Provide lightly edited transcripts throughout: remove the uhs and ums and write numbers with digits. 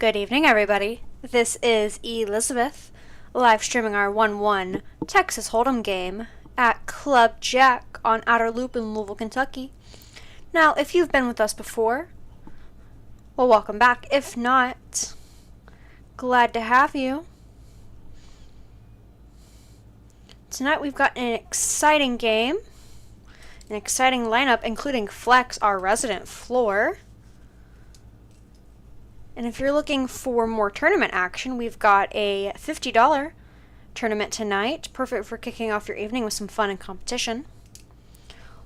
Good evening, everybody. This is Elizabeth, live streaming our 1-1 Texas Hold'em game at Club Jack on Outer Loop in Louisville, Kentucky. Now, if you've been with us before, well, welcome back. If not, glad to have you. Tonight we've got an exciting game, an exciting lineup, including Flex, our resident floor. And if you're looking for more tournament action, we've got a $50 tournament tonight, perfect for kicking off your evening with some fun and competition.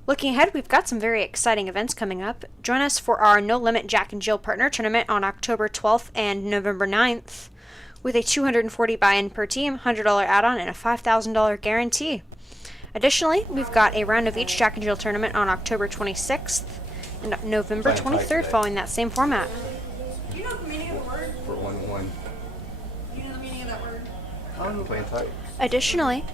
Looking ahead, we've got some very exciting events coming up. Join us for our No Limit Jack and Jill Partner Tournament on October 12th and November 9th with a $240 buy-in per team, $100 add-on, and a $5,000 guarantee. Additionally, we've got a Round of Each Jack and Jill Tournament on October 26th and November 23rd following that same format. Do you know the meaning of the word? For 1-1. Do you know the meaning of that word? I don't know, playing tight. Additionally,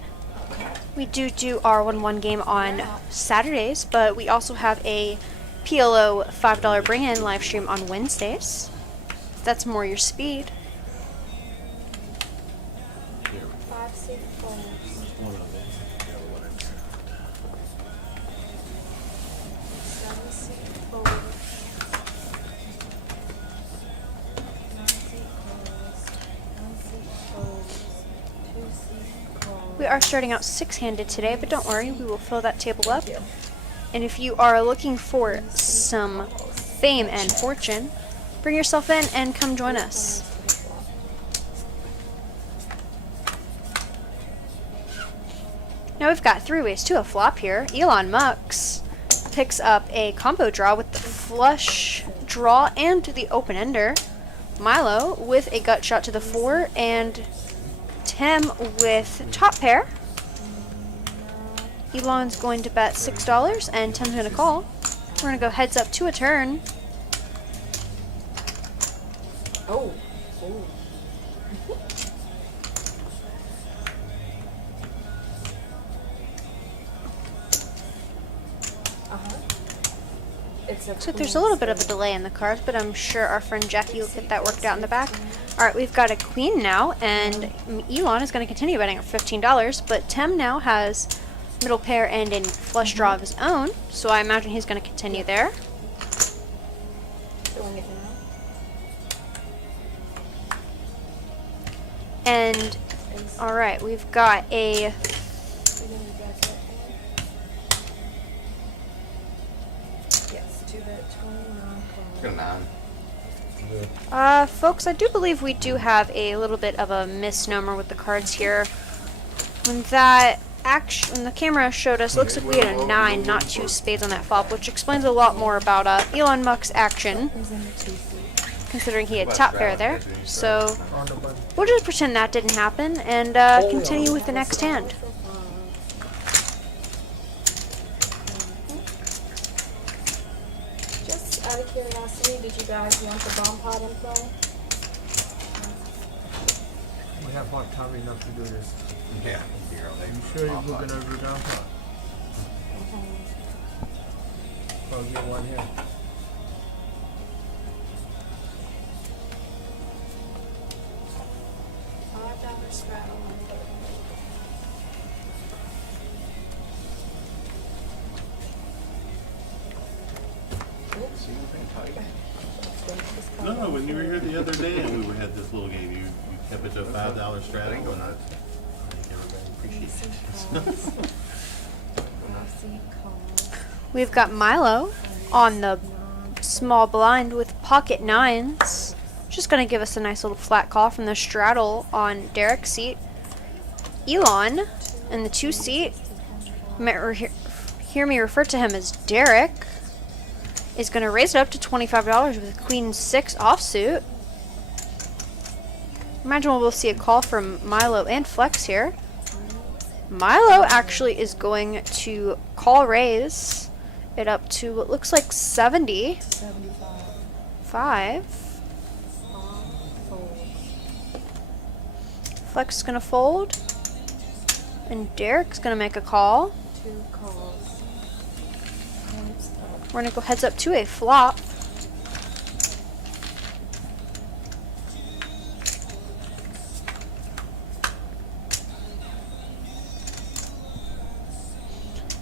we do our 1-1 game on Saturdays, but we also have a PLO $5 bring-in live stream on Wednesdays. If that's more your speed. Here. 5, 6, 4. One of them. Yeah, one of them. 7, 6, 4. 9, 6, 4. We are starting out six-handed today, but don't worry, we will fill that table up. And if you are looking for some fame and fortune, bring yourself in and come join us. Now we've got three ways to a flop here. Elon Mux picks up a combo draw with the flush draw and the open ender. Milo with a gut shot to the 4, and Tim with top pair. Elon's going to bet $6 and Tim's going to call. We're going to go heads up to a turn. Oh. Oh. Looks like there's a little bit of a delay in the cards, but I'm sure our friend Jackie will get that worked out in the back. Alright, we've got a queen now, and Elon is going to continue betting at $15, but Tim now has middle pair and a flush draw of his own, so I imagine he's going to continue there. And, alright, we've got a... Got a 9. folks, I do believe we do have a little bit of a misnomer with the cards here. When the camera showed us, looks like we had a 9, not 2 spades on that flop, which explains a lot more about Elon Musk's action, considering he had top pair there. So we'll just pretend that didn't happen and continue with the next hand. Just out of curiosity, did you guys want the bomb pot in play? We have hot time enough to do this. Yeah. Here, I'll take You sure you're booking over down pot? I'll get one here. $5 straddle. See, we're playing tight. No, when you were here the other day and we had this little game, you kept it to a $5 strategy. I think everybody appreciates it. We've got Milo on the small blind with pocket 9s. Just going to give us a nice little flat call from the straddle on Derek's seat. Elon in the 2 seat, you might hear me refer to him as Derek, is going to raise it up to $25 with Queen 6 offsuit. Imagine we'll see a call from Milo and Flex here. Milo actually is going to call raise it up to what looks like 75. Flex is going to fold. And Derek's going to make a call. 2 calls. We're going to go heads up to a flop.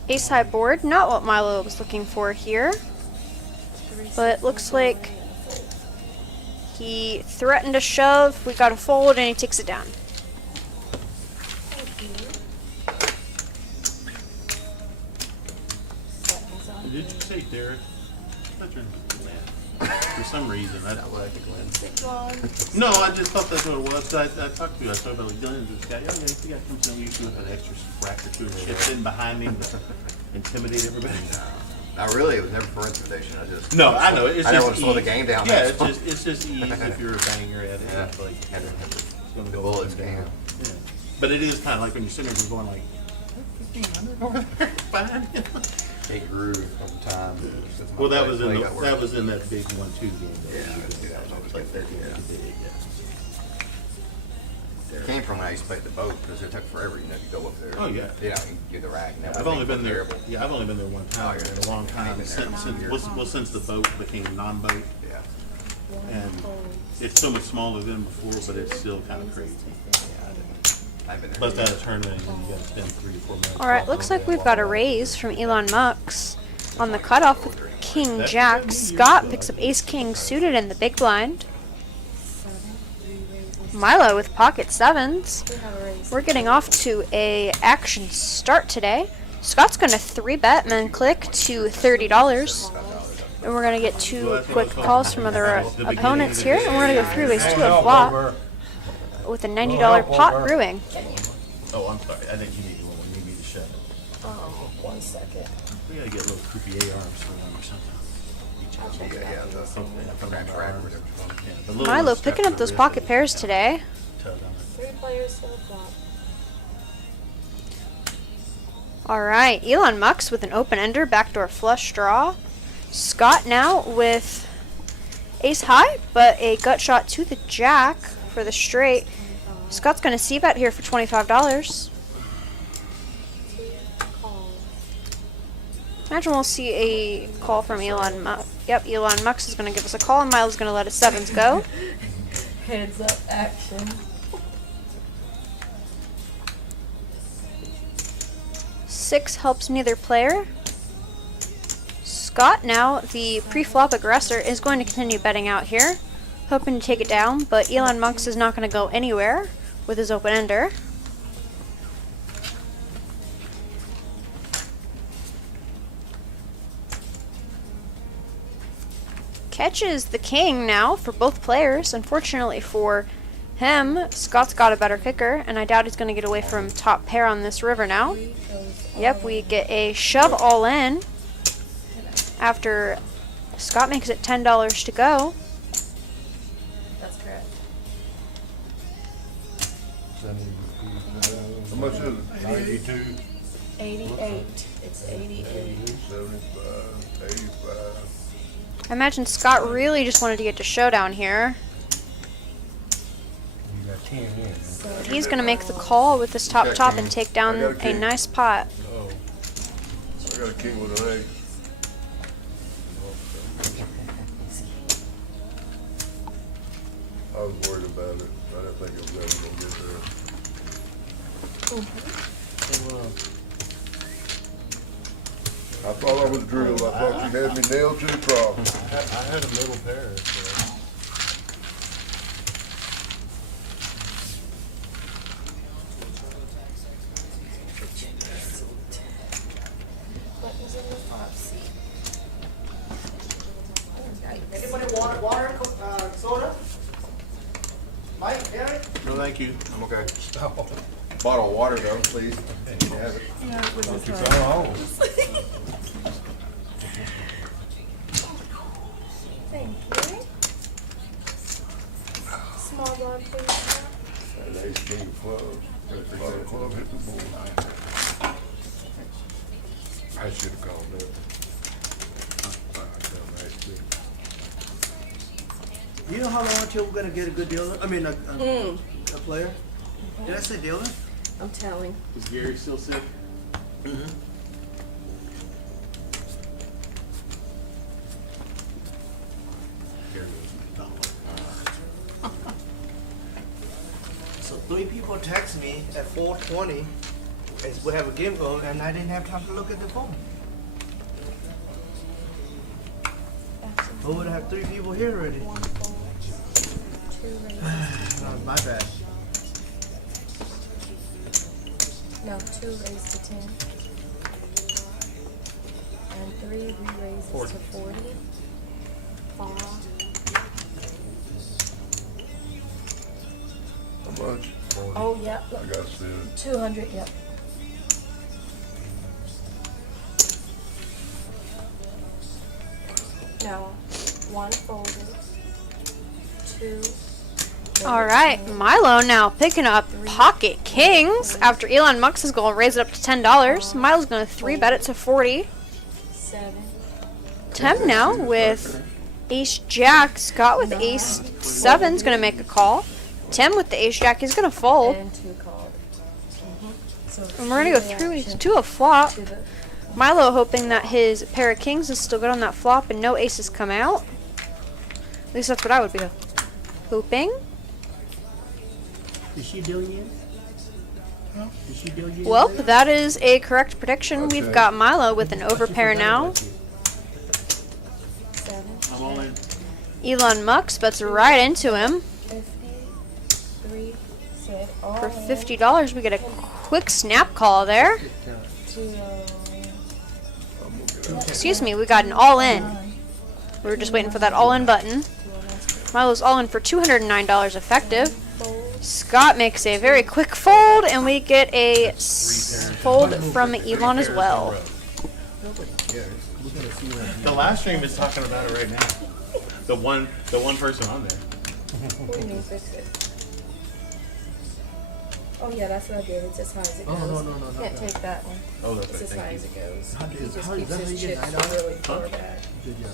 Ace high board, not what Milo was looking for here. But looks like he threatened a shove, we got a fold, and he takes it down. Thank you. Did you say Derek? I thought you were Glenn. For some reason, I don't like Glenn. Six lines. No, I just thought that's what it was. I talked to you. I talked about like Glenn, this guy. Oh, yeah, he got something used to with an extra rack or two of chips in behind him to intimidate everybody. Not really, it was never for intimidation, I just. No, I know. It's I never just want to slow the ease. game down. Yeah, that's all. it's just ease if you're a banger at it. Yeah. It's like, Had to- it's gonna the go bullets up and down. came. Yeah. But it is kind of like when you're sitting there, you're going like, 1,500 over there, fine. It grew over time. Well, that was in Play the, got worse. that was in that big 1-2 game. Though. Yeah, that was like 13 yeah. big. Yeah. It came from when I used to play at the boat, because it took forever, you know, to go up there. Oh, yeah. You know, and do the rack. And that I've was only been there. terrible. Yeah, I've only been there one time Oh, yeah. in a long time. I've been there Since, for years. well, since the boat became non-boat, Yeah. and it's so much smaller than before, but it's still kind of crazy. I've been there. Bust out a tournament and you got to spend 3 or 4 minutes. Alright, looks like we've got a raise from Elon Mux. On the cutoff with King Jack, Scott picks up Ace King suited in the big blind. Milo with pocket sevens. We have a raise. We're getting off to a action start today. Scott's going to 3-bet and then click to $30. And we're going to get 2 quick calls from other opponents here. And we're going to go 3-ways to a flop with a $90 pot brewing. Oh, I'm sorry. I think you need one. You need me to shut it. Oh, 1 second. We gotta get little croupier arms for them or something. Each other. Yeah, the Something. scratch rack or whatever. Yeah, the little Milo ones picking strapped up to those the pocket wrist. pairs today. Tug on it. 3 players to the flop. Alright, Elon Mux with an open ender, backdoor flush draw. Scott now with ace high, but a gut shot to the jack for the straight. Scott's going to c-bet here for $25. 2 calls. Imagine we'll see a call from Elon Mux. Yep, Elon Mux is going to give us a call, and Milo's going to let his sevens go. Heads up action. Six helps neither player. Scott, now the pre-flop aggressor, is going to continue betting out here, hoping to take it down, but Elon Mux is not going to go anywhere with his open ender. Catches the king now for both players. Unfortunately for him, Scott's got a better kicker, and I doubt he's going to get away from top pair on this river now. 3 goes Yep, we get a shove all in after Scott makes it $10 to go. That's correct. How much is it? 92. 88. It's 88. 75, 85. I imagine Scott really just wanted to get to showdown here. You got 10 in. So He's going to make the call with this top and take down a nice pot. Oh. I got a king with an 8. I was worried about it. I didn't think it was ever gonna get there. I thought I was drilled. I thought you had me nailed to the cross. I had a middle pair. So. buttons in the flop seat. Anybody want water, soda? Mike, Gary? No, thank you. I'm okay. Bottle of water though, please. You have it. Thank you. Small blind, please. And ace king of clubs. Bottom club hit the board. I should have called that. You know how long until we're gonna get a good dealer? I mean, a player? Did I say dealer? I'm telling. Is Gary still sick? Gary was So 3 people text me at 4:20 We have a game going, and I didn't have time to look at the phone. I would have 3 people here already. One fold, 2 raise. No, my bad. No, 2 raise to 10. And 3 re-raises 40. to 40. 5. How much? Oh, yeah. I gotta see it. 200, yep. Now, 1 folded. 2. All right, Milo now picking up pocket kings after Elon Musk is going to raise it up to $10. Milo's going to 3-bet it to 40. 7. Tim now with ace jack. Scott with ace 7's going to make a call. Tim with the ace jack is going to fold. And 2 called. So And we're going to go through ace 2 a flop. to the Milo hoping that his pair of kings is still good on that flop and no aces come out. At least that's what I would be hoping. Is she doing it? Is she doing it? Well, that is a correct prediction. We've Okay. got Milo with an overpair now. 7. I'm all in. Elon Musk bets right into him. 50. 3. Said all For in. $50, we get a quick snap call there. 2. Excuse me, we got an all-in. We were just waiting for that all-in button. Milo's all-in for $209 effective. Scott makes a very quick fold, and we get a fold from Elon as well. The live stream is talking about it right now. The one person on there. What do you mean fix it? Oh yeah, that's what I did. It's as high as it Oh, goes. no, not Can't that. take that one. Oh, that's It's right. as high Thank as you. it goes. How do He you- just how is keeps that how his you get chips $9? really far back. Good job.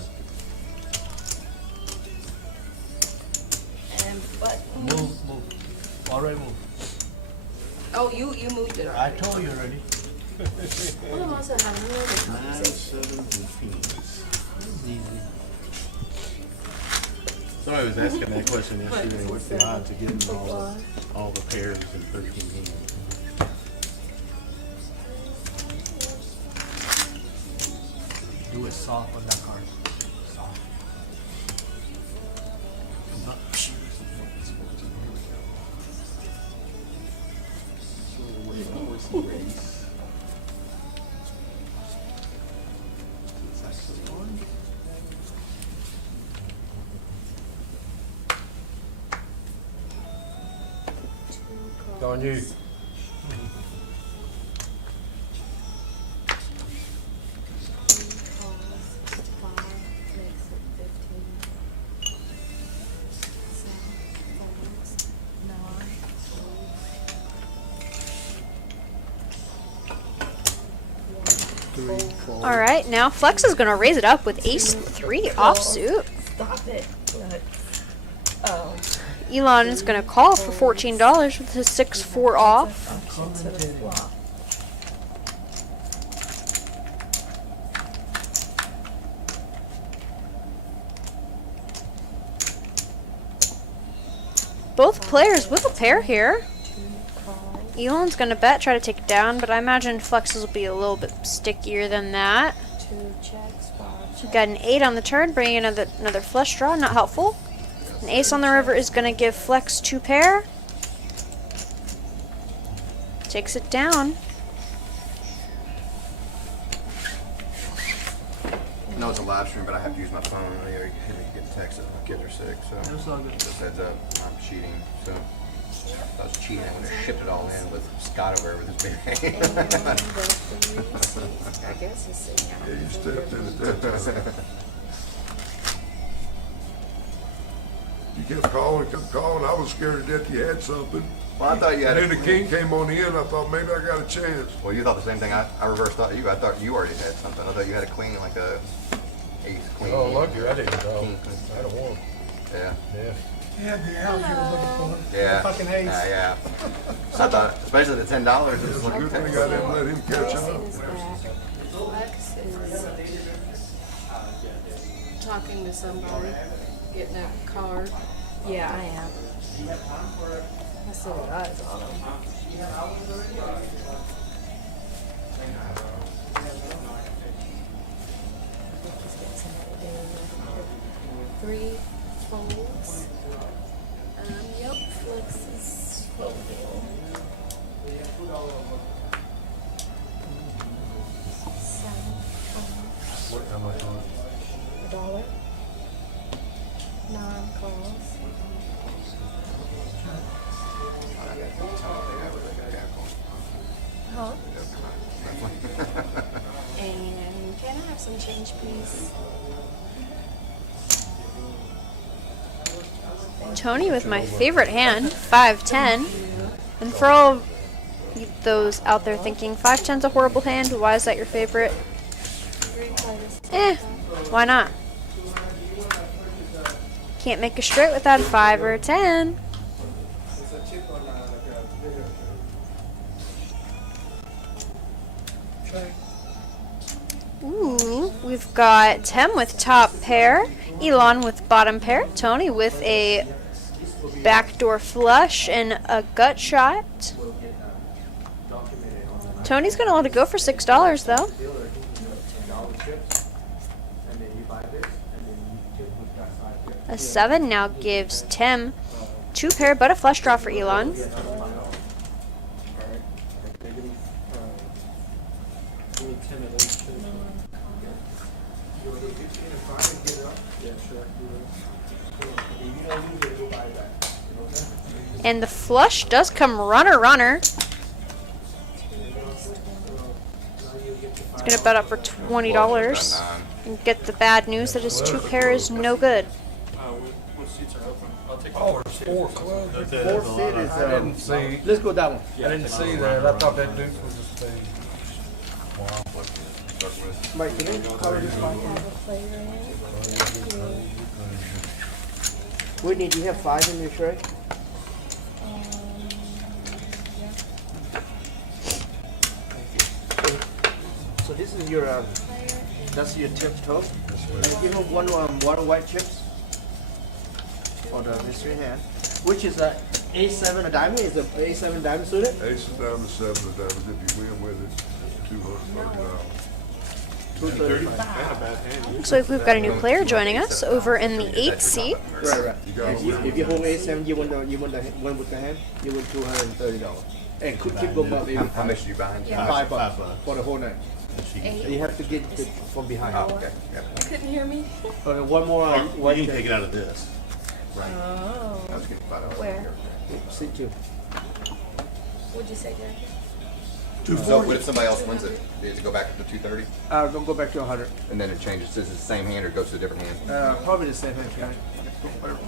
And but Move. Alright, move. oh, you moved it I already. told you already. What am I saying? I knew the 9, conversation. 7, and kings. Easy. Somebody was asking that question yesterday. What's the odds of getting Why? all the pairs in 13 hands? Do it soft on that card. Soft. Two On you. cards. Three calls. 5 makes it 15. 7 folds. 9 folds. All right, now Flex is going to raise it up with ace 3 offsuit. Stop it. Look. Oh. Elon is going to call for $14 with his 6-4 off. Option to the flop. Both players with a pair here. 2 calls. Elon's going to bet, try to take it down, but I imagine Flex's will be a little bit stickier than that. 2 checks. 5 We checks. got an 8 on the turn, bringing another flush draw, not helpful. An ace on the river is going to give Flex 2 pair. Takes it down. I know it's a live stream, but I have to use my phone. I gotta get texted. My kids are sick, so That's all good. just heads up. I'm cheating, so I was cheating. I would have shipped it all in with Scott over with his big And name. the 3 seats. I guess he's sitting out. Yeah, you stepped in at that time. You kept calling. I was scared to death you had something. Well, I thought you had And then a the king came on the end. I thought maybe I got a chance. Well, you thought the same thing. I reversed thought you. I thought you already had something. I thought you had a queen, like a ace queen. Oh, lucky I didn't know. King. I don't want. Yeah. Yeah. Yeah, the house you were looking for. Yeah. Fucking ace. Yeah. I thought, especially the $10. It was It's a like, good thing I didn't let him catch Flex up. is back. Flex is talking to somebody, getting a card. Yeah, I am. I still got eyes on him. 3 folds. Yep, flex is folding. 7 folds. What, how much on $1. 9 calls. Huh? And can I have some change, please? Tony with my favorite hand, 5-10. And for all those out there thinking 5-10's a horrible hand, why is that your favorite? 3 players. Why not? Can't make a straight without a 5 or a 10. Ooh, we've got Tem with top pair, Elon with bottom pair, Tony with a backdoor flush and a gut shot. Tony's gonna let it go for $6 though. A 7 now gives Tim 2 pair but a flush draw for Elon. And the flush does come runner runner. It's gonna bet up for $20 and get the bad news that his 2 pair is no good. Oh, 4 clubs. Fourth seat is, I didn't see. let's go that one. I didn't see that. I thought that Duke was a spade. Mike, can you cover this one? Whitney, do you have 5 in your tray? So this is your, that's your tip toast. And give him one white chips for the mystery hand, which is a A7 a diamond. Is a A7 diamond suited? Ace of diamonds, 7 of diamonds. If you win with it, it's $230. 235. Looks like we've got a new player joining us over in the 8th seat. Right. You got If you hold A7, you win the one with the hand. You win $230. And could keep going up, baby. How much are you buying? Yeah. $5 $5 for the whole night. You have to get it from behind. Oh, okay. Yep. You couldn't hear me? One more Or white you can chip. take it out of this. Oh. I was getting $5. Where? Seat 2. What'd you say, Derek? So what if somebody else wins it? Does it go back to 230? Don't go back to 100. And then it changes, is it the same hand or goes to a different hand? Probably the same hand. Whatever.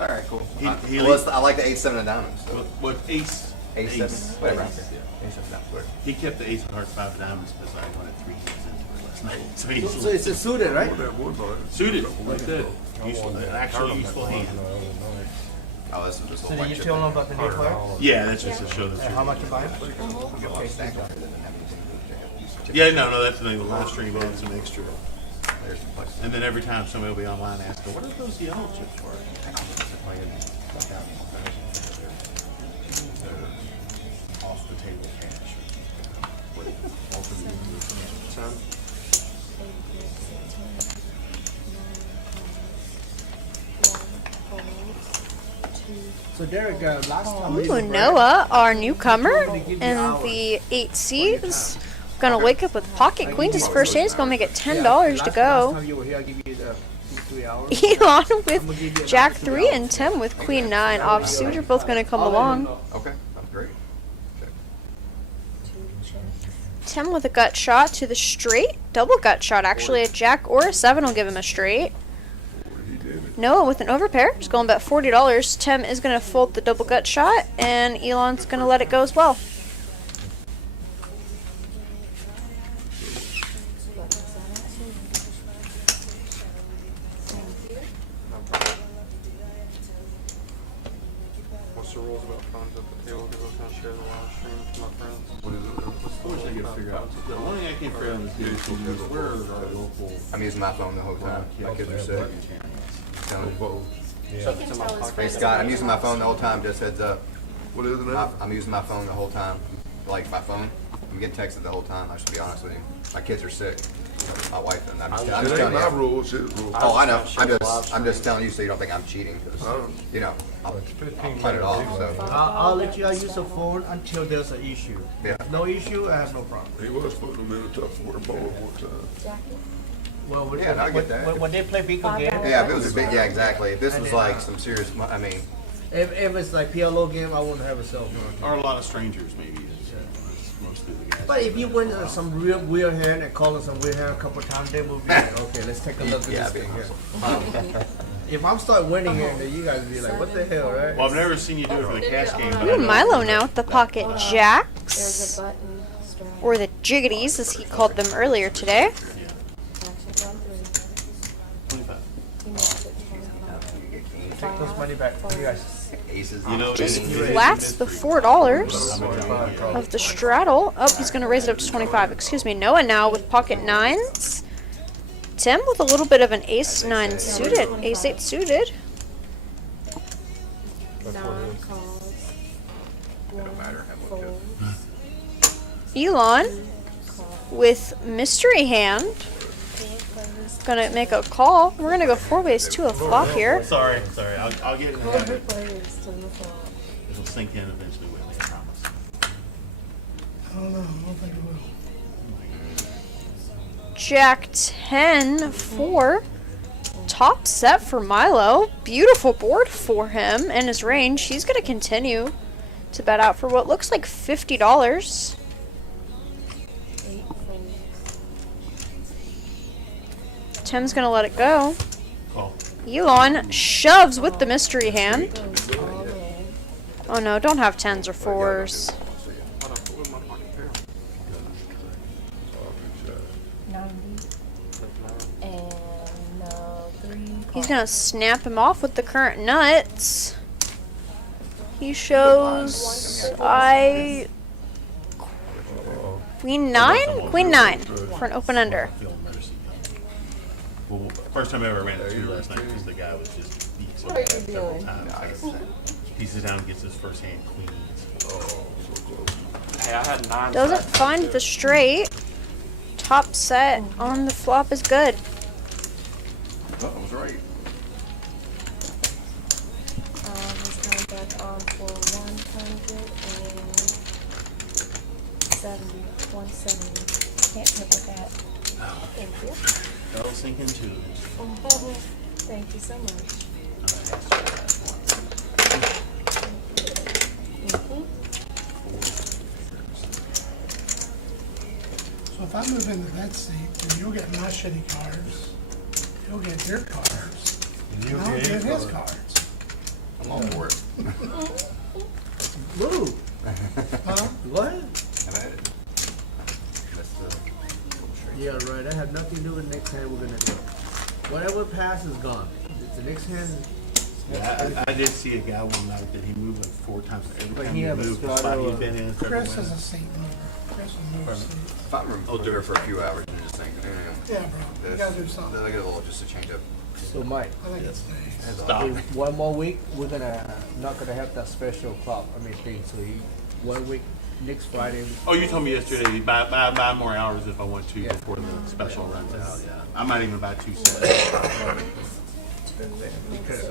All right, cool. He Well, I like the A7 of diamonds. So. With ace. A7, whatever. Ace. Yeah. A7 diamonds, whatever. He kept the ace of hearts, 5 of diamonds because I wanted 3 hands into it last night. So he's So it's a suited, right? suited, like that. Useful, an actual useful hand. Oh, this is just a So little did white you chip. tell them about the new player? Yeah, that's just to show that. And how much you buying? Yeah, no, that's the thing. The live stream adds some extra. There's some flex. And then every time somebody will be online asking, what are those yellow chips for? They're off the table cash. So Derek, last time we Ooh, didn't Noah, our newcomer in the 8 seat, is gonna wake up with pocket queens his first hand. He's gonna make it $10 to Last go. time you were here, I give you the 2-3 hours. Elon with Jack 3 and Tim with Queen 9 offsuit are both gonna come along. Okay, that's great. Tim with a gut shot to the straight, double gut shot actually. A Jack or a 7 will give him a straight. Noah with an overpair is going to bet $40. Tim is going to fold the double gut shot, and Elon's going to let it go as well. What's the rules about phones at the table? Because I was going to share the live stream with my friends. I wish I could figure out. The one thing I can't figure out is where are our local. I'm using my phone the whole time. My kids are sick. Telling you. Hey Scott, I'm using my phone the whole time. Just heads up. What is it now? I'm using my phone the whole time. Like my phone. I'm getting texted the whole time. I should be honest with you. My kids are sick. my wife and I'm just It ain't telling my you. rules, his rules. Oh, I know. I'm just telling you so you don't think I'm cheating. 'Cause, you know, I'll cut it off. So I'll let you use the phone until there's an issue. Yeah. No issue, I have no problem. He was putting them in a tough water bowl one time. Well, Yeah, I get that. when they play big game, yeah, if it was a big, yeah, exactly. If this was like some serious, I mean, if it's like PLO game, I wouldn't have a cell phone. Or a lot of strangers, maybe. Is most of the guys. But if you win some real weird hand and call it some weird hand a couple times, then we'll be like, okay, let's take a look at yeah, this it'd be thing here. awesome. If I'm start winning here, then you guys be like, what the hell, right? Well, I've never seen you do it for the cash game. But I Ooh, know- Milo now with the pocket There's jacks, a button strap. or the jiggities as he called them earlier today. Actions on 3. 25. He makes it 25. Take this money back. You guys. Aces. You know, Just it is flats the mystery. $4 I'm a gentleman. of the straddle. Oh, he's going to raise it up to 25. Excuse me. Noah now with pocket nines. Tim with a little bit of an ace 9 suited, ace 8 suited. 9 calls. 1 folds. Elon with mystery hand. Gonna make a call. We're gonna go 4 ways to a flop here. Sorry. I'll get in the Quarter habit. players to the flop. It'll sink in eventually, Whitley, I promise. I don't know. I don't think it will. Jack 10 4. Top set for Milo. Beautiful board for him and his range. He's gonna continue to bet out for what looks like $50. 8 folds. Tim's gonna let it go. Call. Elon shoves with the mystery hand. Goes all in. Oh no, don't have 10s or 4s. Hold on, where's my pocket pair? 90. And 3. He's gonna snap him off with the current nuts. He shows Queen 9? Queen 9 for an open under. You'll never see that. Well, first time I ever ran into last night because the guy was just beat so What are bad you several doing? times. He sits down and gets his first hand queens. Hey, I had 9. Doesn't sets. find the straight. Top set on the flop is good. Oh, I was right. He's coming back on for 170. 170. Can't live with that. Thank you. That'll sink in too. Thank you so much. So if I move into that seat, then you'll get my shitty cards. He'll get your cards. And I'll get his cards. I'm all for it. Move. Huh? What? Have at it. That's the little straight. Yeah, right. That had nothing to do with next hand we're gonna do. Whatever pass is gone. The next hand. Yeah, I did see a guy one night that he moved like 4 times. Every But time he he have a moved, the spot spot or- he'd been in. Chris is a seat mover. Chris will move seats. If I'm here for a few hours and just think, Yeah, bro. You gotta do something. Look at a little, just to change up. So Mike, I think it stays. Stop. in 1 more week we're gonna not gonna have that special club. Thing. So 1 week next Friday. Oh, you told me yesterday buy more hours if I want to Yeah. before the special runs out. Yeah, I might even buy 2 sets. Because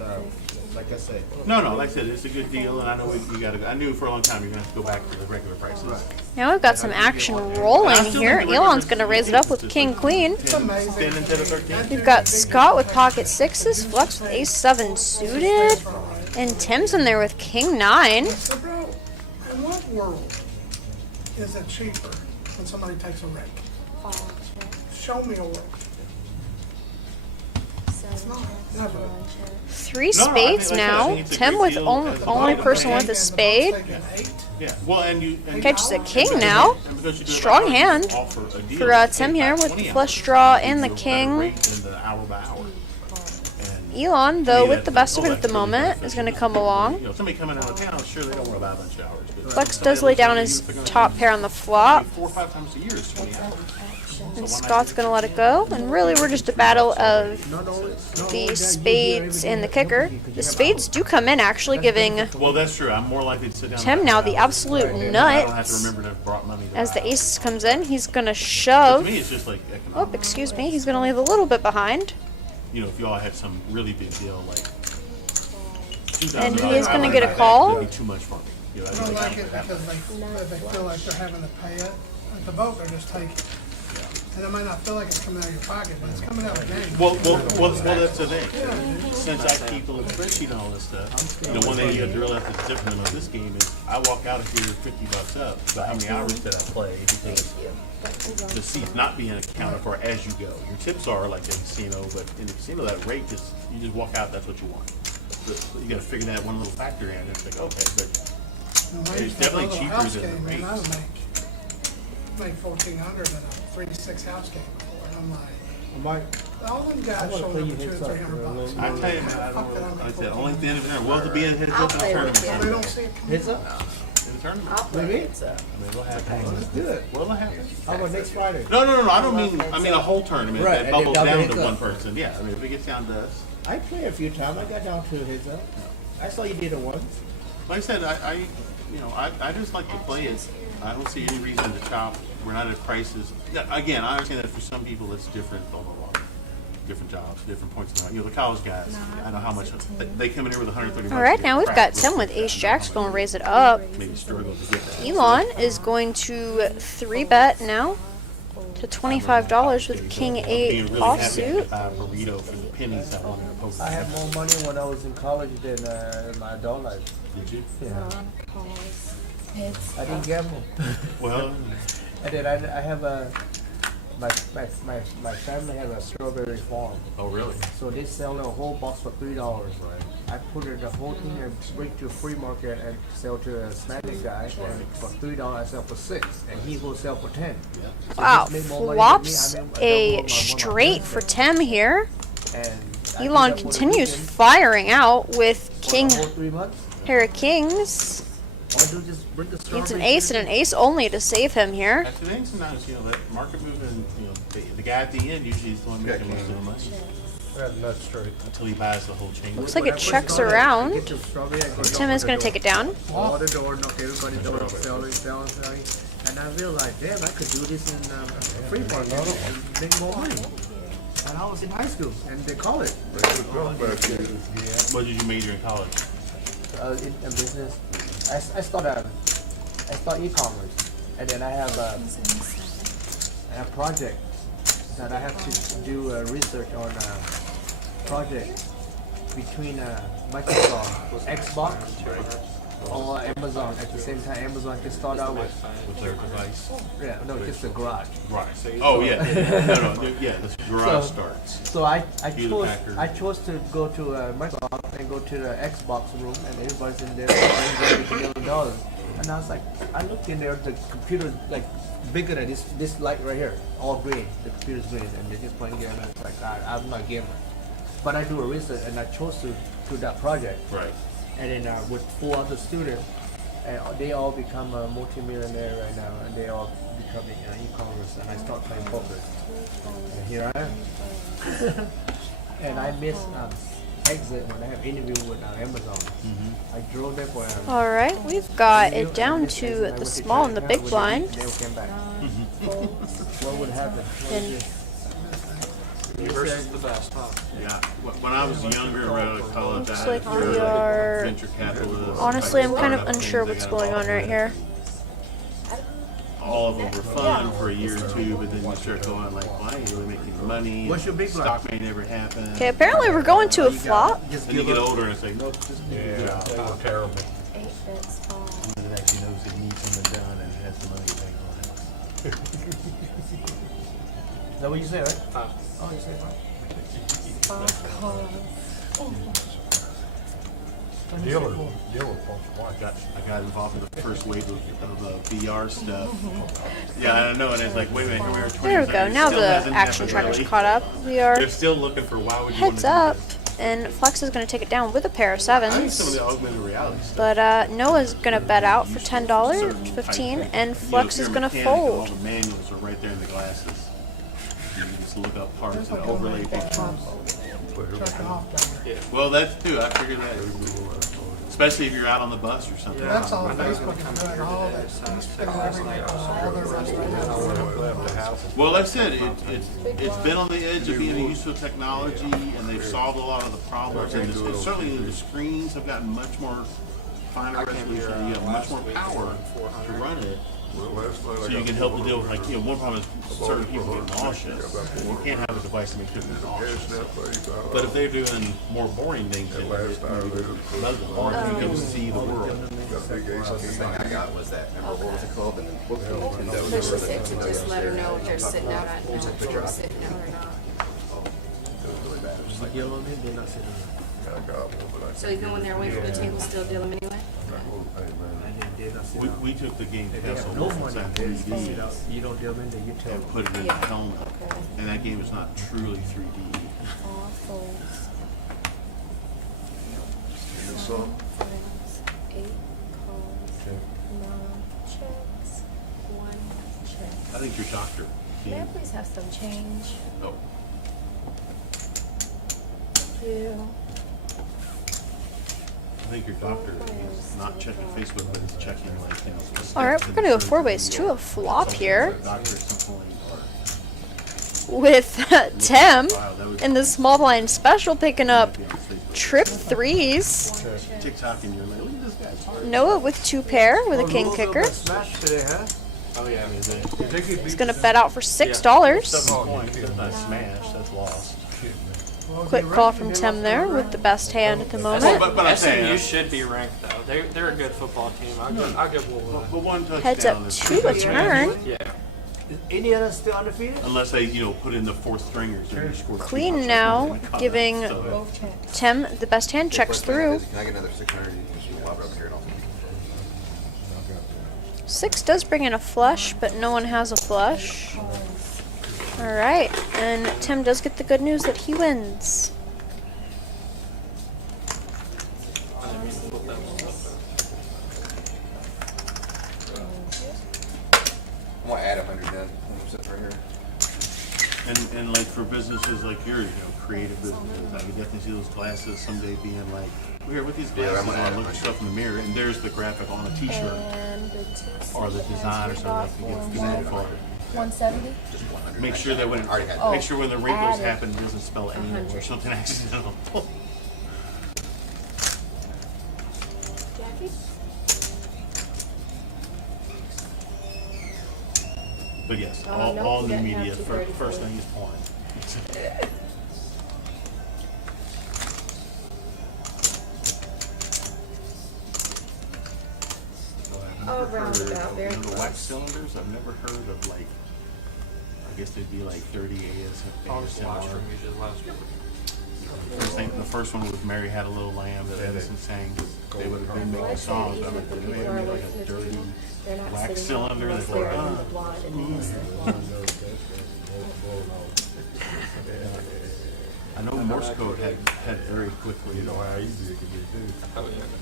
like I said, No, like I said, it's a good deal, and I know we got to. I knew for a long time you're gonna have to go back to the regular prices. Now we've got some action rolling here. Elon's gonna raise it up with King Queen. amazing. 10 instead of 13. We've got Scott with pocket 6s, Flex with ace 7 suited, and Tim's in there with King 9. So, bro, in what world is it cheaper when somebody takes a wreck? Show me a world. Never. 3 No, I spades think- like I said, I now. think it's a Tim great with deal. only That's only fine. person with a spade. Taking 8. Yeah, well, and you and Catches a king now. and because you do it Strong by hour, you hand offer a deal for of Tim 8 here by with 20 the hours. flush draw Gives and the you a better king. rate than the hour by hour. And Elon, though, Yeah, with the best of it oh, at the that's really moment, is beneficial. going to come You along. know, somebody coming out of town, sure, they don't want to buy a bunch of hours. but Flex somebody does lay else down that his you pick up top pair on the flop. 4 or 5 times a year is 20 hours. And Scott's going to let it go. And really, we're just a battle of Not only the spades and the kicker. The spades do come in, actually, giving Well, that's true. I'm more likely to sit down. Tim and now buy the hours. absolute I don't have to nuts. remember to have brought money. To As buy the hours. ace comes in, he's going to To shove. me, it's just like Oh, economic. excuse me. He's going to leave a little bit behind. You know, if you all had some really big deal like. And he $2,000 is gonna like get a that, call. That'd be too much for me. You know, I don't like it because they feel like they're having to pay it. At the boat, they're just taking it. And it might not feel like it's coming out of your pocket, but it's coming out of the game. Well, that's the thing. Since I keep a little spreadsheet and all this stuff, you know, one thing you have to realize that's different about this game is I walk out of here $50 up, but how many hours did I play? Because the seat's not being accounted for as you go. Your tips are like in the casino, but in the casino that rate is you just walk out. That's what you want. So you got to figure that one little factor in. It's like okay, but it's definitely cheaper than the Man, I rates. make 1,400 in a 3-6 house game before, and I'm like, Mike, all them guys wanna showing play up you for heads 200 or up, 300 bucks. I tell you, man, I Fuck that, don't. I'll I make said 1,400. only at the end of the night. Well, to be a heads up in the tournament. They don't see it coming. heads up. In the tournament. I'll play it up. I mean, what happens? Let's do it. What'll happen? How about next Friday? No. I don't mean. I mean a whole tournament Right, that and bubbles then double down to heads one up. person. Yeah, I mean if it gets down to us. I played a few times. I got down to heads up. I saw you did it once. Like I said, I just like to play it. I don't see any reason to chop. We're not at a crisis. Now, again, I understand that for some people it's different. Blah blah blah. Different jobs, different points in life. You know, the college guys. I know how much they come in here with 130. All right, now we've got Tim with ace jacks going to raise it up. Maybe struggle to get that. Elon is going to 3-bet now to $25 with king 8 Being really happy offsuit. to buy a burrito for the pennies I wanted to post. I had more money when I was in college than in my adult life. Did you? Yeah. I didn't gamble. Well, And then I have a my family has a strawberry farm, oh really? so they sell a whole box for $3. I put it the whole thing and bring to a free market and sell to a Hispanic guy, and for $3 I sell for 6, and he will sell for 10. Wow, So he made more money than me. flops I mean, I a double my straight for friends. Tim here. And I did Elon that for the continues weekend firing out with for king the whole 3 months. pair of kings. All I do is just bring the Needs strawberry. an ace and an ace only to save him here. That's the thing sometimes, you know, that market movement, you know, the guy at the end usually is the one making most of the money. Until he buys the whole chain. Looks like it checks around. Tim is going to take it down. All the door, knock everybody door, selling. And I realized, damn, I could do this in free market and make more money. And I was in high school, and they call it What did you major in college? in business. I start e-commerce, and then I have a project that I have to do research on a project between Microsoft, Xbox, or Amazon at the same time. Amazon can start out with With their device? just a garage. Right. Oh, yeah. Yeah, the garage So- starts. So I Hewlett chose Packard. to go to Microsoft and go to the Xbox room, and everybody's in there playing $1 million. And I was like, I looked in there, the computer like bigger than this light right here, all green. The computer's green, and they're just playing games. And it's like I'm not a gamer, but I do a research, and I chose to do that project. Right. And then with 4 other students, and they all become a multi-millionaire right now, and they all becoming e-commerce, and I start playing poker. And here I am. And I miss exit when I have interview with Amazon. I drove there for All right, we've got it down to the small and the big blind. They came back. What would happen? And Versus the best, huh? Yeah. When I was younger and right out of college, I Looks had like a we friend, are- venture capitalist. honestly, I'm kind of startup unsure things, what's they got going on right here. All of them were fun for a year or two, but then you start going like, well, I ain't really making money. What's your big blind? Stock may never happen. Okay, apparently we're going to a flop. Just Then you give get up. older and it's like, nope, just give it out. Terrible. That actually knows he needs something done and has the money to pay for it. Is that what you say, right? Oh, you say fine. Dealer wants to I got involved in the first wave of VR stuff. Yeah, I don't know, and it's like, wait a minute, here we are 20 There we years go. later, Now still the hasn't action happened, tracker's really. caught up. We are They're still looking for why would you want heads to do up. this? and Flex is going to take it down with a pair of I think some of sevens. the augmented reality stuff. But Noah's going to bet out for $10, 15, and Flex is going to All fold. the manuals are right there in the glasses. You can just look up parts and overlay pictures. Check off down there. Well, that's too. I figured that. Especially if you're out on the bus or something. That's all Facebook is doing, all that, he's putting everything on all their restaurants. Well, like I said, it's been on the edge of being used to technology, and they've solved a lot of the problems. And certainly the screens have gotten much more finer resolution. You have much more power to run it. So you can help to deal with, like, one problem is certain people get nauseous. You can't have a device to make people nauseous. But if they're doing more boring things, then you can see the world. The first thing I got was that, remember what was it called? And then Nintendo. Push the set to just let her know if they're sitting out, I know if they're sitting out or not. You deal them in, they're not sitting there. So even when they're away from the table, still deal them anyway? And then they're not sitting out. We took the game If they Castle have no Wolfenstein money, they sit 3D out. You don't deal them in, then you tell and them. put it in the Yeah. helmet. Okay. And that game is not truly 3D. All folds. Yes, sir. Friends, 8 calls, 9 checks, 1 check. I think your doctor. May I please have some change? Oh, You. I think your doctor is not checking Facebook, but is checking like. Alright, we're going to go 4 ways to a flop here Doctor at some point, or with Tim wow, that would in the small blind special picking up be on Facebook. trip threes. TikTok, and you're like, look at this guy. It's hard. Noah with 2 pair with a king kicker. Smash today, huh? Oh yeah, I mean, He's going to bet out for $6. 7 points, that's not smash, that's lost. Quick call from Tim there with the best hand at the Well, moment. but I'm SMU saying, should be ranked though. They're a good football team. I'll give Wolverine. but one touchdown Heads up is to a turn. Yeah. Is Indiana still undefeated? Unless they, put in the 4th stringers and you score 2 Queen touchdowns now, and cover. giving So, Both checks. Tim the best hand, checks through. Can I get another 600? You just lob it over here and I'll. 6 does bring in a flush, but no one has a flush. Alright, and Tim does get the good news that he wins. I'm gonna add 100 then. I'm sitting right here. And like for businesses like yours, creative businesses, I could definitely see those glasses someday being like, here with these Yeah, I'm glasses gonna add on, look at yourself in the mirror, and there's the graphic on a T-shirt And the tips or the design or something. Like you get for it. 170? Just 100. Make sure that when I already had that. make sure when the wrinkles added happen, it doesn't spell anal or 100. something accidental. Jackie? But yes, Oh, all, no, all he new doesn't have media. 234. First thing is porn. Oh, roundabout, very The wax close. cylinders, I've never heard of like. I guess they'd be like 30 AS. August last from you just last year. The first one was Mary Had a Little Lamb that Edison sang. They would have been making songs. I'm like, did they ever make like a dirty They're not wax sitting cylinder unless that's they're like, in the blind and unless they're blind. I know Morse code had very quickly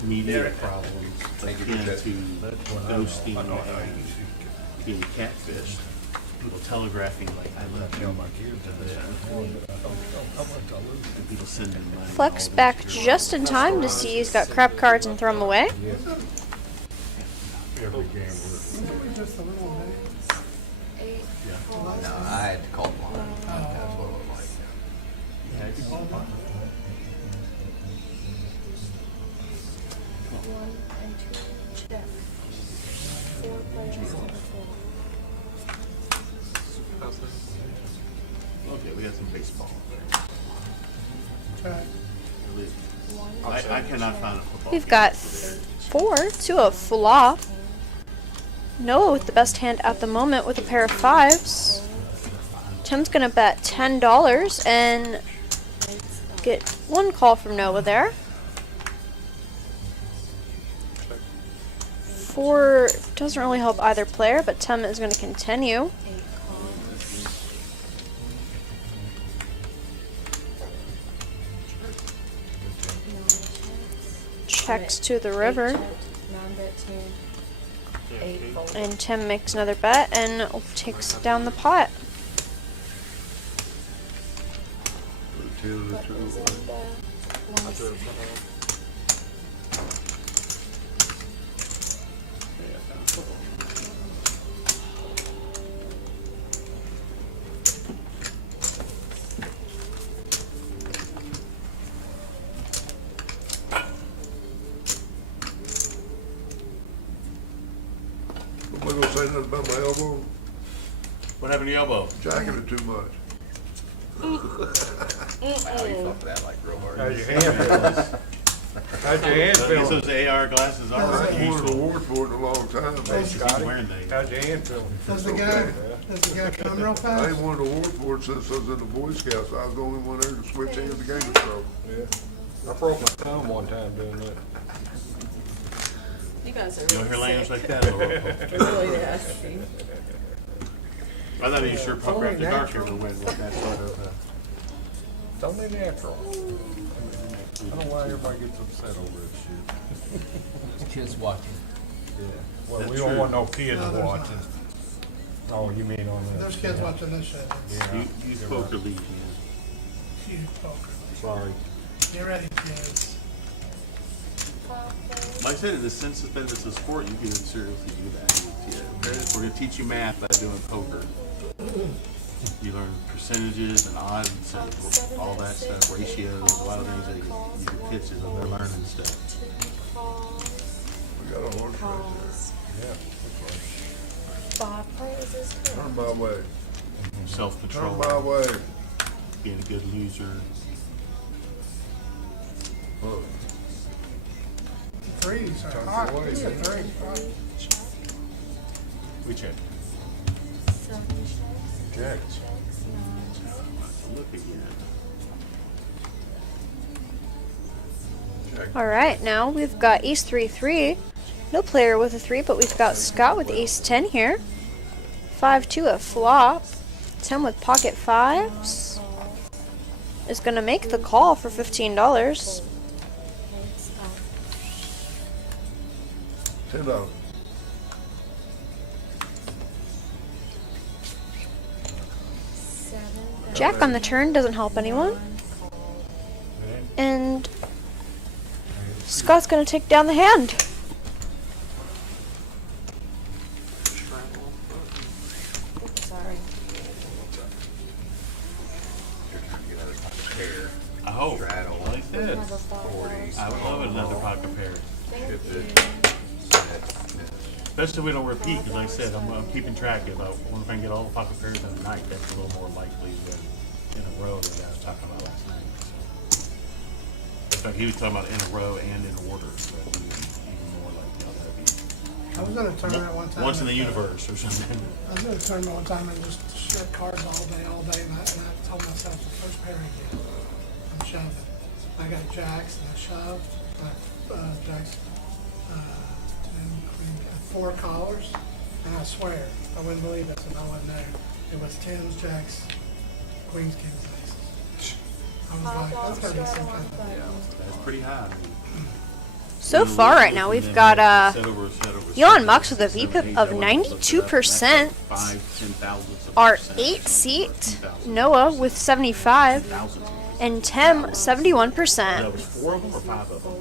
media problems akin to ghosting and being catfished. People telegraphing like, I love you. And people sending money. Flex back just in time to see he's got crap cards and throw them away. Just a little bit. No, I had to call blind. That's what it was like. Yeah, it's all fine. One and two, check. 4 players on the floor. Okay, we got some baseball. Check. I cannot find a football. We've got 4 to a flop. Noah with the best hand at the moment with a pair of 5s. Tim's gonna bet $10 and get 1 call from Noah there. 4 doesn't really help either player, but Tim is gonna continue. 8 calls. checks to the river. 9-bet 10. 8 fold. And Tim makes another bet and takes down the pot. What is in the one? Am I gonna say nothing about my elbow? What happened to your elbow? Jacking it too much. Wow, you fought for that like real hard. How's your hand feel? How's your hand So I guess feel? those AR glasses I are haven't won an useful. award for it in a long time. Keep wearing these. How's your hand feel? Does the guy come real I fast? ain't won an award for it since I was in the Boy Scouts. I was the only one there to switch hands the game of throw. Yeah. I broke my thumb one time doing that. You guys are You don't hear really language sick. like that? Really nasty. I thought you sure pop Only after dark natural. ever went with that sort of, It's only natural. I don't know why everybody gets upset over this shit. Kids watching. Yeah. Well, That's we don't true. want no kids No, there's watching. Oh, you mean on this? There's kids watching this shit. Yeah. use poker league, yeah. Huge poker. Sorry. Get ready, kids. Like I said, in the sense that it's a sport, you can seriously do that. Yeah, we're gonna teach you math by doing poker. You learn percentages and odds and all that stuff, ratios, a lot of things that you can pitch as they're learning stuff. We got a horse race Yeah. Bob plays this there. good. Turn my way. Turn Self-control, my way. being a good loser. Look, Threes are Turn hot. away, These are man. three. We check. Jack. Look again. All right, now we've got ace 3-3. No player with a 3, but we've got Scott with ace 10 here. 5-2 a flop. Tim with pocket fives is going to make the call for $15. $10. Jack on the turn doesn't help anyone. And Scott's going to take down the hand. Sorry. Pair, I hope. straddle, Like that. 40, I would love another pocket pair. shifted, set, miss. Especially if we don't repeat, because like I said, I'm keeping track of. I wonder if I can get all the pocket pairs in a night. That's a little more likely than in a row that I was talking about last night. So. In fact, he was talking about in a row and in order. So that'd be even more likely. That'd be I was in a tournament one time. once in the universe or something. I was in a tournament one time and just shit cards all day, and I told myself the first pair I get, I'm shoving. I got jacks and I shoved, jacks, 10, queen, 4 collars, and I swear, I wouldn't believe this if I wasn't there. It was 10s, jacks, queens, kings, aces. I was like, that's gotta be some kind of, That's pretty high. So far right now, we've got Elon Musk with a VPIP of 92%. Our 8 seat, Noah with 75, and Tim 71%. That was 4 of them or 5 of them?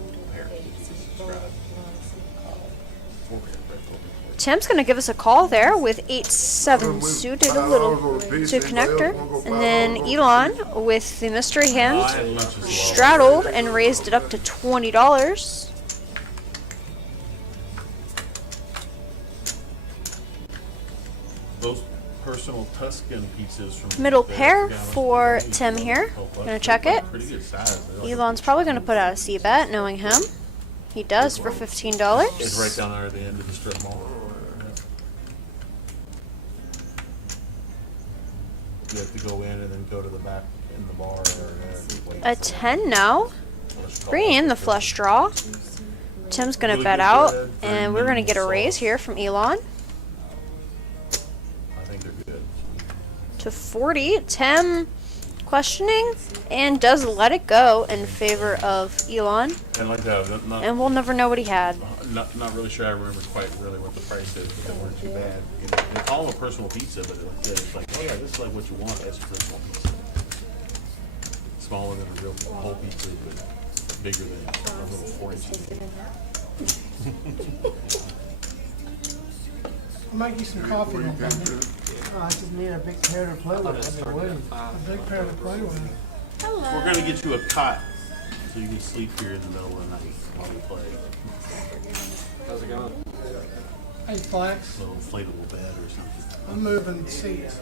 Tim's going to give us a call there with 8-7 suited, a little to connector. And then Elon with the mystery hand straddled and raised it up to $20. Those personal Tuscan pizzas from Middle pair for Tim here. Gonna check it. Pretty good size. They're like- Elon's probably going to put out a C-bet, knowing him. He does for It's right $15. down there at the end of the strip mall. You have to go in and then go to the back in the bar or wait. A 10 now. Bringing in the flush draw. Tim's going to bet out, and we're going to get a raise here from Elon I think they're good. to 40. Tim questioning and does let it go in favor of Elon. And like that, And we'll never know what he had. not really sure I remember quite really what the price is, but they weren't too bad. You know, they call them a personal pizza, but it's like, oh yeah, this is like what you want as a personal pizza. Smaller than a real whole pizza, but bigger than a little 4-inch. I'll make you some coffee. Where you Little came buddy. to? I just need a big pair to play with. I've been waiting. A big pair to play with. We're gonna get you a cot so you can sleep here in the middle of the night while we play. How's it going? Hey, Flex, A little inflatable bed or something. I'm moving seats.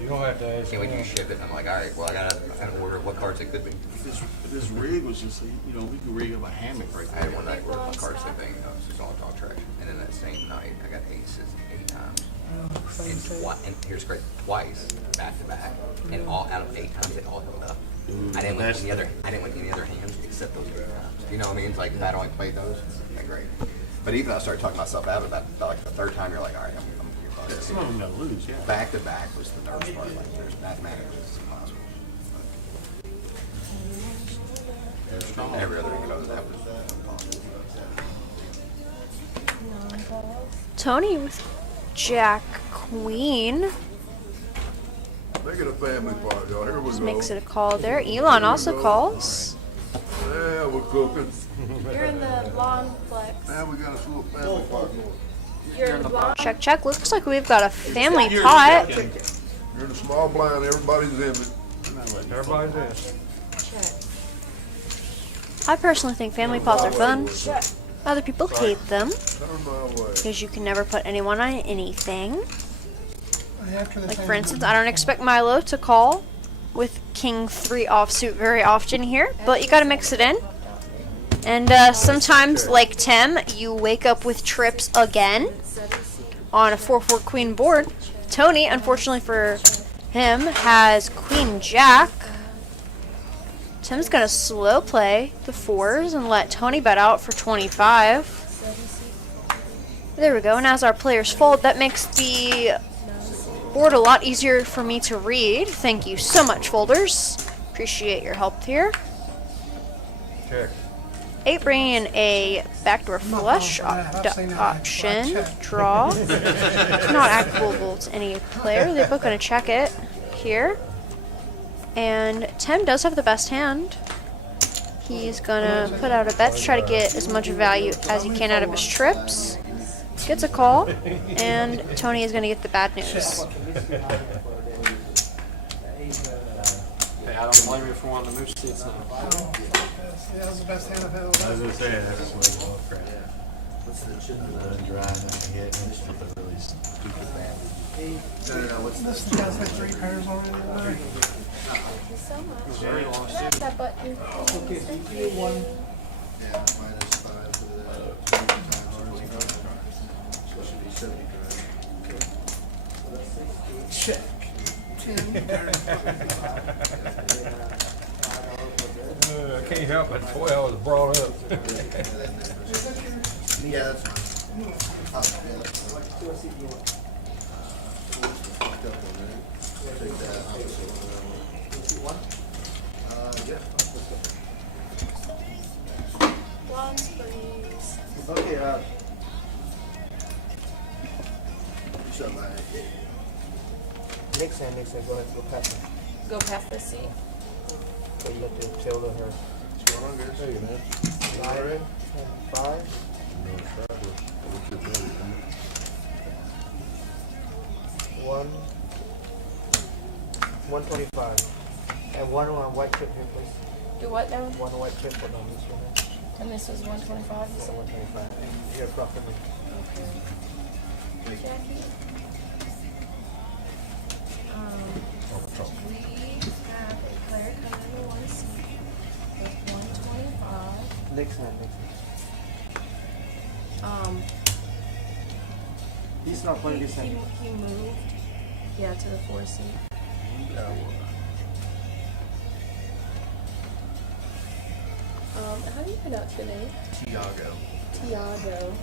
You don't have to ask. Can't wait to ship it. And I'm like, all right, well, I gotta order what cards it could be. This rig was just, you know, we could rig up a hammock right I had there. one night where my cards said thing, it was just on dog track. And then that same night, I got aces 8 times. And here's great, twice, back to back. And all out of 8 times, they all held up. I didn't win any other hands except those 8 times. You know what I mean? It's like, if I'd only played those, okay, great. But even I started talking myself out of that, about like the 3rd time, you're like, all right, I'm Some of them gotta lose, yeah. back to back was the nervous part. Like, there's mathematics, it's impossible. They're strong. Every other thing other than that was impossible. Tony with Jack Queen. Make it a family party, y'all. Here we Just go. makes it a call there. Elon also calls. Yeah, we're cooking. You're in the blonde flex. Now we got a little family party. You're in the blonde. Check, check. Looks like we've got a family pot. You're in the small blind, everybody's in it. Everybody's in. I personally think family pots are fun. Other people hate them Turn my way. because you can never put anyone on anything. After the Like, family for instance, I don't expect Milo to call with King 3 offsuit very often here, but you gotta mix it in. And sometimes, like Tim, you wake up with trips again on a 4-4 queen board. Tony, unfortunately for him, has Queen Jack. Tim's gonna slow play the 4s and let Tony bet out for 25. There we go, and as our players fold, that makes the board a lot easier for me to read. Thank you so much, folders. Appreciate your help here. Check. 8 bringing in a backdoor flush option. Draw. It's not applicable to any player. They're both going to check it here. And Tim does have the best hand. He's going to put out a bet to try to get as much value as he can out of his trips. Gets a call, and Tony is going to get the bad news. Hey, I don't blame you for wanting to move seats now. Yeah, that was the best hand I've had all I was day. gonna say, that's like, oh crap. Drive and hit and just flip a really stupid bad. This guy's had 3 pairs on it. Very long seat. That button. Check. 10. I can't help it. 12 was brought up. Yeah, that's fine. Blondes, please. Okay, next hand, go ahead, go past him. Go past the seat. So you have to tell her. What's going on, guys? Hey, man. 9 and 5. One, 125. And one white chip here, please. Do what now? One white chip on this one. And this was 125. So 125. You got profit. Jackie. We have a player coming in the 1 seat with 125. Next hand. He's not playing this hand. He moved, yeah, to the 4 seat. How do you pronounce your name? Tiago. Tiago.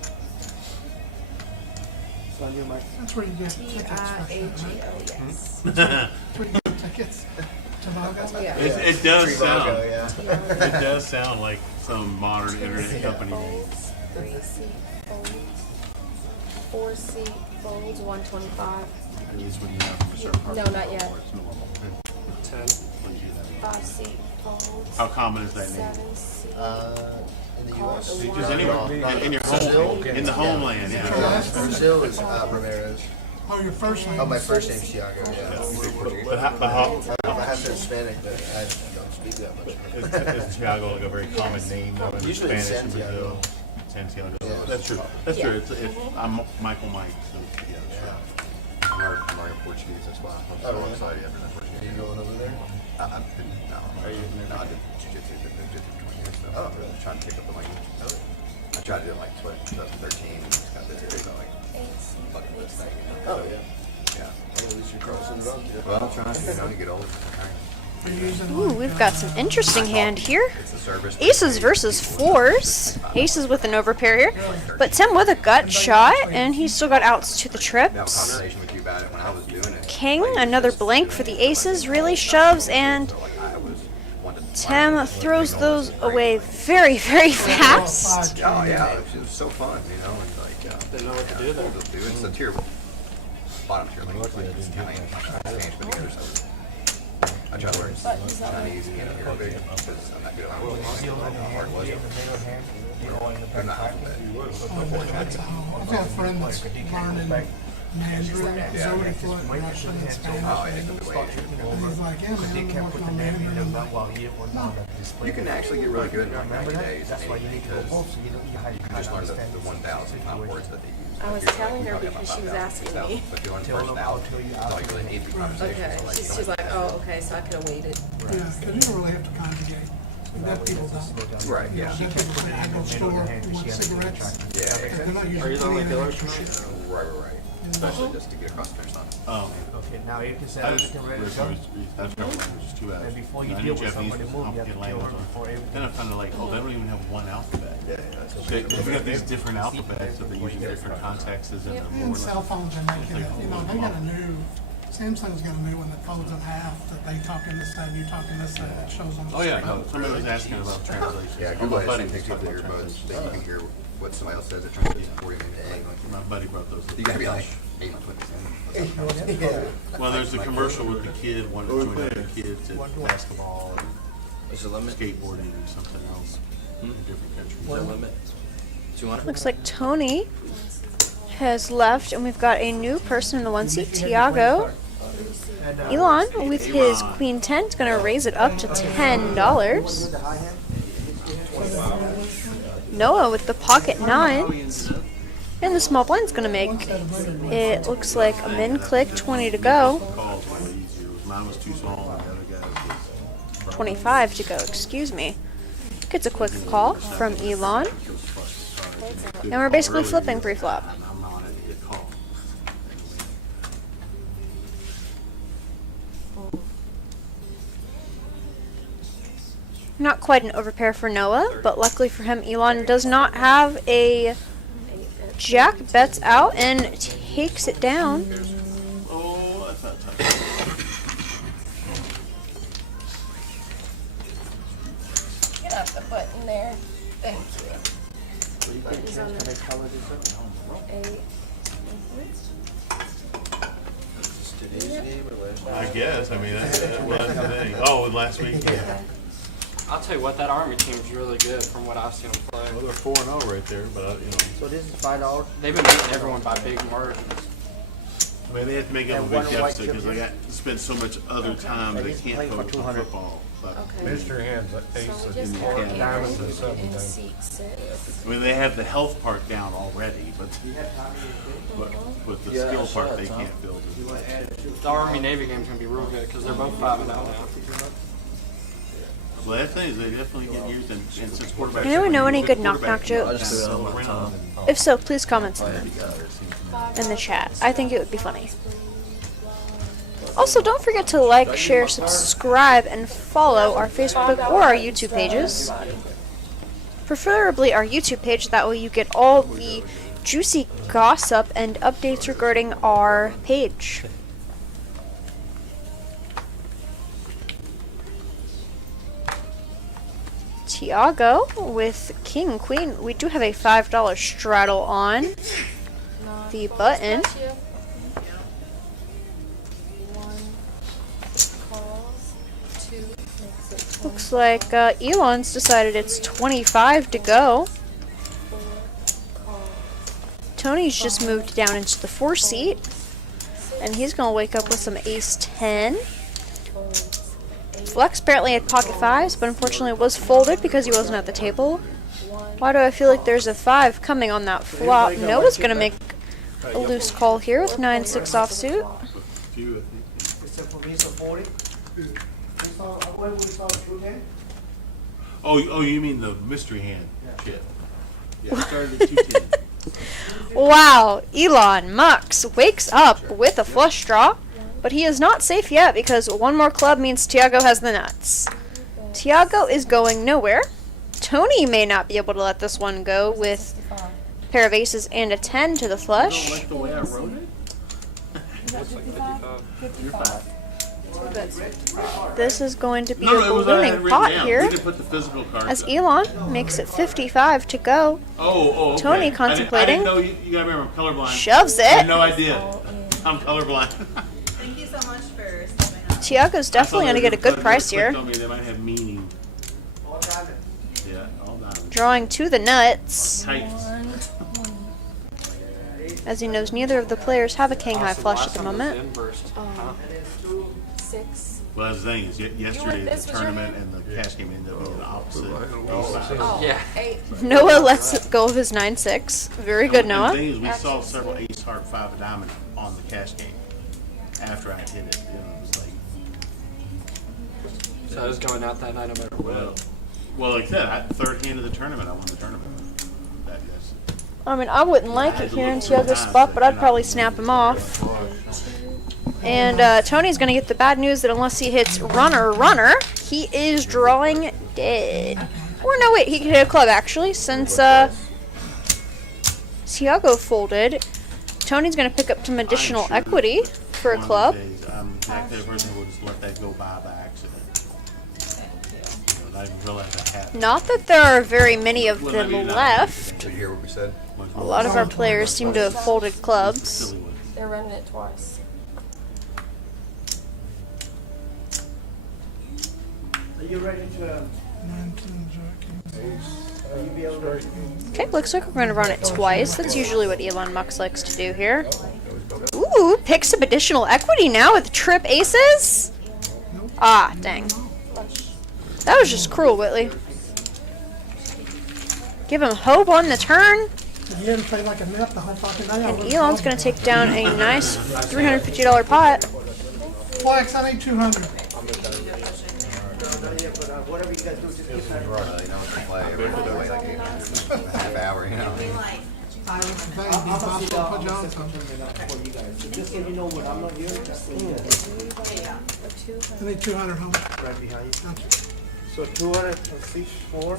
So you might. That's where you get tickets for shit, right? TIAGO, yes. That's where you get tickets. Tobago? Yeah. It does sound. Yeah. It does sound like some modern internet company name. Folds, 3-seat folds, 4-seat folds, 125. At least when you have a certain No, not yet. It's normal. 10. 5-seat folds. How common is that name? 7-seat. In the U.S. Just anywhere. In your home, in the homeland, yeah. Brazil is Ramirez. Oh, your first name? Oh, my first name's Thiago. Yeah. But how I have to Hispanic, but I don't speak that much. is Thiago like a very common name though in Usually it's Spanish in Santiago. Brazil? Santiago. Yeah. That's true. That's true. I'm Michael Mike, so yeah. Yeah. I'm learning Portuguese, that's why. I'm so really? excited after that Are Portuguese. you going over there? I've been, no. Are you- No, I did jiu-jitsu, been doing jiu-jitsu for 20 years, so Oh, I'm really? trying to pick up the language. I tried to do it like 2013, and just got busy, so like, bucket list thing. Oh, yeah. Yeah. Well, at least you're crossing it up. Well, I'm trying to, you get older. Are you using Ooh, like, we've got some interesting hand here. It's the service. Aces versus fours. Aces with an overpair here. But Tim with a gut shot, and he's still got outs to the Now, trips. conversation with you about it when I was doing it. King, another blank for the aces, really shoves, and So, like, I was wanted to Tim throws those away very, very fast. Oh yeah, it was so fun, you know, and like Didn't know what to do there. Just do it. It's a tier, bottom tier language, like Italian, Spanish, but together. So I try to learn Chinese and Arabic because I'm not good at how hard was it. I'm not alphabet. I've got a friend that's learning Mandarin, Zodiac, Russian, and Spanish. Oh, yeah, it's the way. And he's like, yeah, man, I'm working on Mandarin. I'm like, You can actually get really good in like 90 days. That's why you need to go. You just learn the 1,000 kind words that they use. I was You're telling her probably because about she was 5,000, asking me. 6,000, but if you learn the first 1,000, that's all you really need for conversation. Okay, So, like, you she's don't- like, oh, okay, so I could have waited. yeah, because you don't really have to conjugate. Deaf people don't. Right, yeah. Deaf people say, I go store, want cigarettes. Yeah, Because they're not Are you usually the only putting in dealer extra tonight? shit. right. Especially just to get across the finish line. Okay, now you can say I just everything ready to that's go. language is too bad. And before you I deal know with Japanese somebody is a move, you have to complicated kill her language. before everything. Then I'm kind of like, oh, they don't even have one alphabet. They've got these different alphabets that they use in different contexts and Even cell phones are making it, you know, they got a new, Samsung's got a new one that folds in half, that they talk in this side, you talk in this side, it shows on the Oh yeah, screen. no, somebody was asking about translation. Yeah, Oh, Google my buddy actually takes you talked to your about modes, translation. that you can hear what somebody else says, it translates for you. My buddy brought those. You gotta be like, hey, my twin. Well, there's the commercial with the kid wanting to join other kids at basketball and skateboarding or something else in different countries. Looks like Tony has left, and we've got a new person in the one seat, Tiago. Elon with his Queen 10 is going to raise it up to $10. Noah with the pocket 9s. And the small blind's going to make, it looks like a min click, 20 to go. Calls were way easier. Mine was too small and the other guys was 25 to go, excuse me. Gets a quick call from Elon. And we're basically flipping pre-flop. I'm on it to get called. Not quite an overpair for Noah, but luckily for him, Elon does not have a jack, bets out and takes it down. Oh, that's not tough. Get off the button there. Thank you. Eight. Today's game or last I guess. I mean, that's the thing. Oh, last week. Yeah. I'll tell you what, that Army team's really good from what I've seen them play. Well, they're 4-0 right there, but you know. So this is $5. They've been beating everyone by big margins. I mean, they have to make up a And big one white deficit because chip they got to spend so much other time they he's can't playing for focus on 200. football. But, Okay. Mr. Hands, So ace we of just Yeah. have diamonds and Aaron seven in diamonds. seat 6. I mean, they have the health part down already, but with the Yeah, I skill saw part, it, they Tom. can't build as much. The Army Navy game's gonna be real good because they're both 5-0 now. Well, that's the thing is they definitely get used, and since quarterbacks. Anyone know any good knock quarterbacks jokes? go around. If so, please comment some in the chat. I think it would be funny. Also, don't forget to like, share, subscribe, and follow our Facebook or our YouTube pages. Preferably our YouTube page, that way you get all the juicy gossip and updates regarding our page. Tiago with King Queen. We do have a $5 straddle on the button. Got you. One calls, two makes it 20, Looks like Elon's decided it's 25 to go. 4 calls, Tony's just moved down into the 4 seat, and he's gonna wake up with some ace 10. folds, 8, Flex apparently had pocket 5s, but unfortunately was folded because he wasn't at the table. 1. Why do I feel like there's a 5 coming on that flop? Noah's gonna make a loose call here with 9-6 offsuit. Few, I think. Except for me, so 40. We saw, when we saw 210. Oh, you mean the mystery hand chip? Yeah, it started at 210. Wow, Elon Mux wakes up with a flush draw, but he is not safe yet because one more club means Tiago has the nuts. Tiago is going nowhere. Tony may not be able to let this one go with 65. a pair of aces and a 10 to the You don't flush. like the way I wrote it? Looks like 55. You're fine. This is going to be No, a it was I had ballooning written pot down. here We didn't put the physical cards as up. Elon makes it 55 to go. Oh, okay. Tony I contemplating. didn't know you gotta remember I'm colorblind. Shoves I had it. no idea. I'm colorblind. Thank you so much for stepping up. Tiago's definitely going to get a good price here. Tell me they might have meaning. All diamond. Yeah, all diamonds. Drawing to the nuts, Tights. 120. as he knows neither of the players have a king high flush at the moment. Inverse. Huh? And then 2. 6. Well, that's the thing is, yesterday this the was your tournament and the cash game ended up being the opposite. Oh, Yeah. 8. Noah lets go of his 9-6. Very good, And the Noah. thing is, we saw Actually, several ace heart 5 of diamond on the cash game after I hit it. You know, it was like, So I was going out that night no matter what. well, like I said, third hand of the tournament, I won the tournament. That yes. I mean, I wouldn't like it here in Tiago's spot, but I'd probably snap him off. And Tony's going to get the bad news that unless he hits runner, he is drawing dead. Or no, wait, he can hit a club actually, since Tiago folded. Tony's going to pick up some additional I'm sure equity for a one of club. these days, I'm exactly the person who would just let that go by accident. You know, I didn't realize that happened. Not that there are very many of Well, them maybe not. left. Did you hear what we said? A lot of our players seem to have folded clubs. Silly one. They're running it twice. Are you ready to, 19 jack. are you be able to? Okay, looks like we're going to run it twice. That's usually what Elon Mux likes to do here. Ooh, picks up additional equity now with trip aces. Ah, dang. That was just cruel, Whitley. Give him hope on the turn. If you didn't play like a nut the whole fucking day, I And would've Elon's going to take down a nice $350 pot. Flex, I need 200. Whatever you guys do, just keep that. Right, you know, to play every day, like 800, half hour, you know. Hey, I'll I'll see put you the on something. for you guys. So just so you know when I'm not here, just so you guys I need 200 home. right behind you. Gotcha. So 200 for fish 4.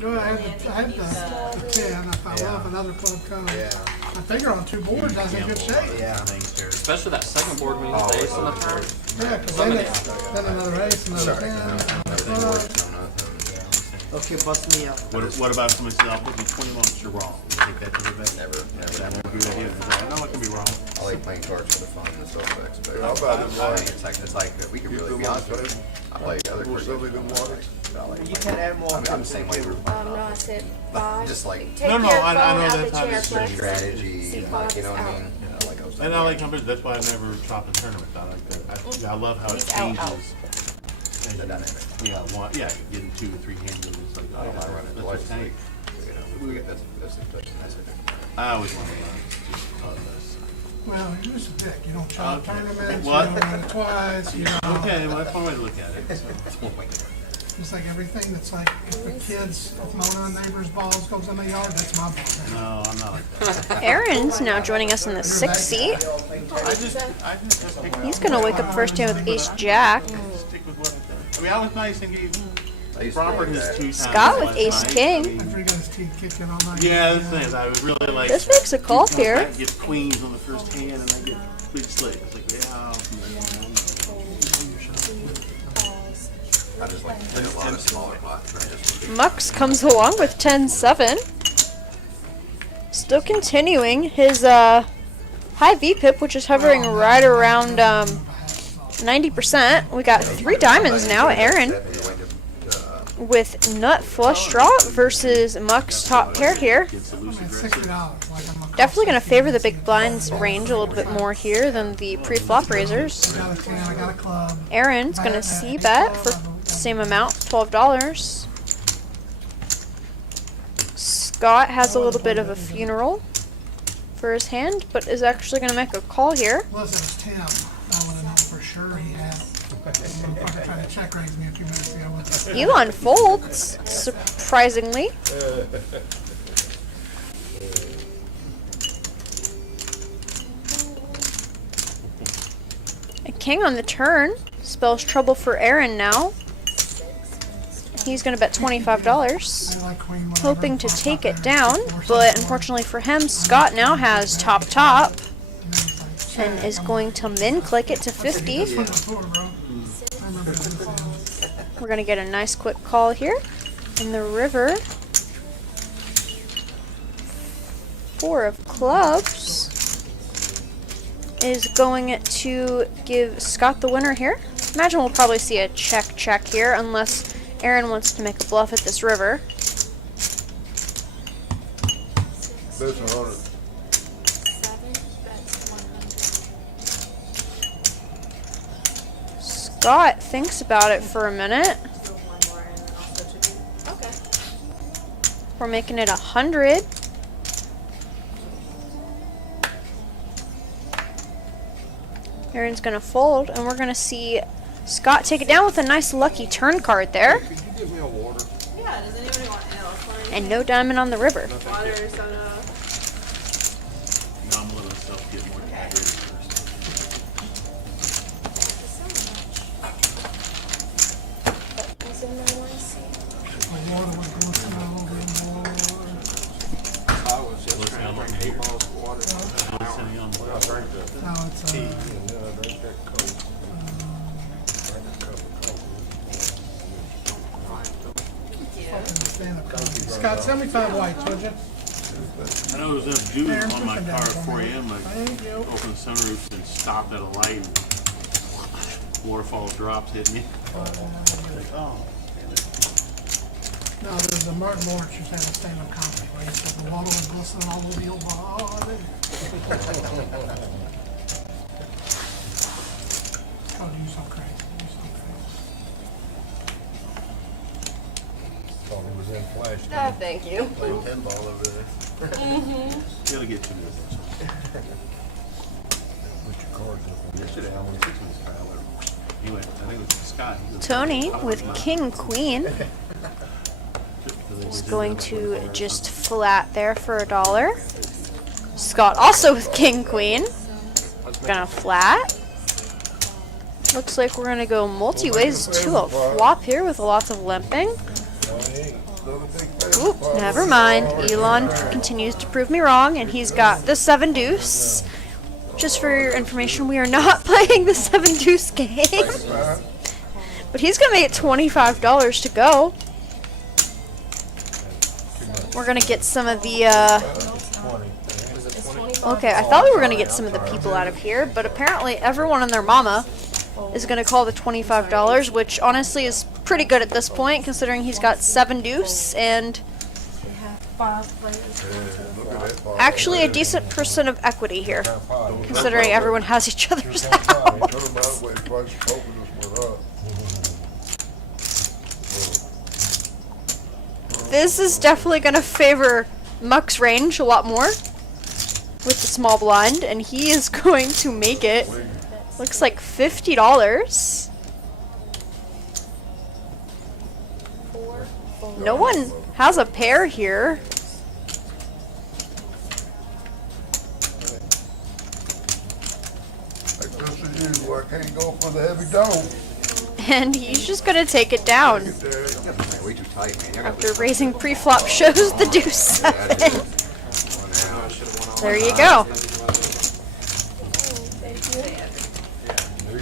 No, I had the 10. If I love another club comes. I figure on 2 boards, that's in good shape. Yeah. Especially that second board when you hit the ace on the turn. Yeah, because then another ace, another 10. Okay, bust me up. What about somebody said, I'll put you 20 months, you're wrong? You take that to the bank? Never, never. That won't be that either. I know I can be wrong. I like playing cards for the fun and stuff, but How about them I lights? mean, it's like we could Keep really them be on honest with tape. you. I play other Will cards. Sylvie them waters? You can add more. I mean, I'm the same way. No, I said 5. Just like Take No, no, your I phone know out that's the how chair, this is Flex. strategy, See, like, you know what I out. mean? Like I was And I like competition. That's why I never chop a tournament. I like that. I love how it He's out, changes. the dynamic. Yeah, getting 2 or 3 hands. It's like, I don't mind running let's twice. just tank. You know, we get that's the question. That's it. I always want to run. Just cause this. Well, you're just a dick. You don't chop Okay. tournaments, What? you don't run it twice, you know. Okay, well, that's one way to look at it. So. It's like everything that's like, if the kids, if Mona and neighbor's balls goes in the yard, that's my ball. No, I'm not like that. Aaron's now joining us in the 6th seat. I just He's going to wake up first hand with ace jack. stick with what I think. I mean, I was nice and gave I used to Crawford like has that. 2 times. Scott with last ace night. king. After he got his teeth kicked in all night. Yeah, the thing is, I was really like. This makes a call he comes here. back and gets queens on the first hand, and I get big slick. It's like, yeah. I just like to play a lot of smaller pots. I just Mux comes along with 10-7. Still continuing his high VPIP, which is hovering right around 90%. We got 3 diamonds now. Aaron with nut flush draw versus Mux top pair here. $60. Definitely going to favor the big blinds range a little bit more here than the pre-flop raisers. I got a 10, I got a club. Aaron's going to c-bet for the same amount, $12. Scott has a little bit of a funeral for his hand, but is actually going to make a call here. Well, if it was Tim, I would have known for sure he had. He tried to check raise me a few minutes ago with it. Elon folds, surprisingly. A king on the turn spells trouble for Aaron now. He's going to bet $25, I like queen, whatever. hoping to take it down, but unfortunately for him, Scott now has top and is going to min click it to 50. We're going to get a nice quick call here. In the river, 4 of clubs is going to give Scott the winner here. Imagine we'll probably see a check here unless Aaron wants to make a bluff at this river. That's 100. Scott thinks about it for a minute. Okay. We're making it 100. Aaron's gonna fold, and we're gonna see Scott take it down with a nice lucky turn card there. Could you give me a water? Yeah, does anybody want else? And no diamond on the river. Water, soda. No, I'm letting myself get more dehydrated first. The water was glistening all over the water. I was just trying to drink 8 bottles of water. Sitting on the I drank that. No, it's And then I drank that Coke. Drank a cup of Coke. stand-up comedy. Scott, send me 5 whites, would you? I know there was enough dew Aaron, on my put them car down at for 4 me. a.m. I Thank you. opened the sunroof and stopped at a light and waterfall drops hit me. Like, oh. No, there's a Martin Lawrence who's had a stand-up comedy where he said the water was glistening all over your body. Oh, you so crazy. You so crazy. Thought it was in flash. Ah, thank you. Playing pinball over there. Gotta get to this. Put your cards up. Yesterday I won 6 with this guy. He went, I think it was Scott. He goes, Tony "I with won King Queen is going to just flat there for $1. Scott also with King Queen. Gonna flat. Looks like we're gonna go multi-ways to a flop here with lots of limping. Oop, never mind. Elon continues to prove me wrong, and he's got the 7 deuce. Just for your information, we are not playing the 7 deuce game. But he's gonna make it $25 to go. We're gonna get some of the okay, I thought we were gonna get some of the people out of here, but apparently everyone and their mama is gonna call the $25, which honestly is pretty good at this point, considering he's got 7 deuce and actually a decent percent of equity here, considering everyone has each other's house. This is definitely gonna favor Muck's range a lot more with the small blind, and he is going to make it. Looks like $50. No one has a pair here. Like just as usual, I can't go for the heavy dome. And he's just gonna take it down. Way too tight, man. I got After raising pre-flop shows the deuce 7. There you go.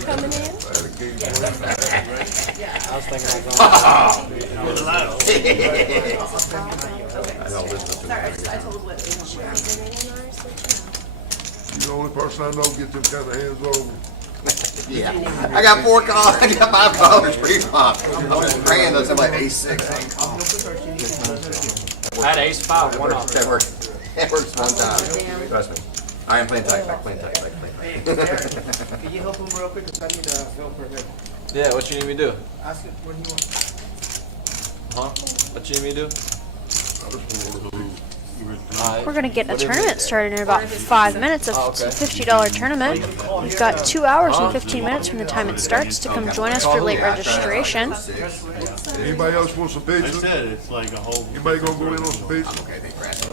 Coming in? I was thinking I I told Whitney. You the only person I know get them kind of hands over. Yeah. I got 4 calls. I got $5 pre-flop. I was praying that somebody ace-6 ain't call. I had ace 5, one off. That works. That works one time. Trust me. I am playing tight, playing tight, playing tight. Can you help him real quick? Cause I need a helper here. Yeah, what you need me to do? Ask him what he wants. Huh? What you need me to do? We're gonna get a tournament started in about 5 minutes. It's a $50 tournament. We've got 2 hours and 15 minutes from the time it starts to come join us for late registration. Anybody else want some Like I pizza? said, it's like a whole. Anybody gonna go in on some pizza? Okay, they crashed.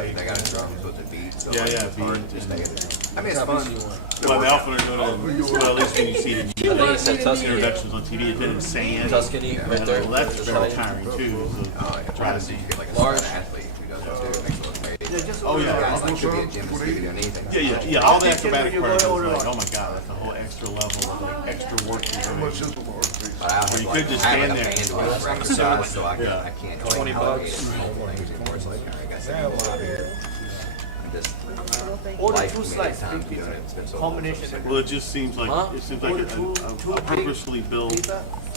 They got it wrong, so it's a beat. So Yeah, yeah, it's hard beat. to stay in there. I mean, it's fun. Well, the Alpha are well, at least when you see the introductions on TV, it's been insane. Tuscany, right there. Well, that's very tiring too. Try to see you get like a smart athlete who does it too. Makes it look great. Oh yeah. Guys like could be a gymnast, could be anything. Yeah. All the acrobatic part is like, oh my god, that's a whole extra level of like extra work you're How doing. much is the large pizza? But I have You like, could just I have stand like a there. band with a exercise, so I can't like, $20. navigate it multiple things anymore. It's like, alright, guys, I'm just Order life 2 committed slices, time big doing pizza. it. It's been so Combination. Well, it just seems like Huh? it seems like a purposefully built.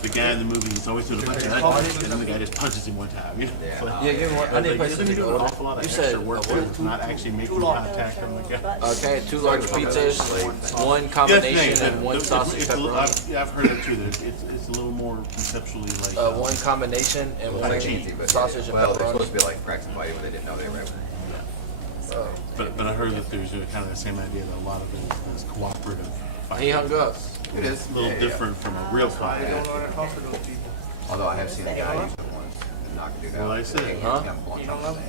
The guy in the movie, he's always doing a bunch of punches, and then the guy just punches him one time. You know? Yeah, give me one. I need to play You're some doing an order. awful lot of You extra said work what? too. It's not actually making contact. I'm like, yeah. Okay, 2 large pizzas, 1 combination, and 1 sausage pepperoni. Yeah, I've heard it too. That it's a little more conceptually like. 1 combination and 1 cheesy, but sausage and well, they're supposed pepperoni. to be like practice fighting, but they didn't know they were ever. But I heard that there's kind of the same idea that a lot of it is cooperative. He fighting. hung up. It is A little different from a real fight. Although I have seen a guy use it once and not do that. Well, I said, Huh?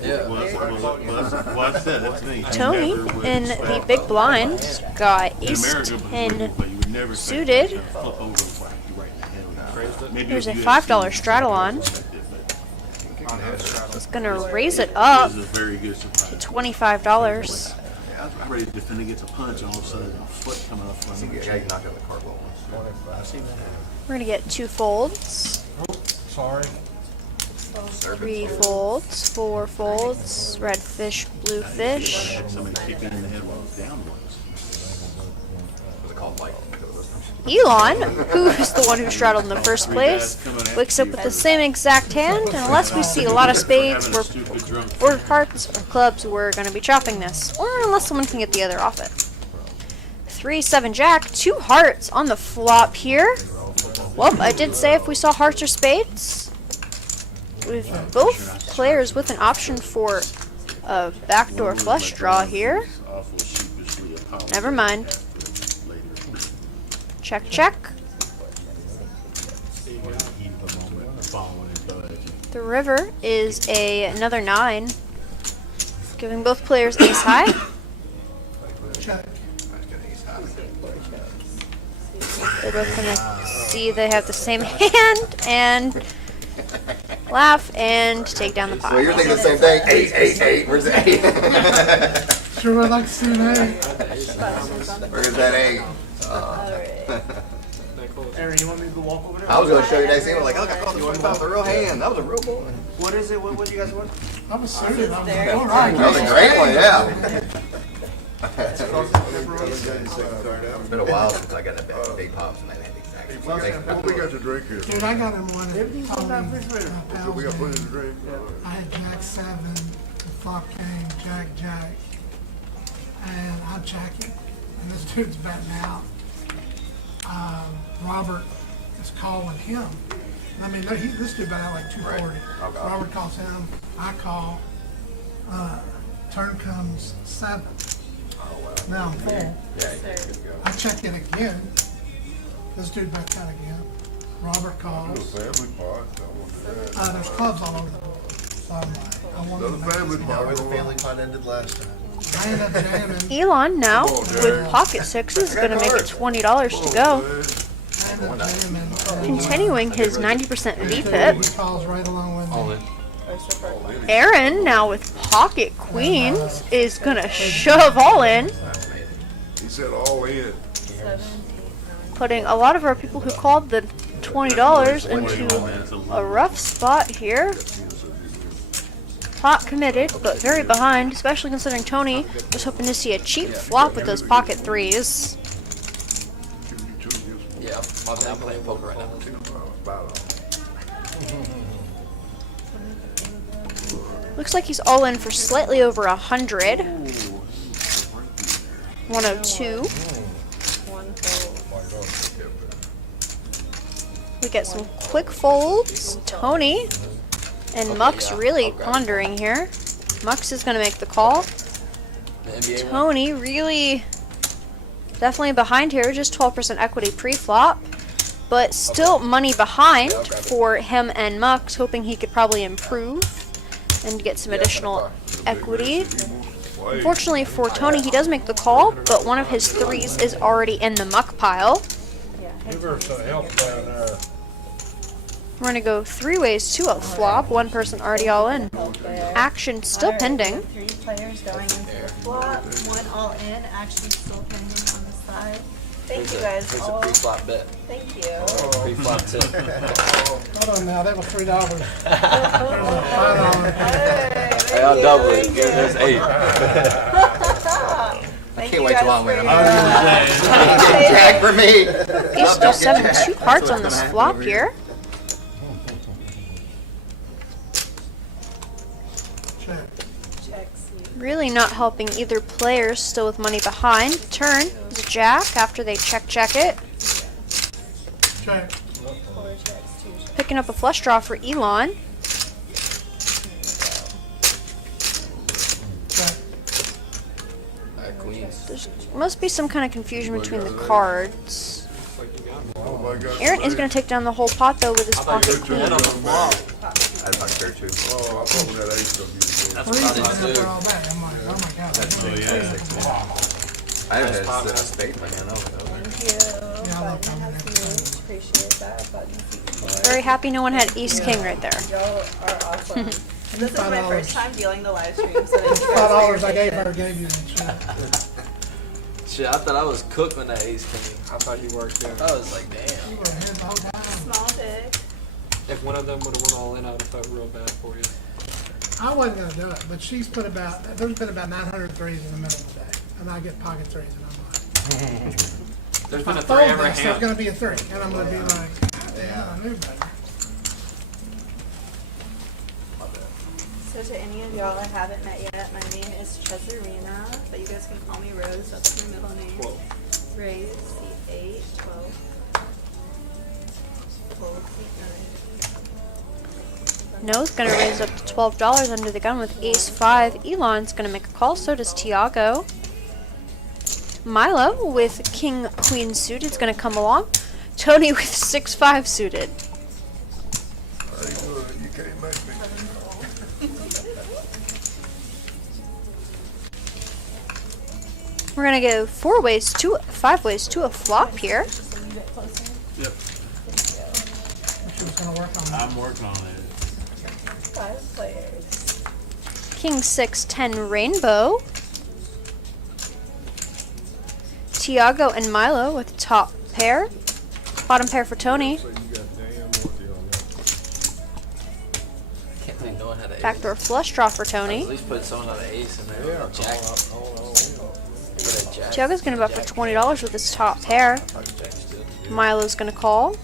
Yeah. Well, that's it. That's me. Tony You never would in the expect- big blind got In ace America, 10 but you would never expect suited. to flip over and whack you right in the head with it. Maybe There's a if you $5 had straddle on. but He's gonna raise it up This is a very good to surprise. $25. I'm ready to defend against a punch, and all of a sudden a foot coming up from Yeah, him. you knocked out the cardboard once. We're gonna get 2 folds, Sorry. 3 folds, 4 folds, red fish, blue fish. Somebody kicked me in the head while I was down once. Was it called like? Elon, who is the one who straddled in the first place, wakes up with the same exact hand, and unless we see a lot of spades or hearts or clubs, we're going to be chopping this. Or unless someone can get the other off it. 3-7 jack, 2 hearts on the flop here. Well, I did say if we saw hearts or spades. With both players with an option for a backdoor flush draw here. Never mind. Check, check. The river is another 9, giving both players ace high. Check. They're both gonna see they have the same hand and laugh and take down the So you're pot. thinking the same thing? 8. Where's the 8? Sure would like to see an A. Where's that 8? Aaron, you want me to go walk over there? I was going to show you next thing. Like, look, I called you one about the real hand. That was a real boy. What is it? What do you guys want? I was serious. I was like, all right. That was a great one, yeah. It's been a while since I got a big pops and I had the exact same thing. What we got to drink here? Dude, I got him one at Everything's on that refrigerator. So we got plenty to drink. I had Jack 7, the flop game, Jack, and I'm checking, and this dude's betting out. Robert is calling him. I mean, this dude bet out like 240. Robert calls him, I call. Turn comes 7. Now I'm full. I check it again. This dude bets out again. Robert calls. Family pot. I want that. There's clubs all over the board. So I'm like, I want to Another family pot. Where the family pot ended last time. I end up jamming. Elon now with pocket sixes is gonna make it $20 to go. Continuing his 90% VPIP. He calls right along with me. Aaron, now with pocket queens, is gonna shove all in, He said all in. putting a lot of our people who called the $20 into a rough spot here. Pot committed, but very behind, especially considering Tony was hoping to see a cheap flop with those pocket threes. Yeah, I'm playing poker right now. Looks like he's all in for slightly over 100. 102. We get some quick folds. Tony and Mux really pondering here. Mux is going to make the call. Tony really definitely behind here, just 12% equity pre-flop, but still money behind for him and Mux, hoping he could probably improve and get some additional equity. Unfortunately for Tony, he does make the call, but one of his threes is already in the muck pile. Give her some help down there. We're going to go 3 ways to a flop. One person already all in. Action still pending. 3 players going into the flop, 1 all in, actually still pending on the side. Thank you guys Here's a all. pre-flop bet. Thank you. Pre-flop tip. Hold on now, that was $3. Hey, I'll double it. Give us 8. I can't wait till I win. Jack for me. Ace deuce 7, 2 hearts on this flop here. Really not helping either player, still with money behind. Turn is a jack after they check it. Check. Picking up a flush draw for Elon. Queens. There must be some kind of confusion between the cards. Oh my God. Aaron is going to take down the whole pot though with his pocket queen. I thought so too. Oh, I thought we had ace of you. Well, he's been up there all day. I'm like, oh my God. I had a spade man. Thank you. Yeah, I love Button coming has in. moved. Appreciate that. Button C4. Very happy no one had ace king right there. Y'all are awesome. This is my $5. first time dealing the live stream, so thank you guys for your $5 I gave patience. her, gave you the check. Shit, I thought I was cooked when that ace came. I thought you worked there. I was like, damn. You were ahead the whole time. Small dick. If one of them would have went all in, I would have felt real bad for you. I wasn't gonna do it, but she's put there's been about 900 threes in the middle of the day, and I get pocket threes, and I'm like, There's if been I a 3 fold every this, there's hand. gonna be a 3, and I'm gonna be like, yeah, I knew better. So to any of y'all I haven't met yet, my name is Chesarina, but you guys can call me Rose, that's my middle name. Rose, C8, 12. 12, 8, 9. No's going to raise up to $12 under the gun with ace 5. Elon's going to make a call, so does Tiago. Milo with king queen suited is going to come along. Tony with 6-5 suited. You can't make me. We're going to go 5 ways to a flop here. Yep, She was gonna work on that. I'm working on it. 5 players. King 6-10 rainbow. Tiago and Milo with top pair. Bottom pair for Tony. So you got damn lucky on that. Can't believe no one had an ace. Backdoor flush draw for At Tony. least put someone on an ace in there. Yeah, Jack. Put a jack. Tiago's going to bet for $20 with his top pair. Jack still. Milo's going to call.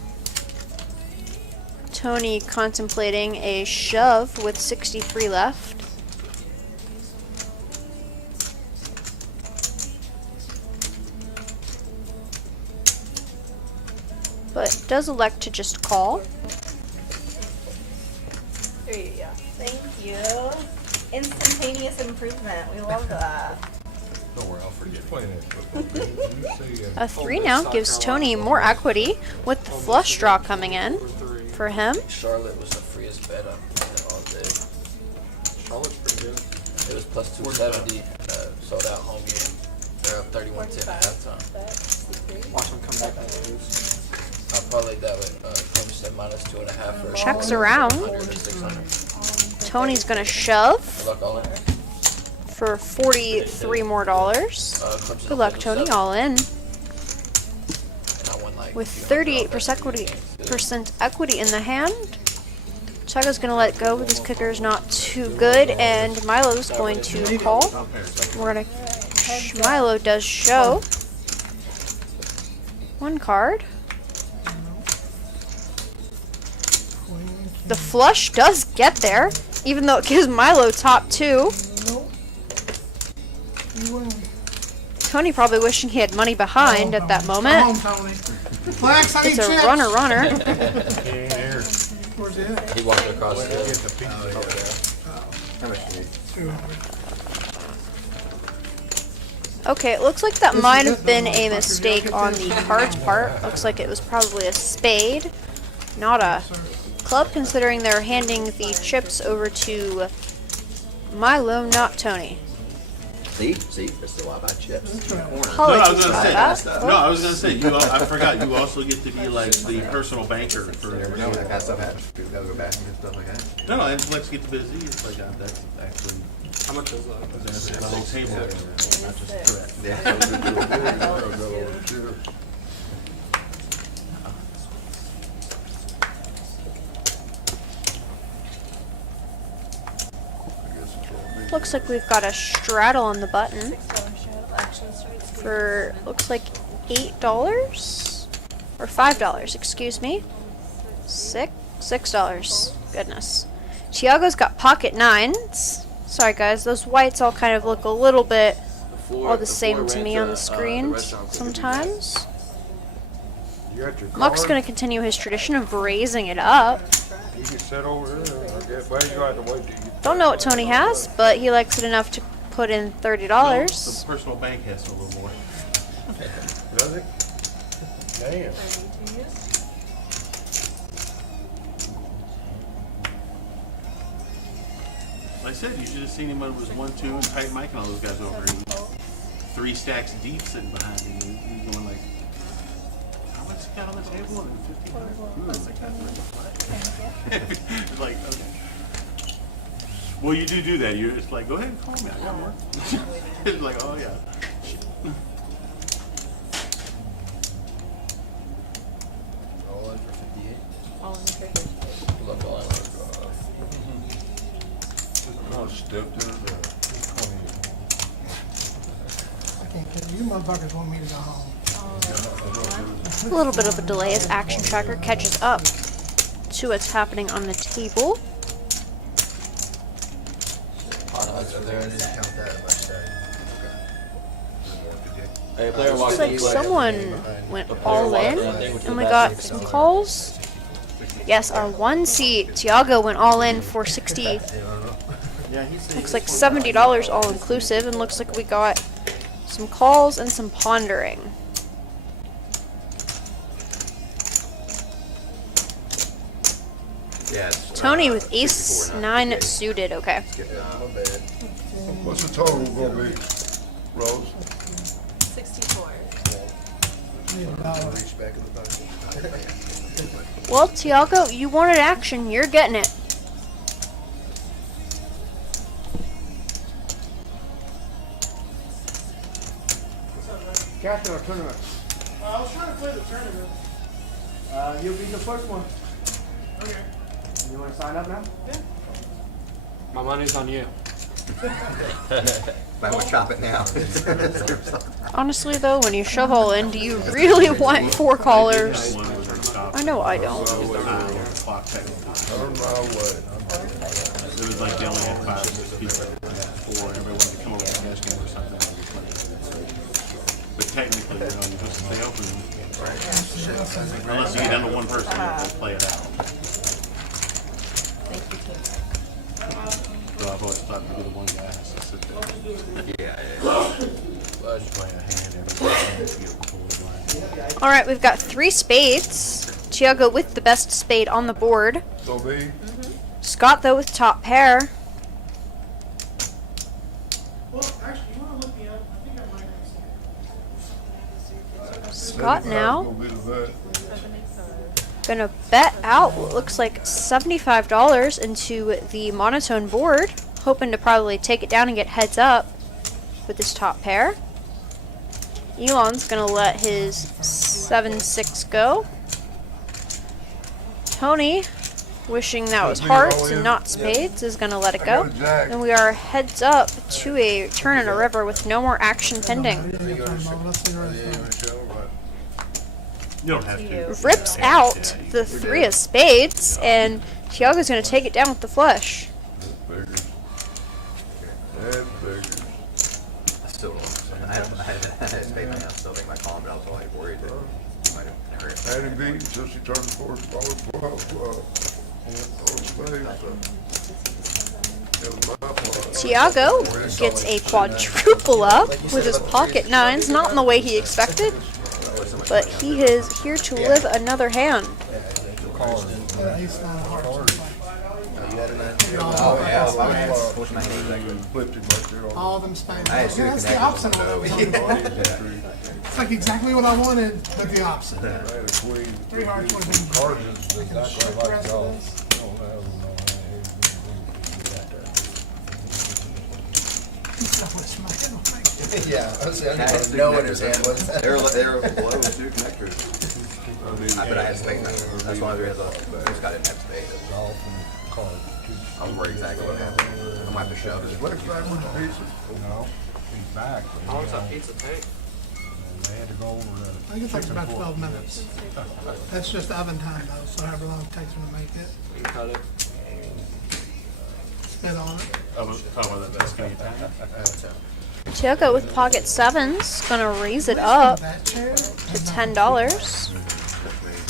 Tony contemplating a shove with 63 left. But does elect to just call. There you go. Thank you. Instantaneous improvement. We love that. Don't worry, I'll forget. Playing that football game. You see, A 3 now gives Tony more equity with the flush draw coming in for him. Charlotte was the freest bet on all day. Charlotte's pretty good. It was plus 270. Sold out home game. They're up 31-10 at halftime. Watch them come back and lose. Up parlayed that with Clemson minus 2.5 for Checks around. 100 to 600. Tony's gonna shove Good luck, all in. for $43 more. Clemson Good luck, opened Tony. 7, All in. and I won like With a few hundred 38% equity in the hand. Tiago's gonna let go because his kicker is not too good, and Milo's going to call. We're gonna. Milo does show. One card. The flush does get there, even though it gives Milo top 2. Nope. You win. Tony probably wishing he had money behind at that Come moment. on, Tony. Flex, I need It's a chips. runner. He ain't here. Where's it at? He walked across the Get the pizza over there. 200. Okay, it looks like that might have been a mistake on the card's part. Looks like it was probably a spade, not a club, considering they're handing the chips over to Milo, not Tony. See, this is why I buy chips. Apologies about that. I was gonna say, I forgot, you also get to be like the personal banker for Never know when that kind of stuff happens. People gotta go back and do stuff like that. No, and Flex gets busy, it's like, that's actually, How much is that? that's the whole table, not just correct. Looks like we've got a straddle on the button for, looks like $8 or $5, excuse me. $6. Goodness. Tiago's got pocket 9s. Sorry guys, those whites all kind of look a little bit all the same to me on the screen sometimes. You got your Muck's card? gonna continue his tradition of raising it up. You can sit over here, I guess. Well, you have to wait till you. Don't know what Tony has, but he likes it enough to put in The $30. personal bank has a little more. Does it? Damn. Like I said, you should have seen him when it was 1-2 and tight Mike and all those guys over. He was 3 stacks deep sitting behind him. He was going like, how much you got on the table? And 50 It's like, okay. Well, you do that. You're just like, go ahead and call me. I got more. It's like, oh yeah. All in for 58. All in for 58. Good luck, all in. I stepped in the I can't kill you. You motherfuckers want me to go home. A little bit of a delay as Action Tracker catches up to what's happening on the table. Hey, player Looks walking like you someone went all in, and we got some calls. Yes, our 1 seat, Tiago, went all in for 60. Looks like $70 all inclusive, and looks like we got some calls and some pondering. Yeah. Tony with ace 9 suited. Okay. What's the total gonna be, Rose? 64. Need a dollar. Well, Tiago, you wanted action. You're getting it. Cash or tournament? I was trying to play the tournament. You'll be the first one. Okay. You want to sign up now? My money's on you. Might want to chop it now. Honestly, though, when you shove all in, do you really want 4 callers? I know I don't. Clock technically. Turn my way. It was like they only had 5 or 6 people, 4, and everyone would come over to the cash game or something. But technically, you're supposed to stay open. Unless you get down to one person, you have to play it out. So I've always thought to be the one guy has to sit there. Alright, we've got 3 spades. Tiago with the best spade on the board. So me, Scott, though, with top pair. Well, actually, you want to look me up? I think I might have got now. Gonna be the that. Gonna bet out what looks like $75 into the monotone board, hoping to probably take it down and get heads up with this top pair. Elon's gonna let his 7-6 go. Tony, wishing that was hearts and not spades, is gonna let it go. And we are heads up to a turn and a river with no more action pending. You don't have to. Rips out the 3 of spades, and Tiago's gonna take it down with the flush. Figures. And figures. I still don't. I had a spade man. I still think my calm, but I was like worried that he might have never. Annie beat until she turned the force ball. Tiago gets a quadruple up with his pocket nines, not in the way he expected, but he is here to live another hand. Oh yeah, I pushed my hand. All of them spades. I had two That's the connections opposite on of the what I wanted. It's like exactly what I wanted, but the opposite. 3 hearts would have been Yeah, I was saying, I didn't know what his hand was. They were below with 2 connectors. But I had spade man. That's one of the reasons I just got in that spade. I was worried exactly what happened. I might have to shove it. Flex back with the pieces. No, he's back. How long does that pizza take? And they had to go over that. I think it takes about 12 minutes. That's just oven time though, so however long it takes them to make it. You can cut it. Spit on it. Talk about that. That's gonna get Tiago with pocket sevens, gonna raise it up That chair? to $10.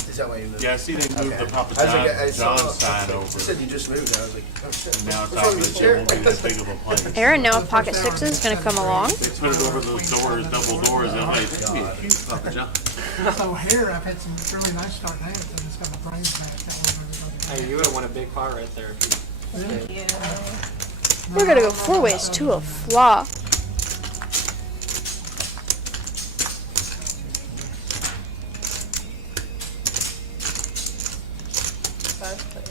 Is that why you moved? Yeah, I see they moved the Papa I was like, I saw- John sign You over. said you just moved, I was like, oh shit. And now it's What's wrong with obviously the won't be this big of a place. Aaron now with pocket sixes, gonna come along. They put it over those doors, double doors, and like, it's gonna be a huge Papa John. So here, I've had some really nice start hands, I just got my brains back. Hey, you would have won a big pot right there. We're gonna go 4 ways to a flop.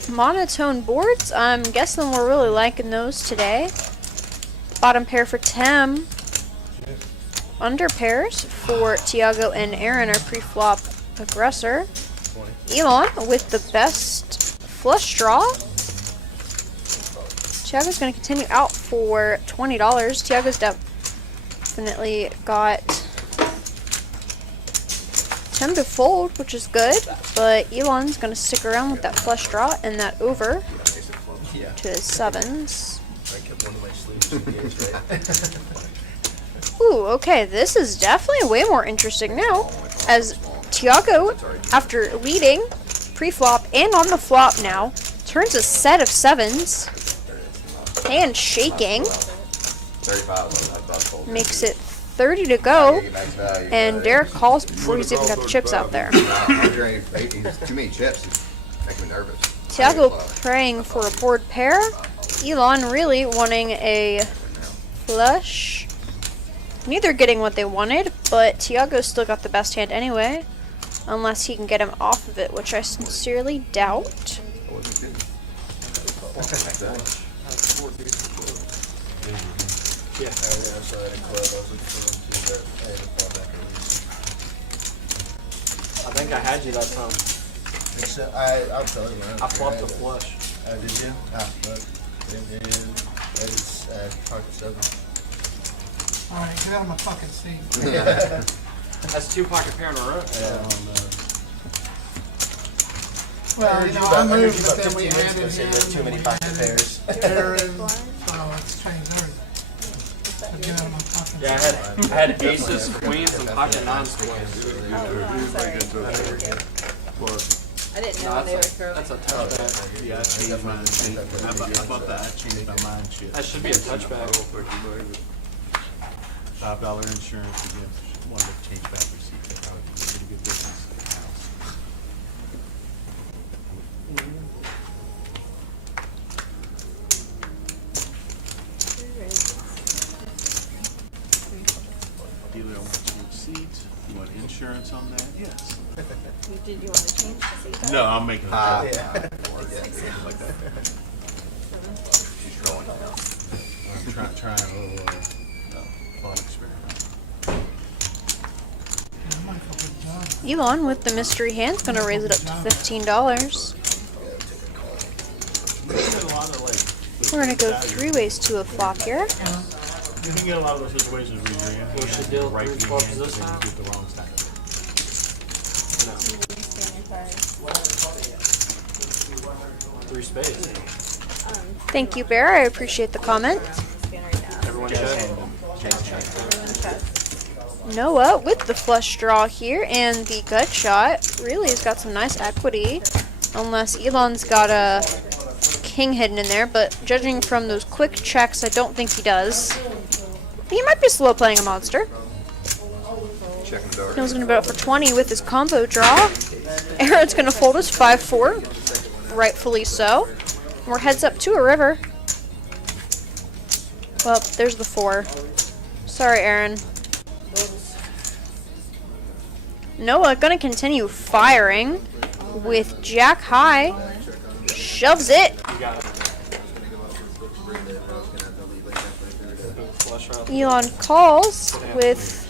Monotone boards, I'm guessing we're really liking those today. Bottom pair for Tim. Under pairs for Tiago and Aaron, our pre-flop aggressor. Elon with the best flush draw. Tiago's going to continue out for $20. Tiago's definitely got Tim to fold, which is good, but Elon's going to stick around with that flush draw and that over to his sevens. I kept one of my sleeves. Ooh, okay, this is definitely way more interesting now, as Tiago, after leading pre-flop and on the flop now, turns a set of sevens, hand shaking, 35. makes it 30 to go, and Derek calls before he's even got the chips out there. Too many chips. Make me nervous. Tiago praying for a board pair, Elon really wanting a flush. Neither getting what they wanted, but Tiago still got the best hand anyway, unless he can get him off of it, which I sincerely doubt. I think I had you that time. I'll tell you, man. I flopped the flush. Did you? Look. It's pocket 7. Alright, get out of my fucking seat. That's 2 pocket pair in a row. Well, you know, I moved, but then we added added him. too many pocket pairs. Aaron, so it's changed everything. So get out of my fucking Yeah, I had aces, queens, and pocket 9s queens. I didn't know No, they were that's throwing. a touchback. Yeah, I changed mine. I bought that. I changed my mind shit. That should be a touchback. $5 insurance to give one of the change back receipts. That probably be a pretty good business at the house. Dealer wants your receipts. You want insurance on that? Did you want to change to see? No, I'm making a Yeah. like that. She's trolling now. Trying a little fun experiment. Elon with the mystery hand's gonna raise it up to $15. We're gonna go 3 ways to a flop here. You can get a lot of those situations where you're in What's the hand, deal? right Three in your clubs hand, this and then time? you get the wrong stack. Three spades. Thank you, Bear. I appreciate the comment. Everyone check. Noah with the flush draw here and the gut shot really has got some nice equity. Unless Elon's got a king hidden in there, but judging from those quick checks, I don't think he does. He might be slow playing a monster. Checking the door. Noah's going to bet up for 20 with his combo draw. Aaron's going to fold his 5-4. Rightfully so. We're heads up to a river. Well, there's the 4. Sorry, Aaron. Noah going to continue firing with Jack high. Shoves it. Elon calls with,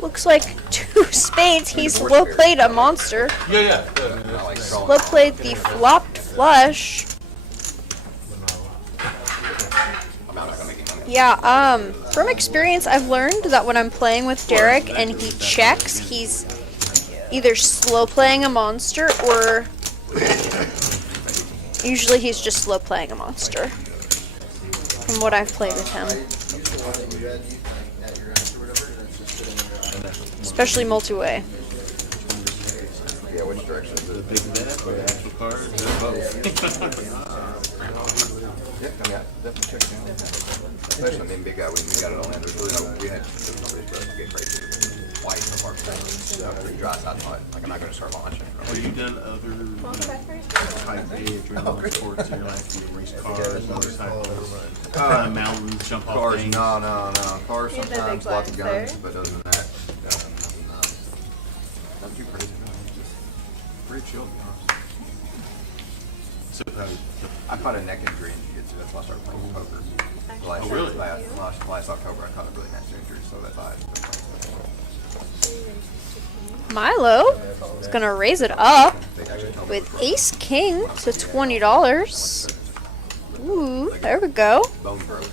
looks like 2 spades. He's low played a monster. Yeah. I like trolling. Low played the flopped flush. I'm not gonna make any money. Yeah, from experience, I've learned that when I'm playing with Derek and he checks, he's either slow playing a monster or usually he's just slow playing a monster. From what I've played with him. Especially multi-way. Yeah, which direction is it? Big bet or the actual card? Yeah, I mean, I definitely checked in. Especially, I mean, big guy, we got it on there. There's really no, we had, there's nobody's supposed to get crazy. White so far. So pretty dry, so I thought, like, I'm not gonna start launching. Have you done other type A adrenaline sports in your life? You race cars, motorcycles, mountains, jump off Cars, things? no. Cars Here's the sometimes, big lots of blinds, guns, sir. but other than that, not too crazy, no. Just pretty chill, to be honest. So, I caught a neck injury in jiu-jitsu, that's why I started playing poker. Oh, really? Last October, I caught a really nasty injury, so that's why I started playing. Milo is going to raise it up They actually told me with Ace King to $20. Ooh, there we go. bone broke.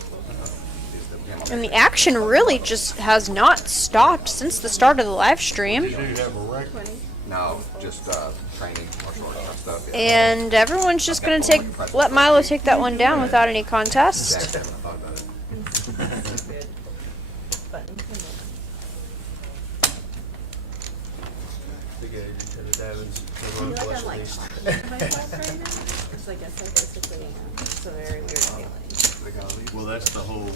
And the action really just has not stopped since the start of the live stream. you have a record. No, just training, martial arts stuff. Yeah. And everyone's just going to let Milo take that one down without any contest. Exactly, I thought about it. I feel like I'm like talking to myself right now. Which I guess I basically am. It's a very weird feeling. Well, that's the whole.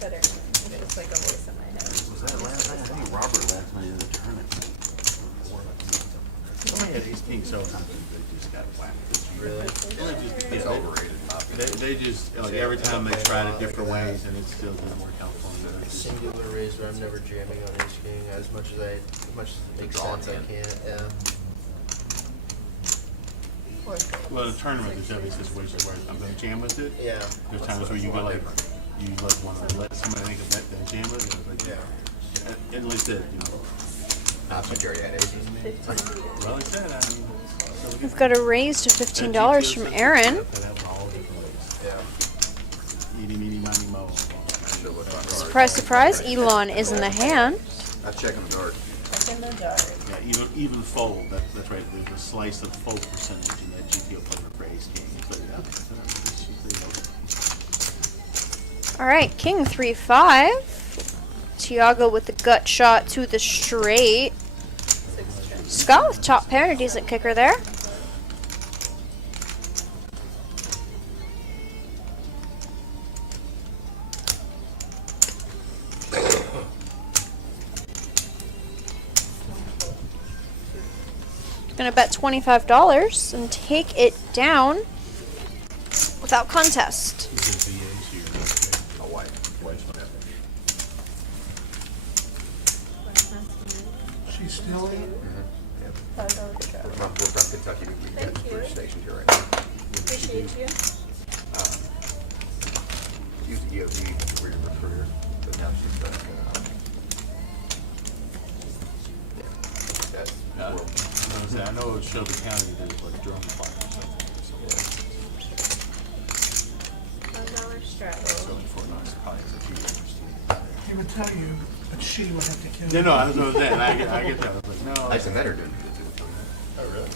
Better. It's just like a voice in my head. Was that last night? I think Robert last night in the tournament. Somebody had these kings so high they just got whacked. Really? It's overrated, in my opinion. They just, like, every time they tried it different ways and it still didn't work out for them. Singular razor, I'm never jamming on Ace King as much as it makes sense, I can't, yeah. Well, in a tournament, there's definitely situations where I'm going to jam with it. Yeah. There's times where you go like, you like want to let somebody make a bet then jam with it. But yeah. And like that, you know. Not so Jerry had aces. Well, like that, I mean. We've got a raise to $15 from Aaron. Eeny, meeny, miny, mo. Surprise, surprise, Elon is in the hand. I check in the dark. Check in the dark. Yeah, even fold. That's right. There's a slice of fold percentage in that GTO player for Ace King. You put it out. All right, King 3-5. Tiago with the gut shot to the straight. Scott with top pair and a decent kicker there. Gonna bet $25 and take it down without contest. A white. Still in? We're from Kentucky. We've got Thank you. 3 stations here right now. Appreciate you. Use the EOD for your recruiter, but now she's done it. Yeah, that's I know Shelby County did like drone fire or something. $1 straddle. So Fort Knox probably is a huge interesting. He would tell you, but she would have to kill No, you. no, I was saying, I get that. I was like, no. I actually met her doing it. Oh, really?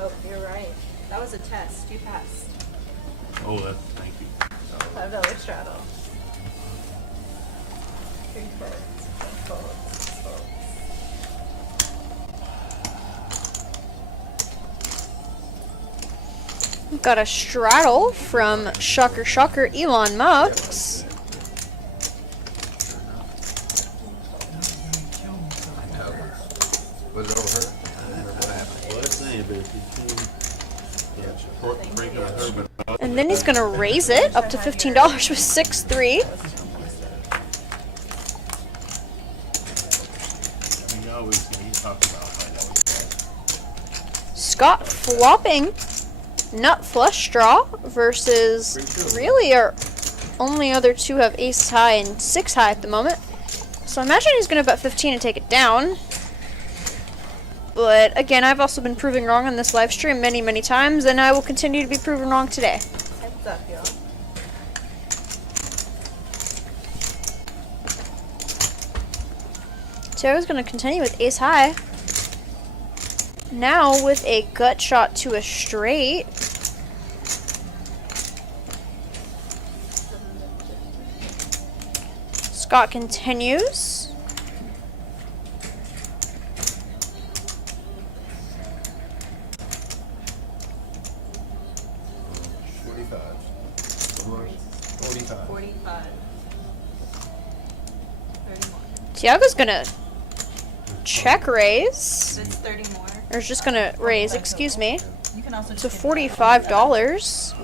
Oh, you're right. That was a test. You passed. Oh, that's, thank you. $5 straddle. 3 folds. 4 folds. 6 folds. We've got a straddle from Shocker Shocker Elon Musk. I know. Was it over her? I don't remember what happened. Well, that's saying, but if you can, yeah, break up her, but. And then he's going to raise it up to $15 with 6-3. You know, he's talking about Scott flopping nut flush draw versus really our only other two have ace high and 6 high at the moment. So I imagine he's going to bet 15 and take it down. But again, I've also been proven wrong on this live stream many, many times, and I will continue to be proven wrong today. Heads up, y'all. Tiago's going to continue with ace high. Now with a gut shot to a straight. Scott continues. Tiago's gonna check raise. It's 30 more. Or is just gonna raise, excuse me, You can also to $45.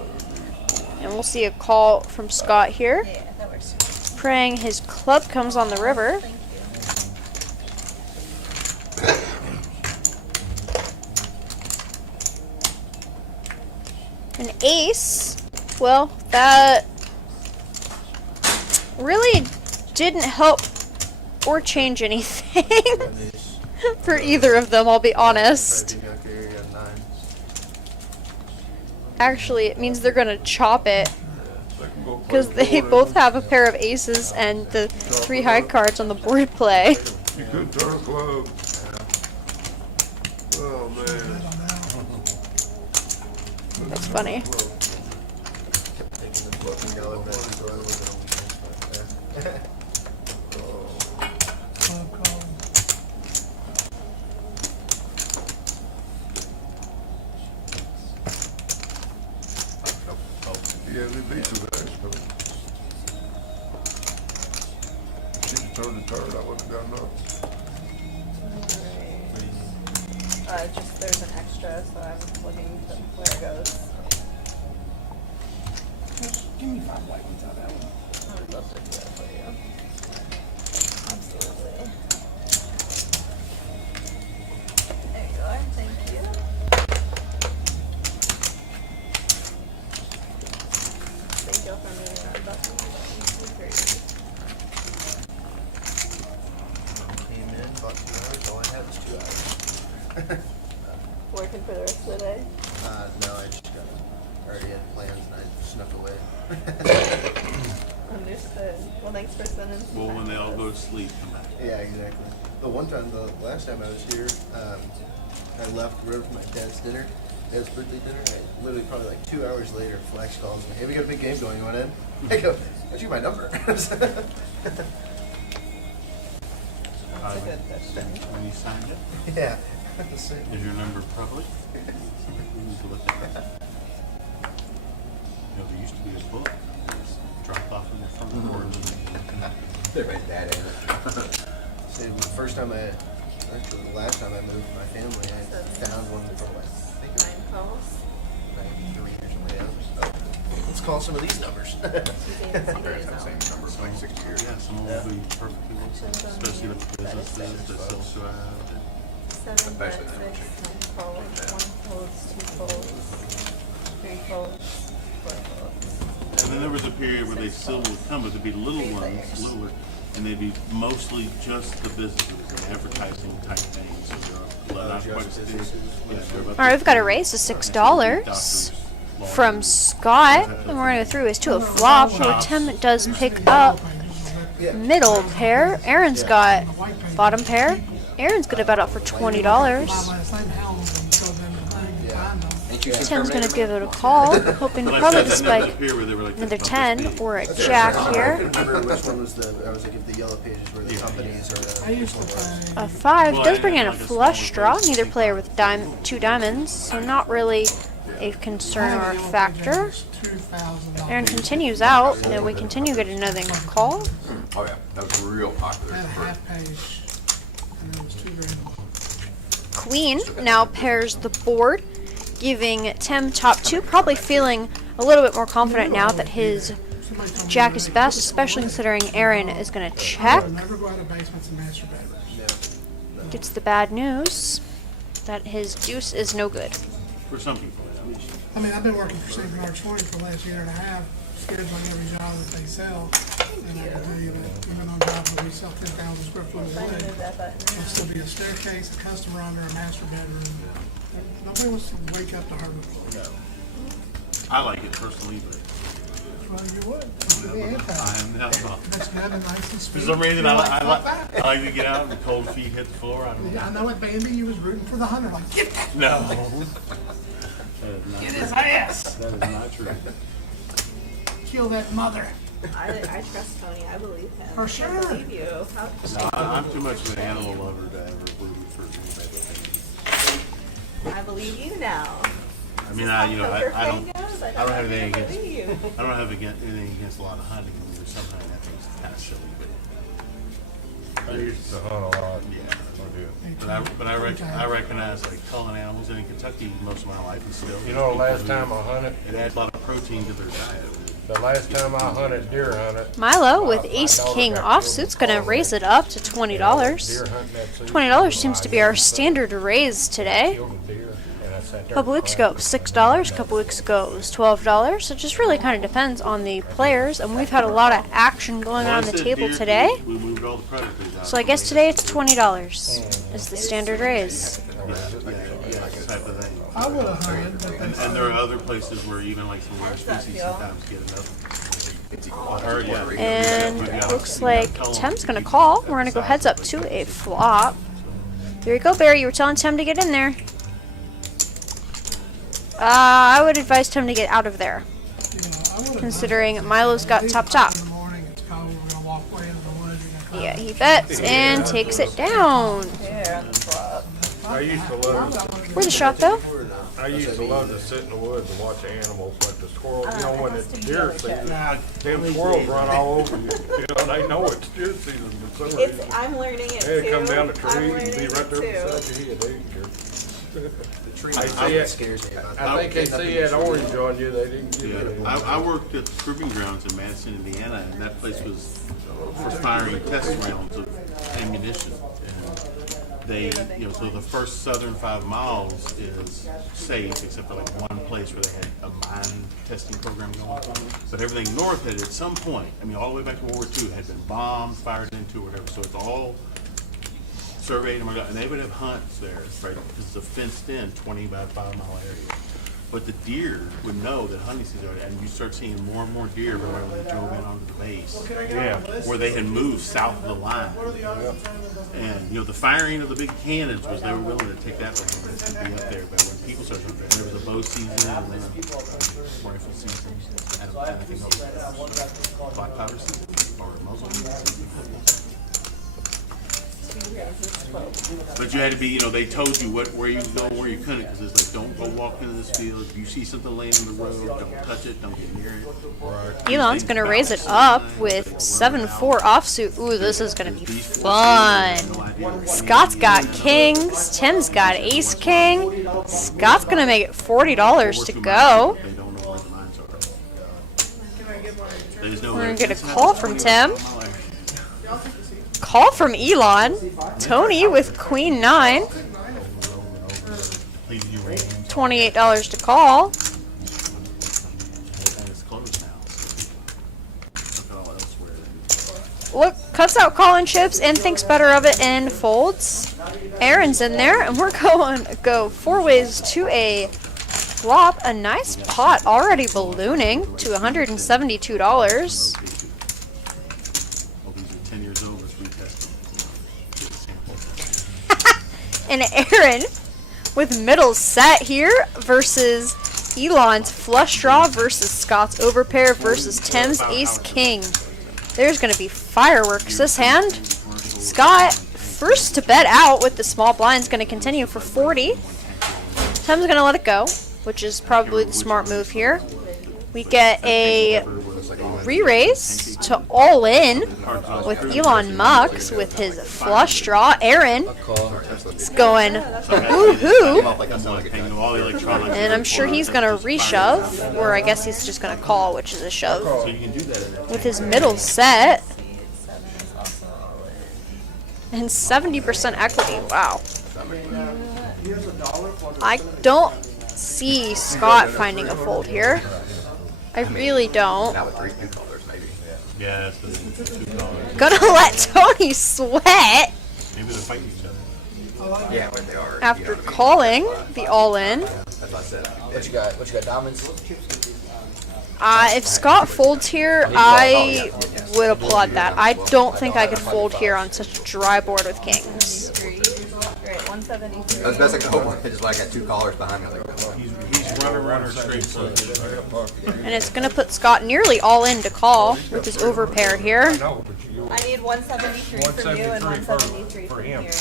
And we'll see a call from Scott here. Yeah, that works. Praying his club comes on the river. Thank An ace. Well, that really didn't help or change anything for either of them, I'll be honest. Actually, it means they're gonna chop it because they both have a pair of aces and the 3 high cards on the board play. You could turn a club. Oh, man. That's funny. Club call. Yeah, they beat some guys. She'd have turned the turn, I wouldn't have done nothing. Just there's an extra, so I'm looking to where it goes. Give me 5 white ones out of that one. I would love to do that for you. Absolutely. There you are. Thank you. Thank you for meeting our button. Came in, about 2 hours, all I had was 2 hours. Working for the rest of the day. No, I just already had plans and I snuck away. Understood. Well, thanks for spending some Well, time when they with all us. go to sleep, come back. Yeah, exactly. The one time, the last time I was here, I left the road for my dad's dinner, dad's birthday dinner. I literally probably like 2 hours later, Flex calls me, hey, we got a big game going, you want in? I go, how'd you get my number? That's a good question. When you signed it, Yeah. The same. is your number public? We need to look at that. You know, there used to be a book that was dropped off in the front porch. Everybody's bad at it. See, the first time actually the last time I moved with my family, I found one from like, I think it was 9 calls. 93 or something. Yeah. call some of these numbers. My parents have the same number for like 60 years. Yeah, some will be perfectly, especially the businesses that sell throughout. 7, 5, 6, 10 folds, 1 folds, 2 folds, 3 folds, 4 folds. And then there was a period where they still would come, but there'd be little ones, littler, and they'd be mostly just the businesses and advertising type things. So they're not quite as big. All right, we've got a raise to $6 from Scott, and we're gonna go through his 2 of flop. Where Tim does pick up middle pair. Aaron's got bottom pair. Aaron's gonna bet up for $20. Tim's gonna give it a call, hoping to probably to spike another 10 or a jack here. Remember which one was the? I was like, if the yellow pages were the companies or. A 5 does bring in a flush draw. Neither player with 2 diamonds, so not really a concern or a factor. Aaron continues out, and then we continue getting another call. Oh yeah, that was real popular. Queen now pairs the board, giving Tim top 2, probably feeling a little bit more confident now that his jack is best, especially considering Aaron is going to check. Gets the bad news that his deuce is no good. For some people. I mean, I've been working for St. Bernard Shores for the last year and a half, scheduling every job that they sell. And I can tell you that even on jobs where we sell 10,000 square foot of wood, there'll still be a staircase, a customer under, a master bedroom. Nobody wants to wake up to hardwood floors. I like it personally, but Well, you would. I am not. That's good and nice and For sweet. some reason, You I like like to get out and the cold feet hit the floor. I don't know. I know at Bambi you was rooting for the hunter. Like, get that. No. Get his ass. That is not true. Kill that mother. I trust Tony. I believe him. For sure. I believe you. No, I'm too much of an animal lover to ever root for anybody. I believe you now. I mean, I don't have anything against. believe you. I don't have anything against a lot of hunting. I mean, there's some hunting I think is kind of silly, but I used to hunt a lot. yeah. But I recognize like culling animals in Kentucky most of my life and still. You know, the last time I hunted, it adds a lot of protein to their diet. the last time I hunted, deer hunted. Milo with Ace King offsuit's gonna raise it up to $20. $20 seems to be our standard raise today. A couple weeks ago, $6. A couple weeks ago, it was $12. It just really kind of depends on the players, and we've had a lot of action going on the table today. We moved all the predators out. So I guess today it's $20 is the standard raise. Type of thing. I would have hunted. And there are other places where even like some rare species sometimes get enough. And it looks like Tim's gonna call. We're gonna go heads up to a flop. There you go, Barry. You were telling Tim to get in there. I would advise Tim to get out of there, considering Milo's got top. Yeah, he bets and takes it down. I used to love. Where's the shot though? I used to love to sit in the woods and watch animals like the squirrels. You know, when it's deer season, them squirrels run all over you. You know, they know it's deer season, but some reason I'm learning it they too. come down the I'm tree and learning be it right there too. beside you. They eat you. Tree I see it. scares me about I think they see that orange on you. They didn't get Yeah, it. I worked at the proving grounds in Madison, Indiana, and that place was for firing test rounds of ammunition. And they, so the first southern 5 miles is safe, except for like one place where they had a mine testing program going on. But everything north had, at some point, all the way back to World War II, had been bombed, fired into, or whatever. So it's all surveyed, and they would have hunts there, right? Because it's a fenced-in 20 by 5 mile area. But the deer would know that hunting season, and you start seeing more and more deer when they drove in onto the base, where they had moved south of the line. And the firing of the big cannons was they were willing to take that one to be up there. But when people started, there was a bow season and then a rifle season, and I think black powder season or muzzle season. But you had to be, they told you where you could go and where you couldn't, because it's like, don't go walk into this field. If you see something laying on the road, don't touch it, don't get near it. Elon's gonna raise it up with 7-4 offsuit. Ooh, this is gonna be fun. Scott's got kings. Tim's got ace king. Scott's gonna make it $40 to go. They don't know where the lines are. There's no We're way. gonna get a call from Tim. Call from Elon. Tony with Queen 9. Please do rain. $28 to call. It's closed now. Look at all elsewhere. Look, cuts out calling chips and thinks better of it and folds. Aaron's in there, and we're going to go 4 ways to a flop. A nice pot already ballooning to $172. Well, these are 10 years old. Let's retest them. And Aaron with middle set here versus Elon's flush draw versus Scott's overpair versus Tim's ace king. There's going to be fireworks this hand. Scott first to bet out with the small blinds, going to continue for 40. Tim's going to let it go, which is probably the smart move here. We get a re-raise to all in with Elon Mucks with his flush draw. Aaron is going woohoo. And I'm sure he's going to re-shove, or I guess he's just going to call, which is a shove, with his middle set. And 70% equity, wow. I don't see Scott finding a fold here. I really don't. Now with two colors, maybe. Yeah, it's the 2 colors. Gonna let Tony sweat Maybe they're fighting each other. Yeah, but they are. after calling the all-in. That's what I said. What you got? Diamonds? If Scott folds here, I would applaud that. I don't think I could fold here on such a dry board with kings. Great, 173. That's best I could hope. I just like got 2 callers behind me. I was like, oh. He's runner straight. So And it's gonna put Scott nearly all in to call with his overpair here. I need 173 from you and 173 from here. Grab it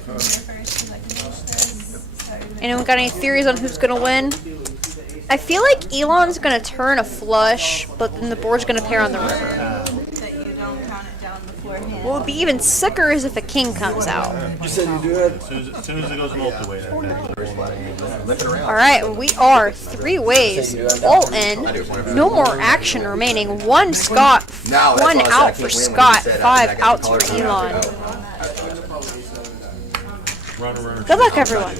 from here first, 'cause I can push this. Anyone got any theories on who's gonna win? I feel like Elon's gonna turn a flush, but then the board's gonna pair on the river. That you don't count it down beforehand. What would be even sicker is if a king comes out. You said you do it? as soon as it goes multi-way, Alright, we are 3 ways, all in. No more action remaining. 1 Scott, 1 out for Scott, 5 outs for Elon. Good luck, everyone.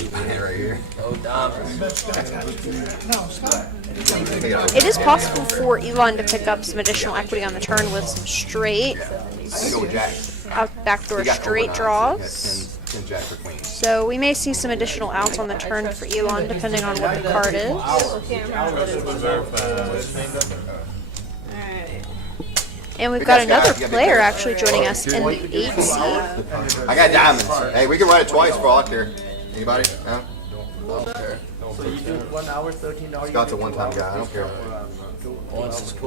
It is possible for Elon to pick up some additional equity on the turn with some straight, backdoor straight draws. So we may see some additional outs on the turn for Elon, depending on what the card is. And we've got another player actually joining us in the 8 seat. I got diamonds. Hey, we can run it twice for all I care. Anybody? No? I don't care. So you do 1 hour, $13. Scott's a one-time guy. I don't care.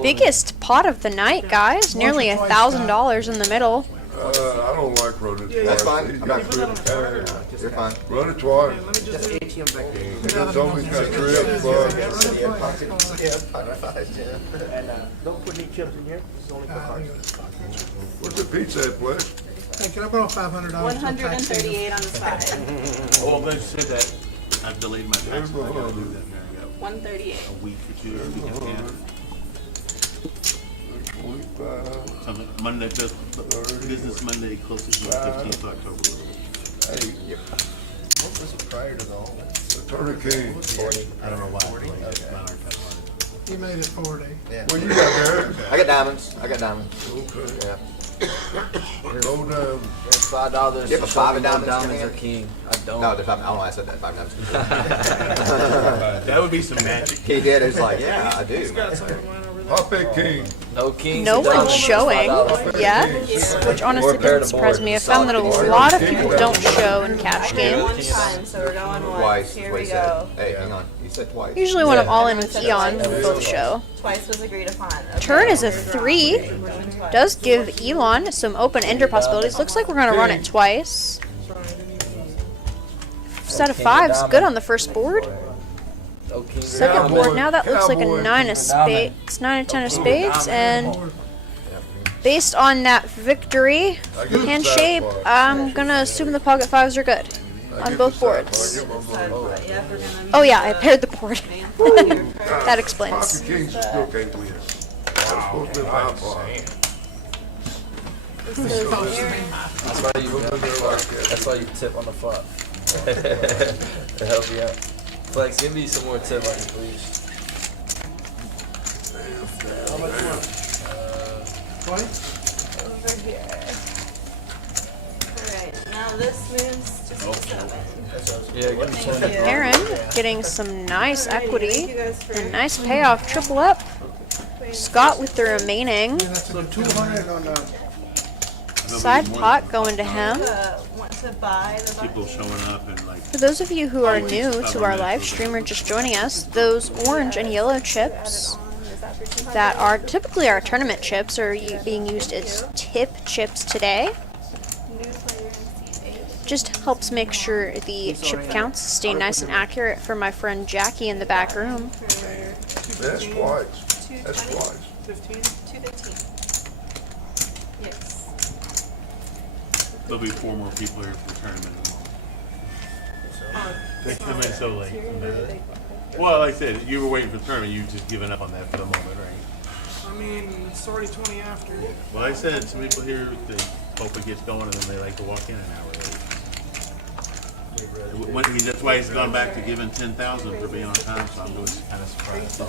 Biggest pot of the night, guys. Nearly $1,000 in the middle. I don't like running twice. That's fine. I'm not You're fine. Run it twice. Just ATM back there. That's always got trips, bud. And don't put any chips in here. It's only for cards. What's the pizza at, Flesh? Hey, can I borrow $500? 138 on the side. Well, they said that I've delayed my tax. I gotta do that now. 138. A week or 2 or Monday, business Monday closest to the 15th of October. Hey, What was it prior to the all? Turner King. I don't know why. He made it 40. What you got there? I got diamonds. Okay. Yeah. Go down. $5. You have a 5 of diamonds are king. I don't. No, the 5. I don't know why I said that. 5 diamonds. That would be some magic. He did. It's like, yeah, I do. Hop at King. No king. No one's showing yet, which honestly didn't surprise me. I found that a lot of people don't show in cash One games. time, so we're going once. Twice. Here What we he said. go. Hey, hang on. You said twice. Usually when I'm all in with Eon, we both show. Twice was agreed upon. Okay. Turn is a 3. Does give Elon some open-ender possibilities. Looks like we're going to run it twice. Set of 5s, good on the first board. Second board, now that looks like a 9 of spades, 9 or 10 of spades, and based on that victory hand shape, I'm gonna assume the pocket 5s are good on both boards. Oh yeah, I paired the board. That explains. King still can't win. That's supposed to be my part. That's why you tip on the flop. To help you out. Flex, give me some more tip on you, please. How much more? 20? Over here. Alright, now this moves to 7. Yeah, give me Thank 20. you. Aaron getting some nice Alrighty, equity thank you guys for and nice payoff. Triple up. Scott with the remaining. So 200 on the. Side pot going to him. Want to buy the People showing up and like. For those of you who are new to our live stream or just joining us, those orange and yellow chips that are typically our tournament chips are being used as tip chips today. Just helps make sure the chip counts stay nice and accurate for my friend Jackie in the back room. That's twice. That's twice. 215. Yes. There'll be 4 more people here for the tournament tomorrow. They come in so late. Well, like I said, you were waiting for the tournament. You've just given up on that for the moment, right? I mean, it's already 20 after. Well, I said some people here, they hope it gets going, and then they like to walk in an hour late. That's why he's gone back to giving 10,000 for being on time. So I'm really kind of surprised.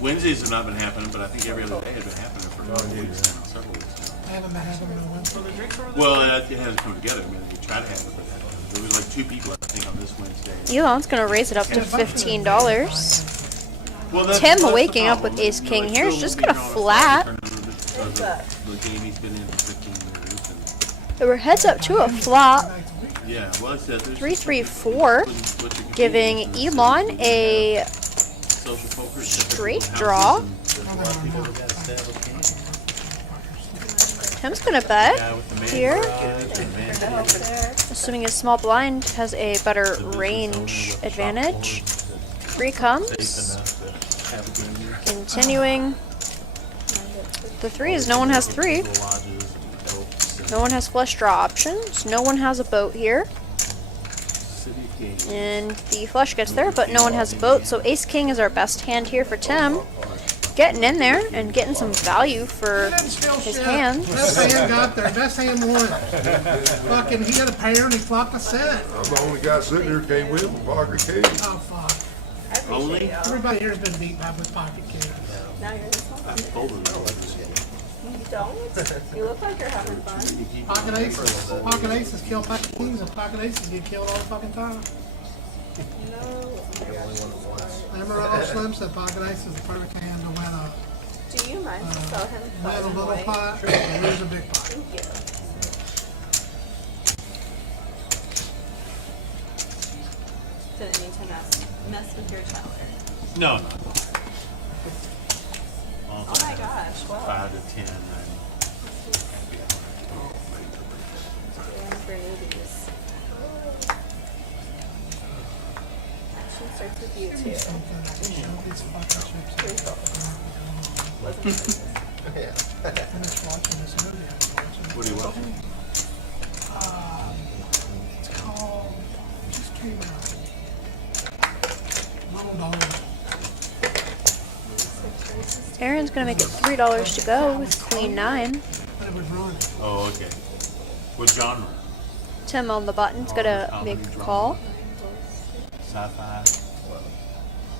Wednesdays have not been happening, but I think every other day has been happening for weeks now, several weeks now. I haven't been having a Wednesday. Well, it hasn't come together. I mean, we tried to have it, but there was like 2 people, I think, on this Wednesday. Elon's gonna raise it up to $15. Well, Tim that's waking the up with problem. ace king Like, here is Phil just will be gonna on a flat. The game he's been in for 15 years. We're heads up to a flop. Yeah, well, I said there's 3-3-4, giving Elon a straight draw. Tim's gonna bet here, assuming his small blind has a better range advantage. 3 comes, continuing. The 3 is no one has 3. No one has flush draw options. No one has a boat here. And the flush gets there, but no one has a boat. So ace king is our best hand here for Tim. Getting in there and getting some value for his hand. Best hand got there. Best hand won. Fucking, he got a pair and he flopped a set. I'm the only guy sitting here who came with with pocket king. Oh, fuck. Only? Everybody here has been beat up with pocket king. Now you're this one. I told him that. You don't? You look like you're having fun. Pocket aces. Pocket aces kill pocket kings and pocket aces get killed all the fucking time. No. Emerald Slim said pocket ace is the perfect hand to win a, Do you mind to sell him win a little away? pot or lose a big pot. Thank you. Didn't mean to mess with your teller. No. Oh my gosh, wow. 5 to 10. Damn for newbies. Action starts with you too. What are you watching? It's called, just came out. Little Dollars. Aaron's gonna make it $3 to go with queen 9. But it was running. Oh, okay. What genre? Tim on the button's gonna make a call. Sci-fi.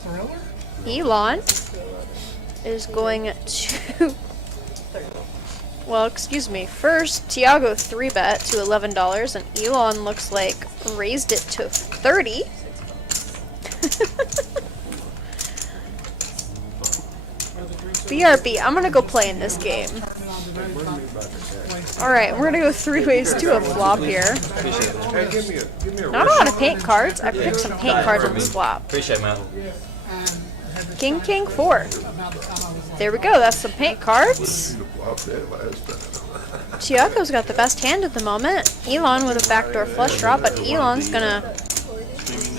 Thriller? Elon is going to, well, excuse me. First, Tiago 3-bet to $11, and Elon looks like raised it to 30. BRB, I'm gonna go play in this game. Alright, we're gonna go 3 ways to a flop here. Hey, give me a Not a lot of paint cards. I picked some paint cards on this flop. Appreciate it, man. King, king, 4. There we go, that's some paint cards. flop that last time. Tiago's got the best hand at the moment. Elon with a backdoor flush draw, but Elon's gonna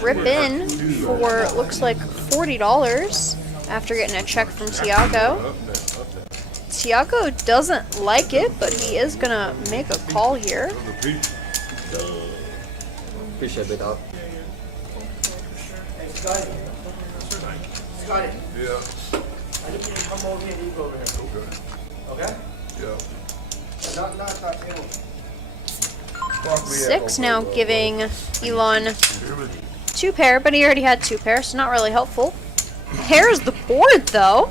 rip in for, looks like $40 after getting a check from Tiago. Tiago doesn't like it, but he is gonna make a call here. Appreciate it, dog. Scotty. Yeah. I need you to come over here and eat over here. Okay? Yeah. Not table. Six now giving Elon 2 pair, but he already had 2 pairs, so not really helpful. Pairs the board though,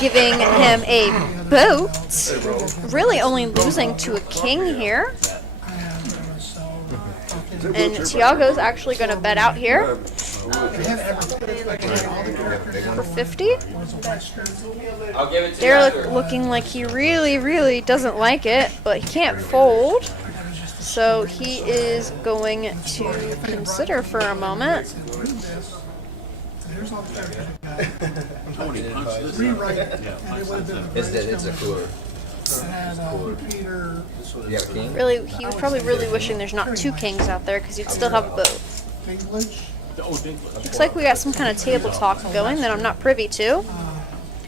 giving him a boat. Really only losing to a king here. And Tiago's actually going to bet out here for 50. I'll give it to They're looking like he really, really doesn't like it, but he can't fold. So he is going to consider for a moment. It's a cooler. Peter. You have a king? Really, he was probably really wishing there's not 2 kings out there because he'd still have a boat. English. Looks like we got some kind of table talk going that I'm not privy to.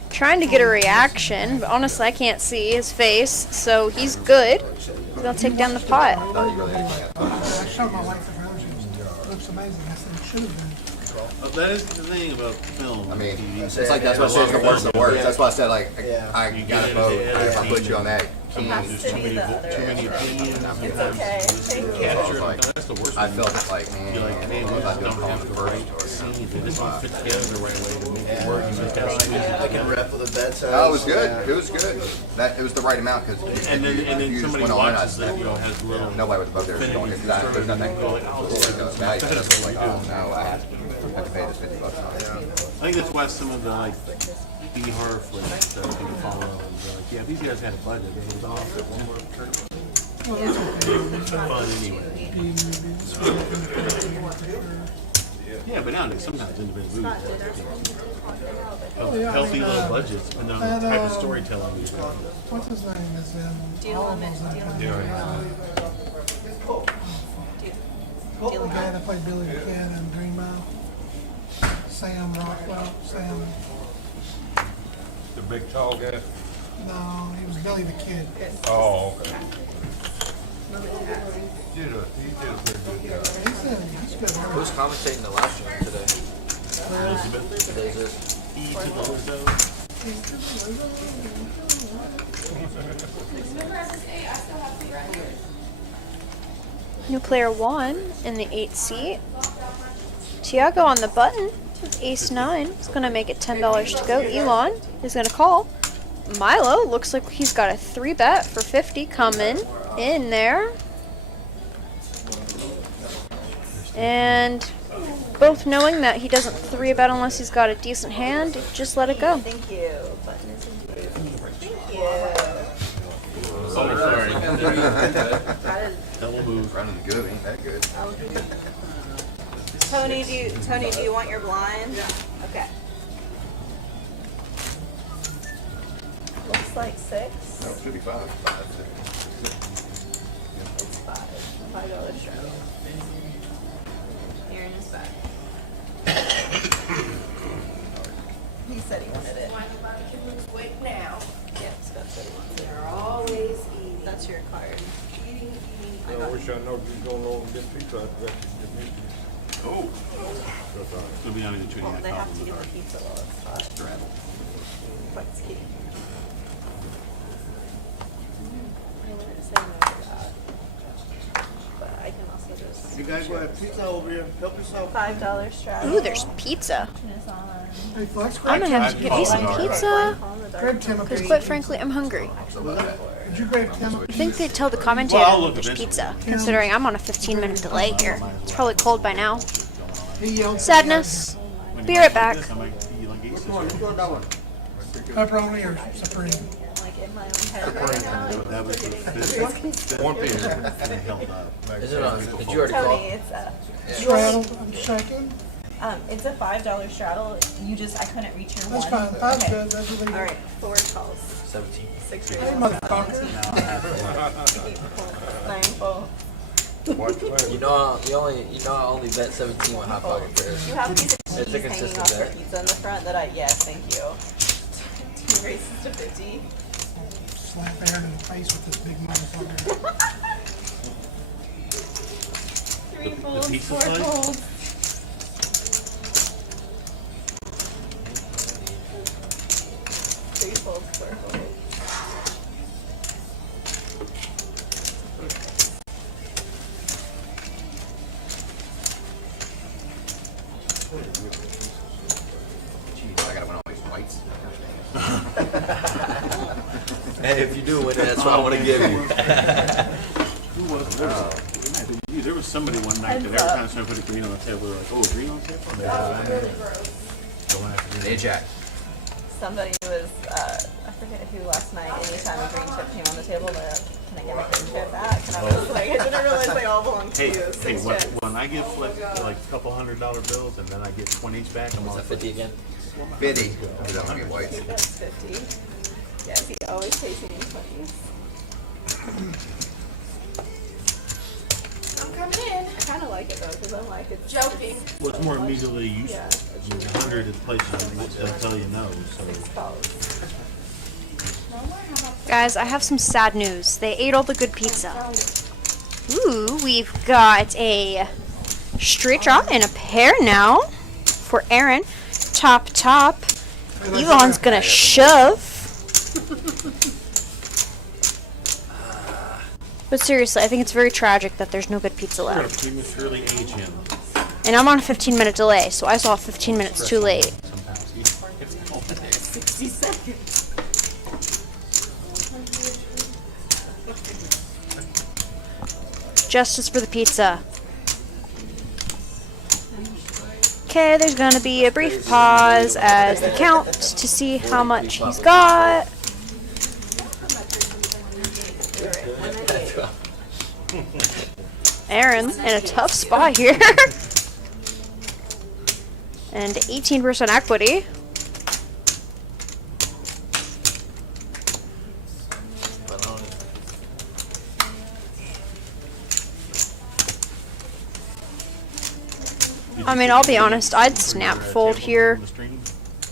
Trying to get a reaction, but honestly I can't see his face, so he's good. He's gonna take down the pot. I showed my wife the versions. It looks amazing. I said it should have been. That is the thing about film. I mean, TV. it's like that's what I said. It's the worst of the worst. That's why I said like I got a vote. I put you on that. King. There's too many opinions. It's okay. Thank you. I was like, That's the worst. I felt like, man, what if I do a call first? This one fit together the right way to make it work. You just gotta squeeze it I can together. rep with a bet size. Oh, it was good. It was good. It was the right amount because And then somebody went on. watches that, has a little. Nobody was above there going into that. There's nothing. Now you just like, oh no, I have to pay this $50 on it. I think that's why some of the like B horror flicks that people follow and they're like, yeah, these guys had a budget. It was awesome. It's fun anyway. Yeah, but nowadays sometimes independent movies have healthy low budgets, but no type of storytelling. What's his name is in Do you all of limit? those. Do you limit? The guy that played Billy the Kid in Dreamboat. Sam Rockwell. Sam. The big tall guy? No, he was Billy the Kid. Oh, okay. He did a pretty good job. He's good. Who's commentating the last stream today? Elizabeth. E to the Lizzo. New player 1 in the 8th seat. Tiago on the button with ace 9. It's going to make it $10 to go. Elon is going to call. Milo looks like he's got a 3-bet for 50 coming in there. And both knowing that he doesn't 3-bet unless he's got a decent hand, just let it go. Thank you. Button is engaged. Thank you. Oh, sorry. That is Double move. Running good, ain't that good? Tony, do you want your blind? Okay. Looks like 6. No, it should be 5. It's 5. $5 straddle. Aaron is back. He said he wanted it. Wait now. Yes, that's what he wanted. They're always eating. That's your card. Eating. I wish I know you going over and get pizza. I'd bet you get me. Oh. It'll be on the tree. Well, they have to get the pizza while it's hot. But it's cute. I wouldn't say no to that. But I can also just. You guys want a pizza over here? Help yourself. $5 straddle. Ooh, there's pizza. Is on. Hey, Flex, I'm going to have to get me some pizza. grab Tim a Because piece. quite frankly, I'm hungry. Did you grab Tim a I piece? think they tell the commentator Well, I'll look there's eventually. pizza, considering I'm on a 15-minute delay here. It's probably cold by now. He yelled. Sadness. Be right back. I might be like aces. Which one, that one? Pepperoni or Supreme? Like in my own head right now. That was the fifth. One piece. And it held up. Is it on? Did you already Tony, call? it's a. Straddle, I'm checking. It's a $5 straddle. You just I couldn't reach your That's one. fine. Five's Okay. good. That's really good. All right, 4 calls. 17. 6 Hey, readers. motherfucker. 8 full. 9 full. Watch your You know, I only bet 17 with hot pocket pairs. You have a piece of It's a cheese hanging consistent off your bet. pizza in the front that I yes, thank you. 2 races to 50. Slap Aaron in the face with this big motherfucker. 3 folds, pizza 4 slice? folds. Hey, if you do win it, that's what I want to give you. Who was it? There was somebody one night that every time somebody put a green on the table, they were like, oh, green on the table? And they go after green. Hey, Jack. Somebody was, I forget who last night, anytime a green chip came on the table, they're like, can I get my green chip back? And I was like, I didn't realize they all belong to Hey, you. hey, 6 when, chips. when I get flipped like a couple $100 bills and then I get 20s back, I'm Was like, that 50 again? 50. That might be white. That's 50. Yes, he always pays me in 20s. I'm coming in. I kind of like it though, because I'm like, it's Joking. what's more immediately useful? Yeah. 100 is places they'll tell you no, so. Guys, I have some sad news. They ate all the good pizza. Ooh, we've got a straight draw and a pair now for Aaron. Top. Elon's gonna shove. But seriously, I think it's very tragic that there's no good pizza You're gonna left. prematurely age him. And I'm on a 15-minute delay, so I saw 15 minutes too late. Sometimes he's 60 seconds. Justice for the pizza. Okay, there's gonna be a brief pause as they count to see how much he's got. Aaron's in a tough spot here. And 18% equity. I mean, I'll be honest, I'd snap fold here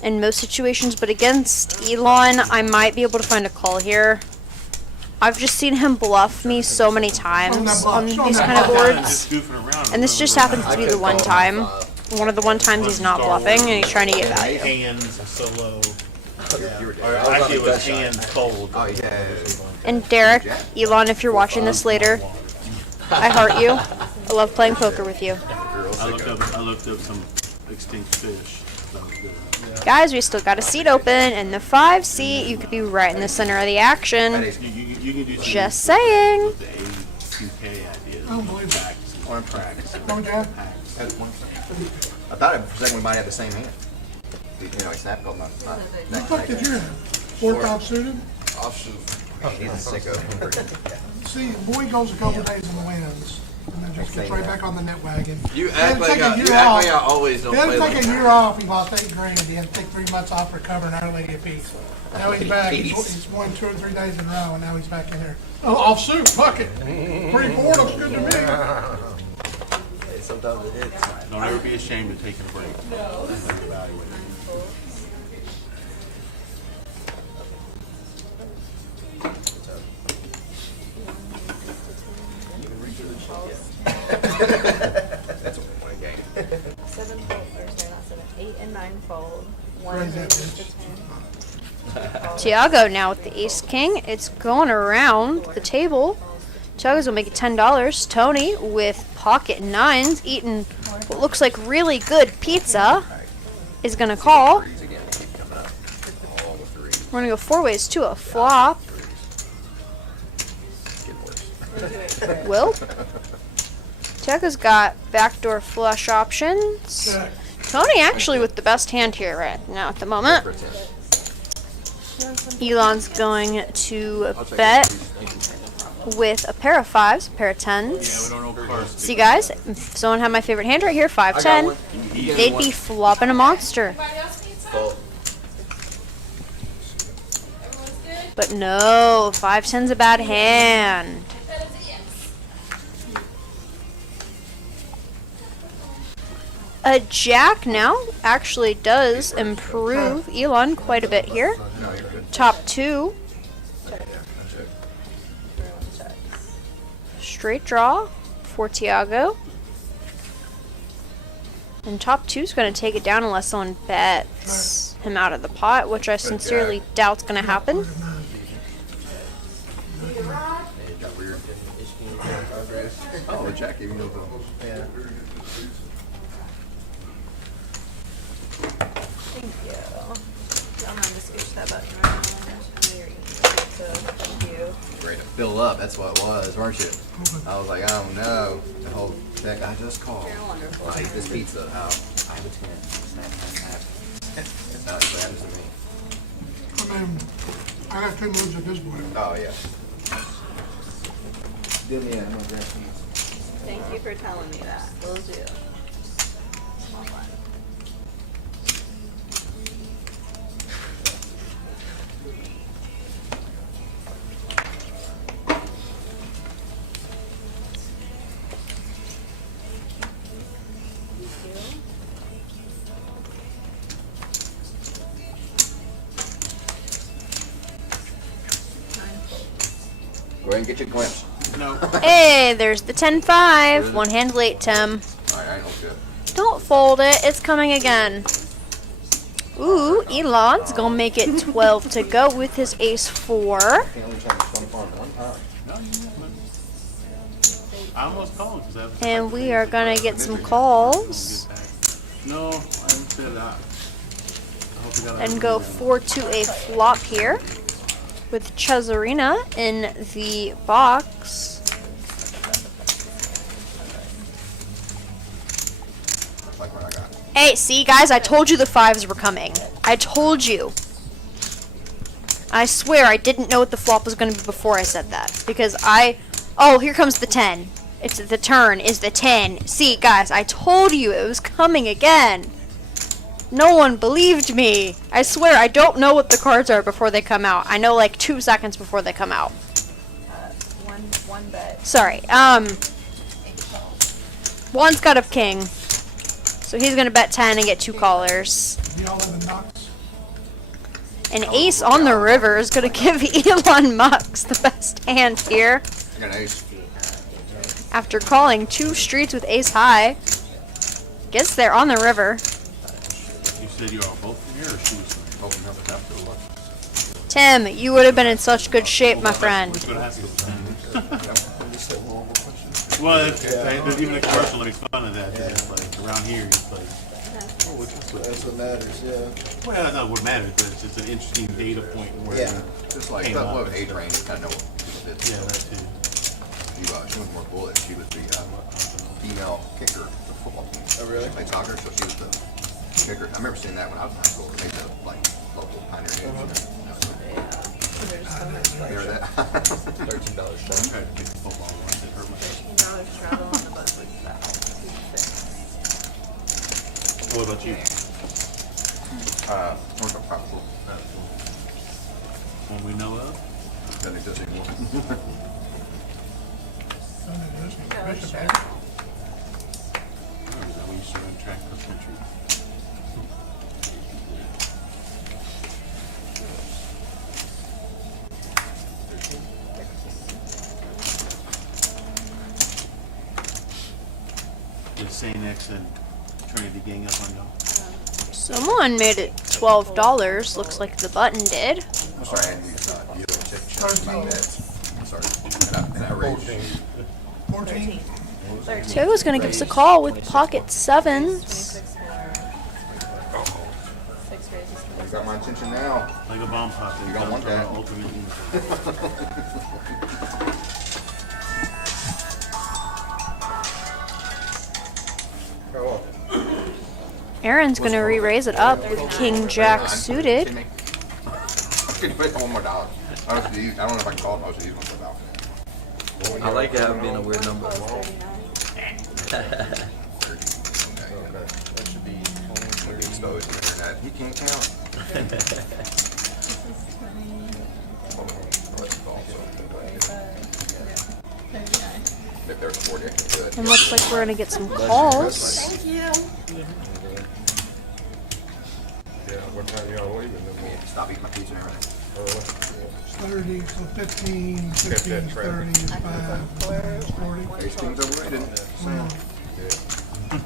in most situations, but against Elon, I might be able to find a call here. I've just seen him bluff me so many times on these kind of boards, and this just happens to be the one time. One of the one times he's not bluffing, and he's trying to get value. Hands solo. Or I was on actually, it the was best side. hands cold. Oh, yeah. And Derek, Elon, if you're watching this later, I heart you. I love playing poker with you. I looked up some extinct fish. That was good. Guys, we still got a seat open, and the 5 seat, you could be right in the center of the action. You can do some Just saying. with the A2K idea. Unbelievable. Or in practice. Oh, yeah. That's one thing. I thought for a second we might have the same hand. You know, I snap called my. What the fuck did you have? 4-5 suited? Offsuit. He's a sicko. See, the boy goes a couple days in the winds, and then just gets right back on the net wagon. You He had act to like take a I, year you act off. like I always don't He had play to like take a that. year off. He lost 8 grand. He had to take 3 months off recovering our lady a piece. Now he's back. He's won 2 or 3 days in a row, and now he's back in here. Oh, off suit, fuck it. 3-4 looks good to me. Hey, sometimes it hits. Don't ever be ashamed of taking a break. No. That's one game. 7 fold, or sorry, not 7, 8 and 9 fold. 1 Raise that raise bitch. to 10. Tiago now with the ace king. It's going around the table. Tiago's will make it $10. Tony with pocket 9s, eating what looks like really good pizza, is gonna call. Threes again. Keep coming up. All the threes. We're gonna go 4 ways to a flop. Getting worse. Will. Tiago's got backdoor flush options. Tony actually with the best hand here right now at the moment. For a 10. Elon's going to bet with a pair of 5s, a pair of 10s. We don't know cards. See guys, if someone had my favorite hand right here, 5-10. They'd be flopping a monster. Fold. But no, 5-10's a bad hand. A jack now actually does improve Elon quite a bit here. Top 2. Straight draw for Tiago. And top 2 is going to take it down unless someone bets him out of the pot, which I sincerely doubt's going to happen. Oh, the jack even goes on. Yeah. Thank you. Y'all know I'm just scooch that button around. I know you're eating pizza. Thank you. Ready to fill up, that's what it was, weren't you? I was like, oh no, the whole deck I just called. You're wonderful. I eat this pizza. Oh, I have a 10. That's not what happens to me. I mean, I got 2 moves at this point. Oh, yeah. Give me a no grab pizza. Thank you for telling me that. Will do. Small one. Go ahead and get your glimpse. No. Hey, there's the 10-5. One hand late, Tim. Alright, I ain't no good. Don't fold it. It's coming again. Ooh, Elon's gonna make it 12 to go with his ace 4. Can't only try to fun farm one time. No, you haven't. I almost called because I was. And we are gonna get some calls No, I haven't said that. I hope we got and go 4 to a flop here with Chesarina in the box. Like what I got. Hey, see guys, I told you the 5s were coming. I told you. I swear I didn't know what the flop was going to be before I said that. Because oh, here comes the 10. It's the turn is the 10. See guys, I told you it was coming again. No one believed me. I swear I don't know what the cards are before they come out. I know like 2 seconds before they come out. One bet. Sorry. Juan's got a king. So he's gonna bet 10 and get 2 callers. Y'all in the knocks? An ace on the river is gonna give Elon Musk the best hand here. I got an ace. After calling 2 streets with ace high. Gets there on the river. You said you are both here, or she was both up after what? Tim, you would have been in such good shape, my friend. Well, there's even a commercial that makes fun of that. It's like around here, it's like. That's what matters, yeah. Well, not what matters, but it's just an interesting data point where. Yeah. Just like Hey, what age range, you kind of know what people did. Yeah, that too. She was more cool. She was the female kicker for the football team. Oh, really? She played soccer, so she was the kicker. I remember seeing that when I was in high school. They did like local Pioneer games. Remember that? $13 I shot. tried to pick the football once, it hurt my head. $13 straddle on the bus with that. What about you? North of Pop School. One we know of? Doesn't exist anymore. Bishop, sure. eh? I remember that we used to run track cross country. Did St. X and Trinity gang up on y'all? Someone made it $12. Looks like the button did. I'm sorry, I had to use you little chick about that. I'm sorry. And I raged. 14. Togo's gonna give us a call with pocket 7s. 6 raises. You got my attention now. Like a bomb pop. You don't want that. Ultimate. Aaron's gonna re-raise it up with King Jack suited. Kidding me? Can you put one more dollar? I don't know if I can call it most of these ones without. I like it having being a weird number. That should be exposed to the internet. You can't count. If there's 40, I can do it. And looks like we're gonna get some calls. Thank you. Yeah, what time y'all leaving? Stop eating my pizza and everything. 30, so 15, 16, 30, 5, 40. Everything's overrated.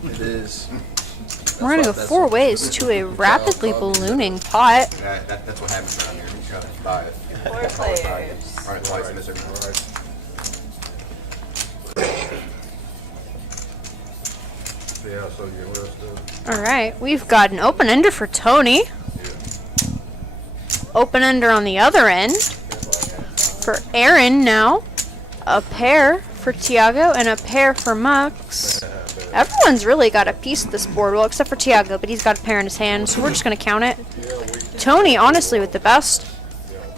It is. We're gonna go 4 ways to a rapidly ballooning pot. That's what happens around here. You gotta buy it. 4 players. Run it twice and miss every time. Yeah, so you rest of. Alright, we've got an open ender for Tony. Open ender on the other end for Aaron now. A pair for Tiago and a pair for Mux. Everyone's really got a piece of this board, well, except for Tiago, but he's got a pair in his hand, so we're just going to count it. Tony, honestly, with the best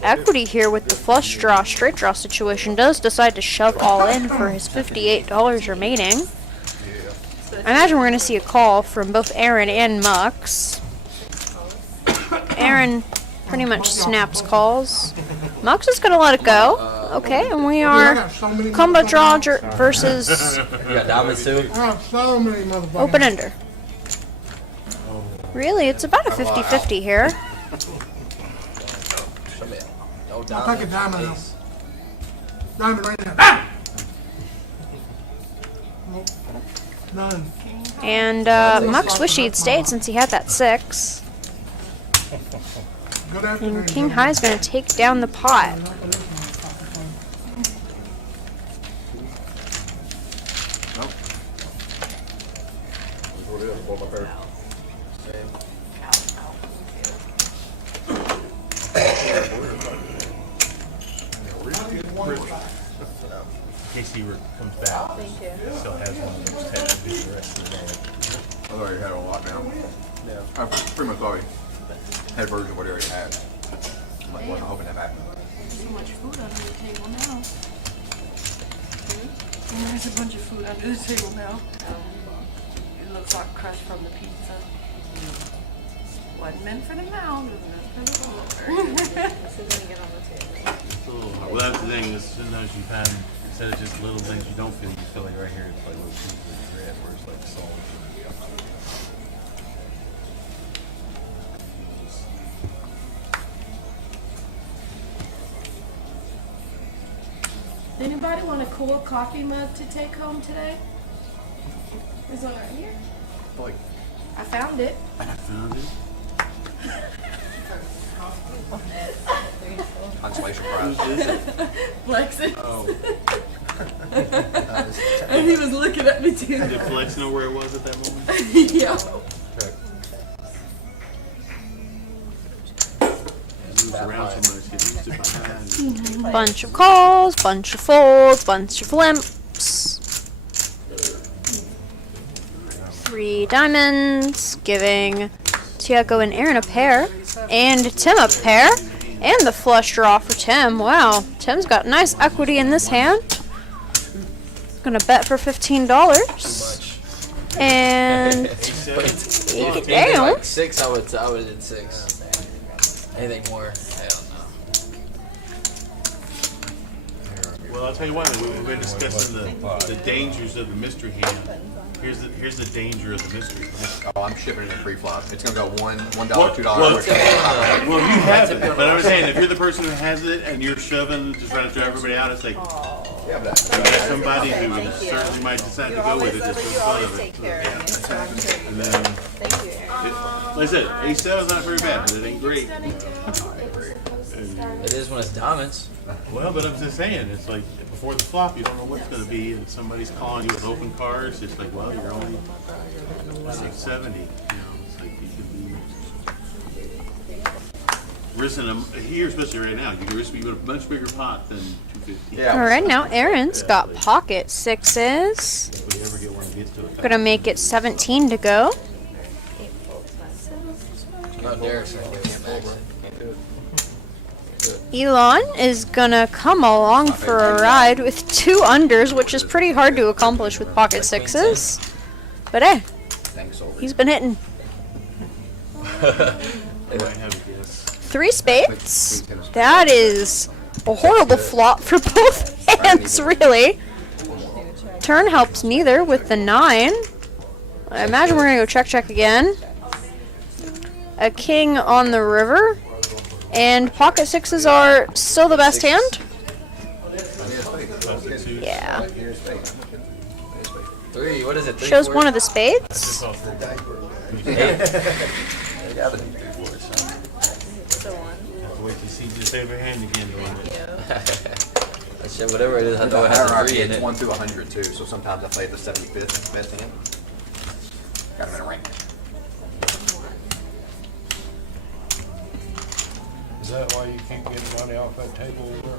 equity here with the flush draw, straight draw situation, does decide to shove all in for his $58 remaining. I imagine we're going to see a call from both Aaron and Mux. Aaron pretty much snaps calls. Mux is going to let it go. Okay, and we are combo draw versus You got diamonds too? I have so many motherfuckers. open ender. Really, it's about a 50-50 here. Oh, I'll take a diamond. Ace. Diamond right there. Ah! Nope. None. And Mux wished he'd stayed since he had that 6. Good afternoon. And King High's going to take down the pot. What it is, what my favorite. In case he comes back. Thank you. Still has one of those tattoos the rest of the day. I thought he had a lot now. Yeah. I pretty much thought he had a version of what he already had. I wasn't hoping that happened. So much food under the table now. There's a bunch of food under the table now. It looks like crust from the pizza. Wasn't meant for the mouth, it was meant for the floor. This is gonna get on the table. It's a little hard. Well, that's the thing, is sometimes you find, instead of just little things you don't feel, you feel like right here, it's like little pieces of bread where it's like salt. Anybody want a cool coffee mug to take home today? There's one right here. Boy. I found it. Found it? Consolation prize. Flexing. Oh. And he was looking at me too. Did Flex know where it was at that moment? Yeah. Moves around so much, get used to behind. Bunch of calls, bunch of folds, bunch of limps. 3 diamonds, giving Tiago and Aaron a pair, and Tim a pair, and the flush draw for Tim. Wow, Tim's got nice equity in this hand. Gonna bet for $15. And Damn. Like 6, I would have did 6. Anything more? Hell no. Well, I'll tell you what, we've been discussing the dangers of the mystery hand. Here's the danger of the mystery. Oh, I'm shipping it in pre-flop. It's gonna go $1, $2, Well, $2. well, you have it, but I was saying, if you're the person who has it and you're shoving, just trying to throw everybody out, it's like, Yeah, but you got somebody who certainly might decide to go with it just for the fun of it. And then, Thank you, Aaron. like I said, A7's not very bad, but it ain't great. It is when it's diamonds. Well, but I'm just saying, it's like, before the flop, you don't know what's gonna be, and somebody's calling you with open cards, it's like, well, you're only 670, you know, it's like, you could be risking them, here, especially right now, you could risk being a much bigger pot than 250. Yeah. alright, now Aaron's got pocket 6s. If we ever get one that gets to it. Gonna make it 17 to go. No, Derek's not getting it max. Elon is gonna come along for a ride with 2 unders, which is pretty hard to accomplish with pocket 6s. But hey, Thanks, over. he's been hitting. I might have a guess. 3 spades. That is a horrible flop for both hands, really. Turn helps neither with the 9. I imagine we're gonna go check again. A king on the river. And pocket 6s are still the best hand? Yeah. 3, what is it? 3, Shows 4? one of the spades. They gotta be 3, 4, so. So one. Have to wait to see your favorite hand again, That shit, whatever it is, I know it has a 3 in It's it. 1 through 100 too, so sometimes I play the 75th best hand. Got him in a rank. Is Is that why you keep getting money off that table over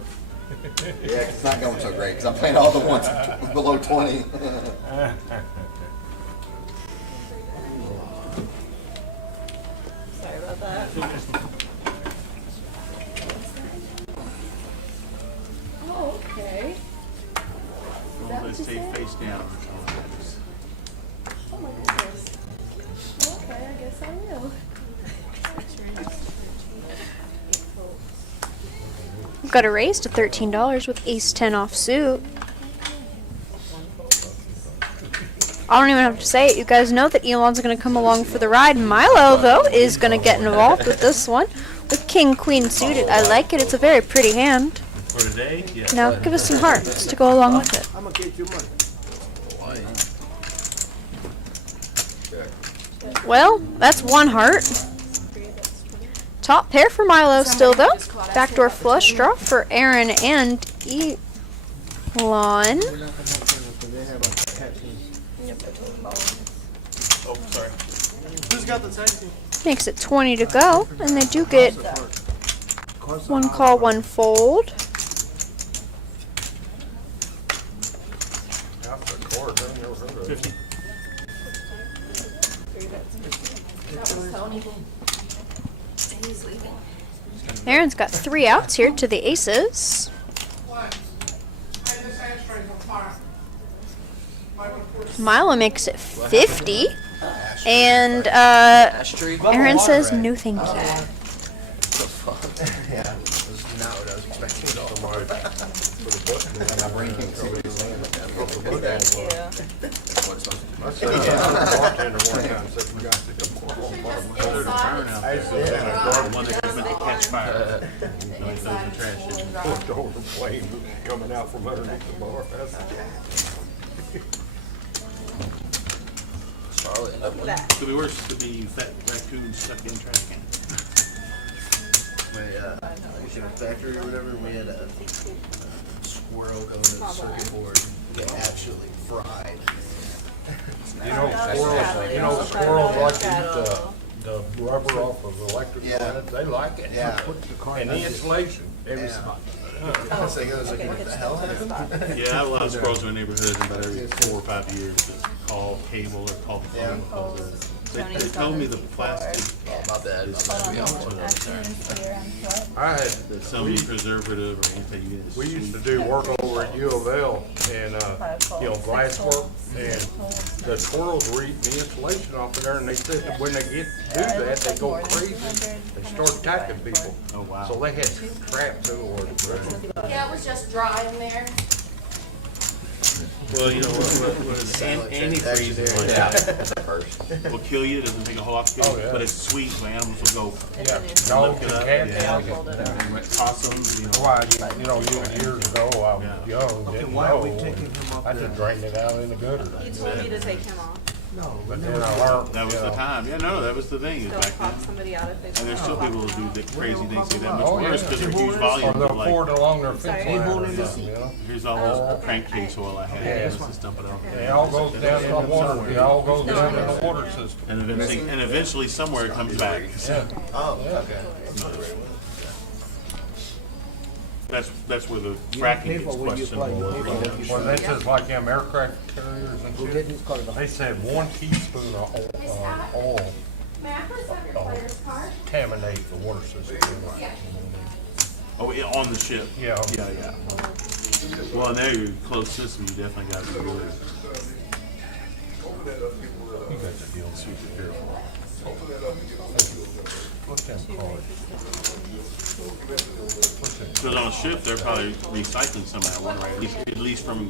there? Yeah, it's not going so great because I'm playing all the ones below 20. Sorry about that. Oh, okay. They stay face down. Oh my goodness. Okay, I guess I will. We've got a raise to $13 with ace 10 off suit. I don't even have to say it. You guys know that Elon's going to come along for the ride. Milo, though, is going to get involved with this one. With king, queen suited. I like it. It's a very pretty hand. For today, yeah. Now give us some hearts to go along with it. I'm gonna get you money. Well, that's one heart. Top pair for Milo still, though. Backdoor flush draw for Aaron and Elon. Oh, sorry. Who's got the tag team? Makes it 20 to go, and they do get one call, one fold. Out the court, I never heard of it. 50. Aaron's got 3 outs here to the aces. Milo makes it 50. And Aaron says no thank you. Yeah, that's not what I was expecting at all. My son was a bartender one time, said we got to get more on bar. I used to stand at a The one that goes meant to catch fire. No, he throws the trash in. Looked over the flame coming out from underneath the bar. Could be worse. Could be fat raccoons stuck in trash can. We should have factory or whatever, we had a squirrel go to the circuit board, get absolutely fried. Squirrels like to eat the rubber off of electric planets. They like it. Yeah. And the insulation, every Yeah. spot. I was like, what the hell happened? Yeah, I have a lot of squirrels in my neighborhood, and about every 4 or 5 years, just call cable or call the phone because they told me the plastic My bad. is I had, that some preservative or anything is. we used to do work over at U of L and, glass work, and the squirrels were eating the insulation off of there, and they said that when they do that, they go crazy. They start attacking people. Oh, wow. So they had traps everywhere. Yeah, it was just dry in there. Well, you know what is antifreeze like that will kill you. It doesn't take a whole lot to kill you, but it's sweet, so animals will go Yeah, lick dogs it and up. cats Yeah. like it. Possums, Why, years ago, I was young, didn't Why are we know. taking him up I there? just drained it out in the gutter. You told me to take him off. No, But then I learned, That was the time. Yeah, no, that was the thing. Is They'll back pop then. somebody out if they And there's still people who do the crazy things that that much Oh, yeah. worse because they're huge or volumes. they'll Of like, pour it along their Sorry. fence They line hold or in the something, you know? here's all those crankcase oil I had. Yeah. Let's just dump it on. It all goes down in the water, it all goes down in the water system. And eventually somewhere it comes back. Yeah. Oh, okay. That's where the fracking gets questionable. Well, that's just like them aircraft carriers and shit. They said 1 teaspoon of oil contaminate the water system. Oh, yeah, on the ship. Yeah. Yeah. Well, in there, your closed system, you definitely got to be really You got to deal super careful. What's them called? Because on a ship, they're probably recycling some of that water, right? At least from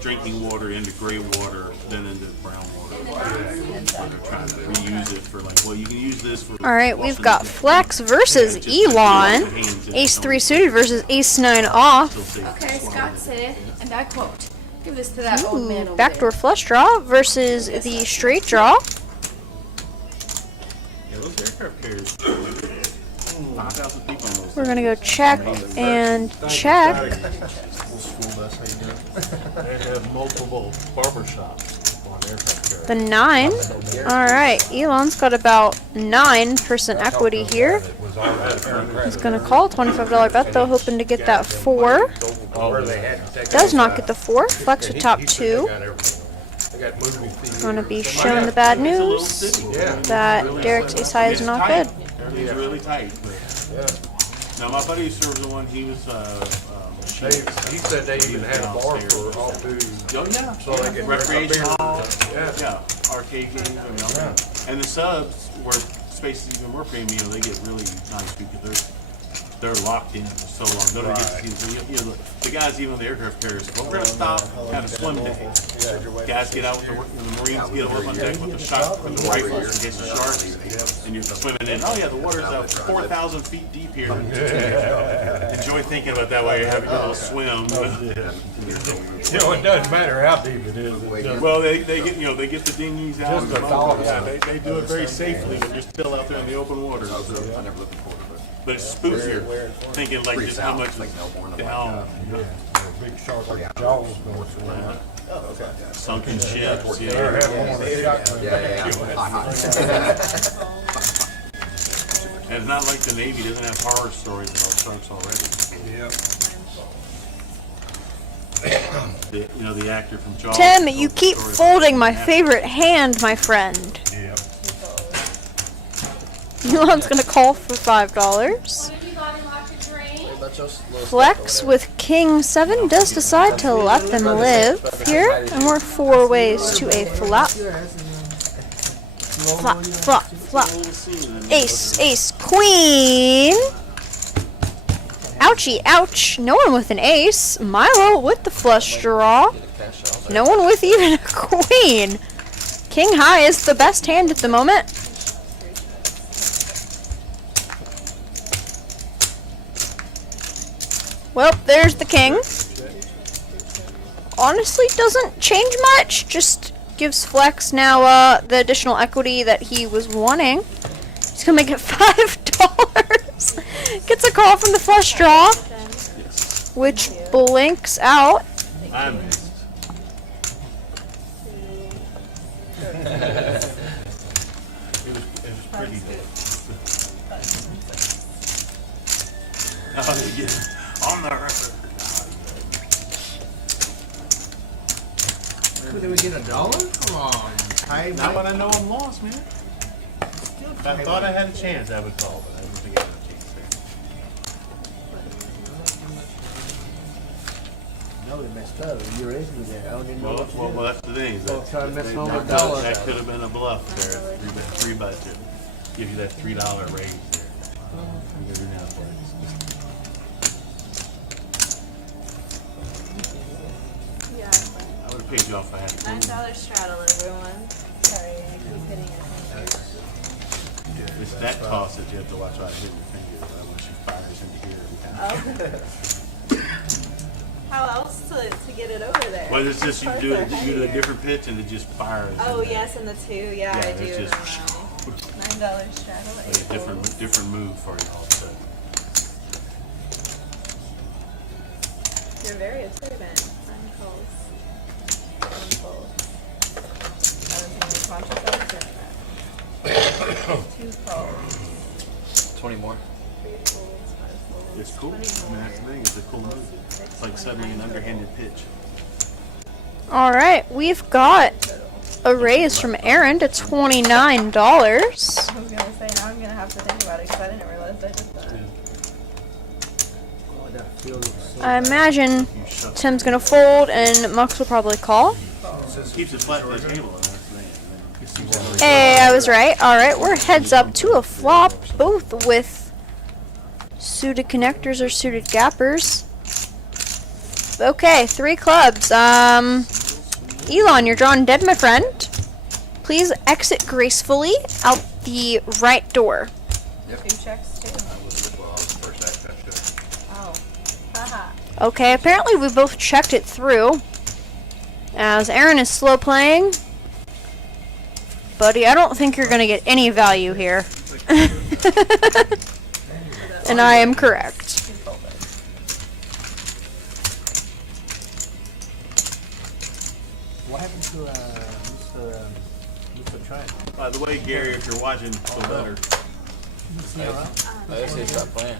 drinking water into gray water, then into brown water. They're trying to reuse it for you can use this for. All right, we've got Flex versus Elon. Ace 3 suited versus Ace 9 off. Okay, Scott said, and I quote, give this to that old man over Backdoor flush draw versus the straight draw. Yeah, those aircraft carriers. 5,000 people on those. We're gonna go check and check. They have multiple barber shops on The 9. Alright, Elon's got about 9% equity here. He's gonna call $25 bet though, hoping to get that 4. Does not get the 4. Flex with top 2. Gonna be showing the bad news that Derek's ace high is not good. Everything's really tight. Now my buddy who serves the one, he was He said they even had a bar for all food. Oh yeah. So they can Recreation hall. Yeah. Yeah. Arcade games. I mean, okay. And the subs where space is even more premium, they get really nice because they're locked in for so long. They don't get to see the guys even on the aircraft carriers. Well, we're gonna stop, have a swim day. Guys get out with the Marines get up on deck with the shot from the rifles in case of sharks, and you're swimming in. Oh yeah, the water's 4,000 feet deep here. Enjoy thinking about that while you're having your little swim. You know, it doesn't matter how deep it is. Well, they get they get the dinghies out. Just the thought. Yeah, they do it very safely, but you're still out there in the open water. I never looked before, But it's spookier, thinking like just how much is down. Big shark like jaws going through. Sunken ships. They're having one of the And it's not like the Navy doesn't have horror stories about sharks already. The actor from Jaws. Tim, you keep folding my favorite hand, my friend. Elon's gonna call for $5. Flex with King 7 does decide to let them live here, and we're 4 ways to a flop. Flop, flop, flop. Ace, ace, queen. Ouchie, ouch. No one with an ace. Milo with the flush draw. No one with even a queen. King high is the best hand at the moment. Well, there's the king. Honestly, doesn't change much. Just gives Flex now the additional equity that he was wanting. He's gonna make it $5. Gets a call from the flush draw, which blinks out. I missed. It was pretty good. On the record. Did we get $1? Come on. Not when I know I'm lost, man. If I thought I had a chance, I would call, but I don't think I have a chance there. No, we messed up. You raised me there. I don't even know what to do. Well, that's the thing. Well, try to miss home that $1. That could have been a bluff there. Three budget. Give you that $3 raise there. You gotta do that for it. Yeah. I would have paid you off if I had to. $9 straddle, everyone. Sorry, I keep hitting your fingers. It's that toss that you have to watch out hit your finger unless you fires into here. How else to get it over there? Well, it's just you Cards do are a different pitch and it just fires. Oh, in there. yes, and the 2. Yeah, I it's do. just $9 straddle. like a different move for you all of a sudden. You're very observant. 9 calls. 7 calls. I was going to be conscious of that. 2 calls. 20 more. 3 folds. 5 folds. It's cool. I mean, that's the thing. It's a cool move. It's like suddenly an underhanded pitch. Alright, we've got a raise from Aaron to $29. I was going to say, now I'm going to have to think about it because I didn't realize I did that. Oh, that field looks so I imagine Tim's gonna fold and Mux will probably call. Keeps it flat on the table. And that's the thing. Hey, I was right. Alright, we're heads up to a flop, both with suited connectors or suited gappers. Okay, 3 clubs. Elon, you're drawn dead, my friend. Please exit gracefully out the right door. 2 checks, too. Oh. Haha. Okay, apparently we both checked it through. As Aaron is slow playing. Buddy, I don't think you're gonna get any value here. And I am correct. What happened to Let's try it. By the way, Gary, if you're watching, feel better. See, all right? I guess they stop playing.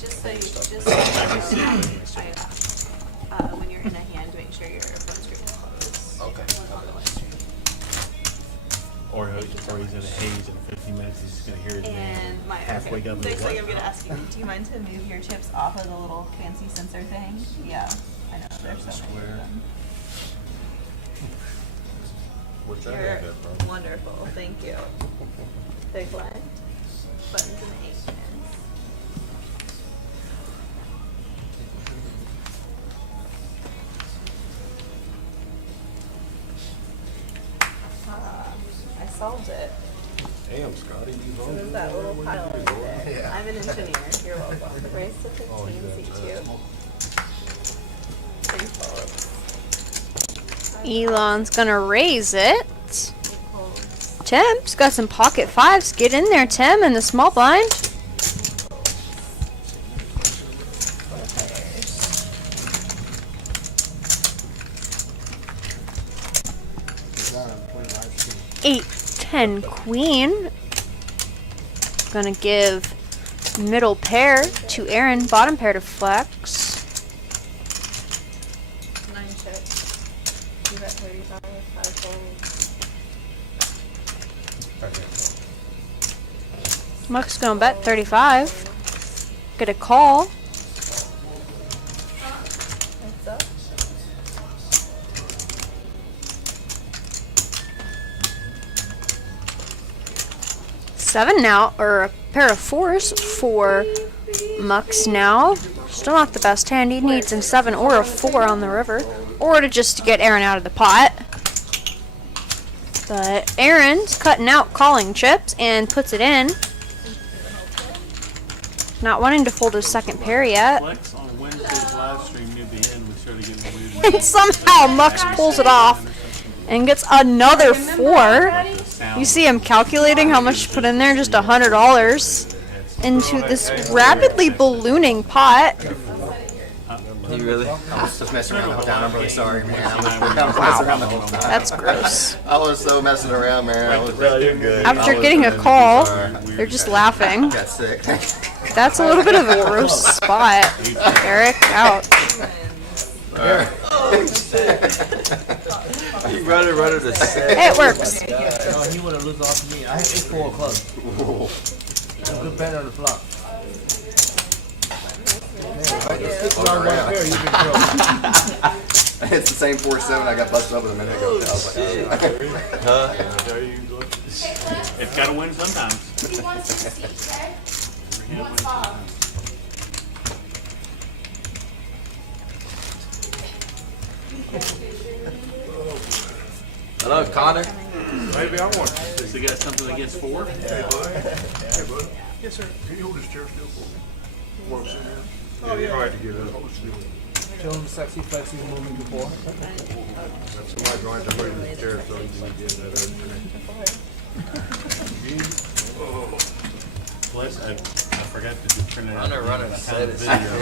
Just so you, when you're in a hand, make sure your phone screen is closed. Okay. On the live stream. Or he's in a haze in 15 minutes, he's just gonna hear his name And my halfway down the Next thing I'm way. gonna ask you, do you mind to move your chips off of the little fancy sensor thing? Yeah, I know, there's so many of them. What's that You're have that from? wonderful, thank you. Big blend, buttons and 8 pins. I solved it. Damn, Scotty, you voted. Move that little pile over there. I'm an engineer. You're welcome. Raise to 15, Oh, you got C2. that. Three folds. Elon's gonna raise it. Three folds. Tim's got some pocket fives. Get in there, Tim, in the small blind. Eight, 10, queen. Gonna give middle pair to Aaron, bottom pair to Flex. 9 chips. You got 35, 5 folds. Muck's gonna bet 35. Get a call. What's up? Seven now, or a pair of fours for Mucks now. Still not the best hand. He needs a 7 or a 4 on the river, or to just get Aaron out of the pot. But Aaron's cutting out calling chips and puts it in. Not wanting to fold his second pair yet. Flex on Wednesday's live stream near the end, we started getting weird. And somehow Mux pulls it off and gets another 4. You see him calculating how much to put in there, just $100 into this rapidly ballooning pot. You really? I was just messing around the whole time. I'm really sorry, man. I was messing around the whole time. That's gross. I was so messing around, man. I was You're good. After getting a call, they're just laughing. got sick. That's a little bit of a gross spot. Eric, ouch. You runner to set. Hey, it works. No, he would have lose off to me. I had 8-4 clubs. A good bet on the flop. It's the same 4-7 I got busted up with a minute ago. I was like, Huh? There you go. It's gotta win sometimes. Hello, Connor. Maybe I want. Does he got something against 4? Hey, bud. Hey, bud. Yes, sir. Can you hold this chair still for me? Want to sit down? Oh, yeah. I had to get up. Hold it still. Show him the sexy, flexy moving before. That's somebody going to move the chair so he can get that other. Flex, I forgot to print it out. Runner I set found the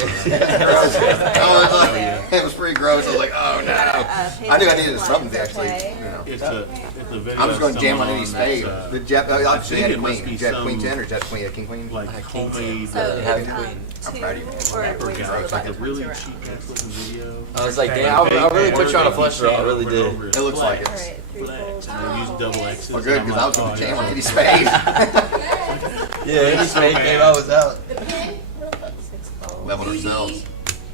is. it was pretty gross. I was like, oh no. I knew I needed something to actually, you know. It's a video. I'm just going of to jam on someone Eddie's that's, face. The Jeff, I I actually think had a it must queen. be Did you have queen some, 10 or did you have queen, king queen? like homemade. So, have queen. I'm proud of you. Or wait, It's like a the really buttons cheap ass looking video. I was like, damn, I really put you on a flush draw. I really did. It looks like it. Alright, 3 folds. And I used double X's. Well, good, and I'm because I was like, going to oh, jam yeah. on Eddie's face. Yeah, any spade game I was out. 6 folds. Leveled ourselves.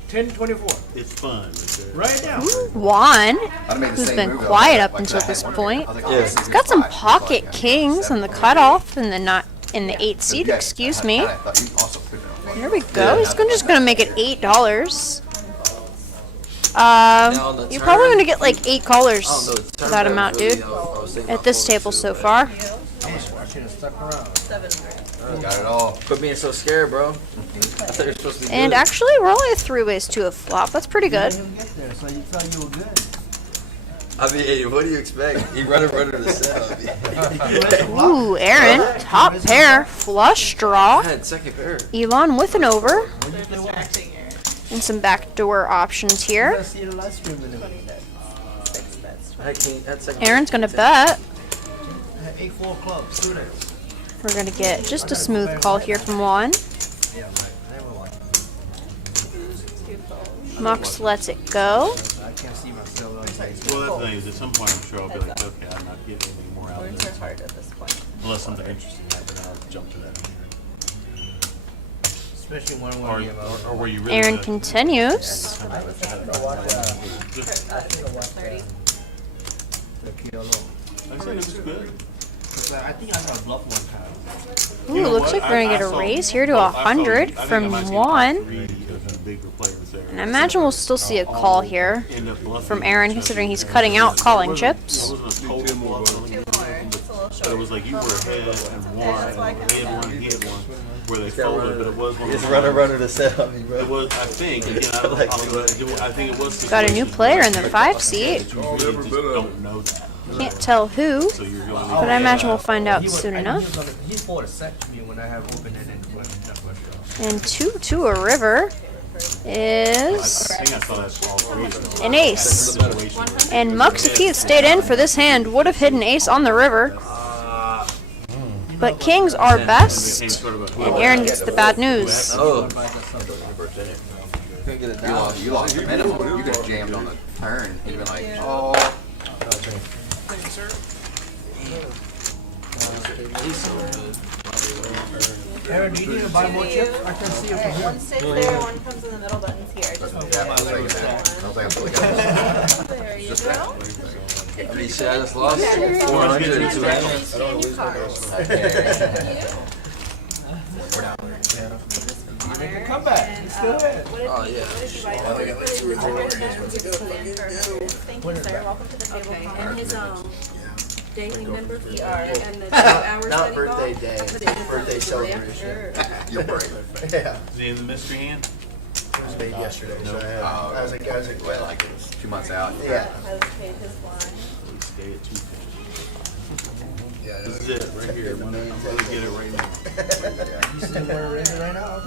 10-24. It's fun. It's a, Right now. Juan, I'd have made the who's same been move, though, quiet like up that until I this had one point. I was like, Yeah. oh, this He's is got some fine. pocket Like, kings in the cutoff in the not in the 8 seat. yeah, Excuse I me. kinda thought you also put it on. There we go. He's just gonna make it $8. Now on the You're probably turn- gonna get like 8 callers I don't know, the for turn that was amount, really- dude. I was thinking At about this folding table too, so but- far. I should have stuck around. 7 Got it all. Quit being so scared, bro. I thought you were supposed to be And good. actually, we're only 3 ways to a flop. That's pretty good. You didn't get there, so you thought you were good. I mean, hey, what do you expect? He runner to set. Ooh, Aaron, top pair, flush I draw. had second pair. Elon with an over. They're distracting Aaron. And some backdoor options You here. gotta see the live stream in a minute. 6 bets, That's second. Aaron's gonna bet. 8-4 club, students. We're gonna get just a smooth call here from Juan. Yeah, never like. Mux lets it go. I can't see myself on face. Well, that's the thing is, at some point, I'm sure I'll be like, okay, I'm not getting any more out of Words are this. hard at this point. Unless something interesting happens, I'll jump to that. Especially when Or, we or were you really Aaron good? continues. I was thinking 30. the kilo. I said it was good. I think I got bluff one time. Ooh, You know looks what? like we're gonna I get a saw- raise here to well, I saw- 100 I think I from might see Juan. three of the bigger players there. And I imagine we'll still see a call here End up bluffing from Aaron, each other. considering he's cutting out calling It chips. wasn't a total bluff, Two more. It's a little but short. it was like you were ahead and one, that's why I and kinda he had one, he had one, where they Got folded, but it was one of It's those runner ones- to set on me, bro. It was, I think, again, I don't, Like, I think it was. Got a new situations player where in the you 5 just seat. don't know that. Can't tell who, So you're going. but I imagine we'll find out He was- soon I enough. think He fought a set to me when I have opened it in the question. And 2 to a river I is think I saw that all three. an ace. Situation. And Mux, if he had stayed in for this hand, would have hit an ace on the river. But kings are best, and Aaron gets the bad news. Oh. Couldn't get it down. You lost the minimum. You could have jammed on the turn. You'd been like, oh. Aaron, do you need to buy more chips? I can see it from here. One six there, one comes in the middle, button's here. Just move Yeah, I was it. thinking that. I was like, I'm totally There you go. I mean, shit, I just lost Okay. 400 to Aaron. Come back. Still ahead. What did Oh, you- yeah. what did you buy? What did you put in for Chris? Thank you, sir. Welcome to the table. Okay, Connor. and his daily member fee ER and the 2 hours Not that he birthday got. day, But it was birthday for celebration. sure. You're brave. Yeah. Is he in the mystery hand? It was made yesterday, so I had, I was like, Well, like, 2 months out. yeah. Has paid his line. Please stay at 250. Yeah, This is it, right here. I'm gonna get it right now. You still want to raise it right now?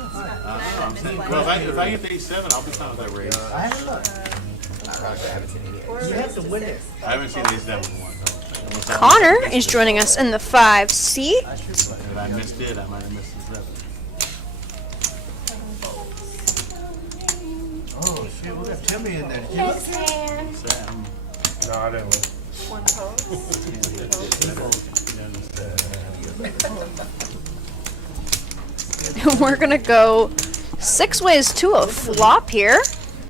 I'm saying, well, if I get to 8-7, I'll be fine with that raise. I haven't looked. You have to win it. I haven't seen 8-7 one. Unless I- Connor is joining us in the 5 seat. If I missed it, I might have missed the 7. Oh, shit, we got Timmy in there. Did you look? Seven. No, I didn't look. One post. We're gonna go 6 ways to a flop here.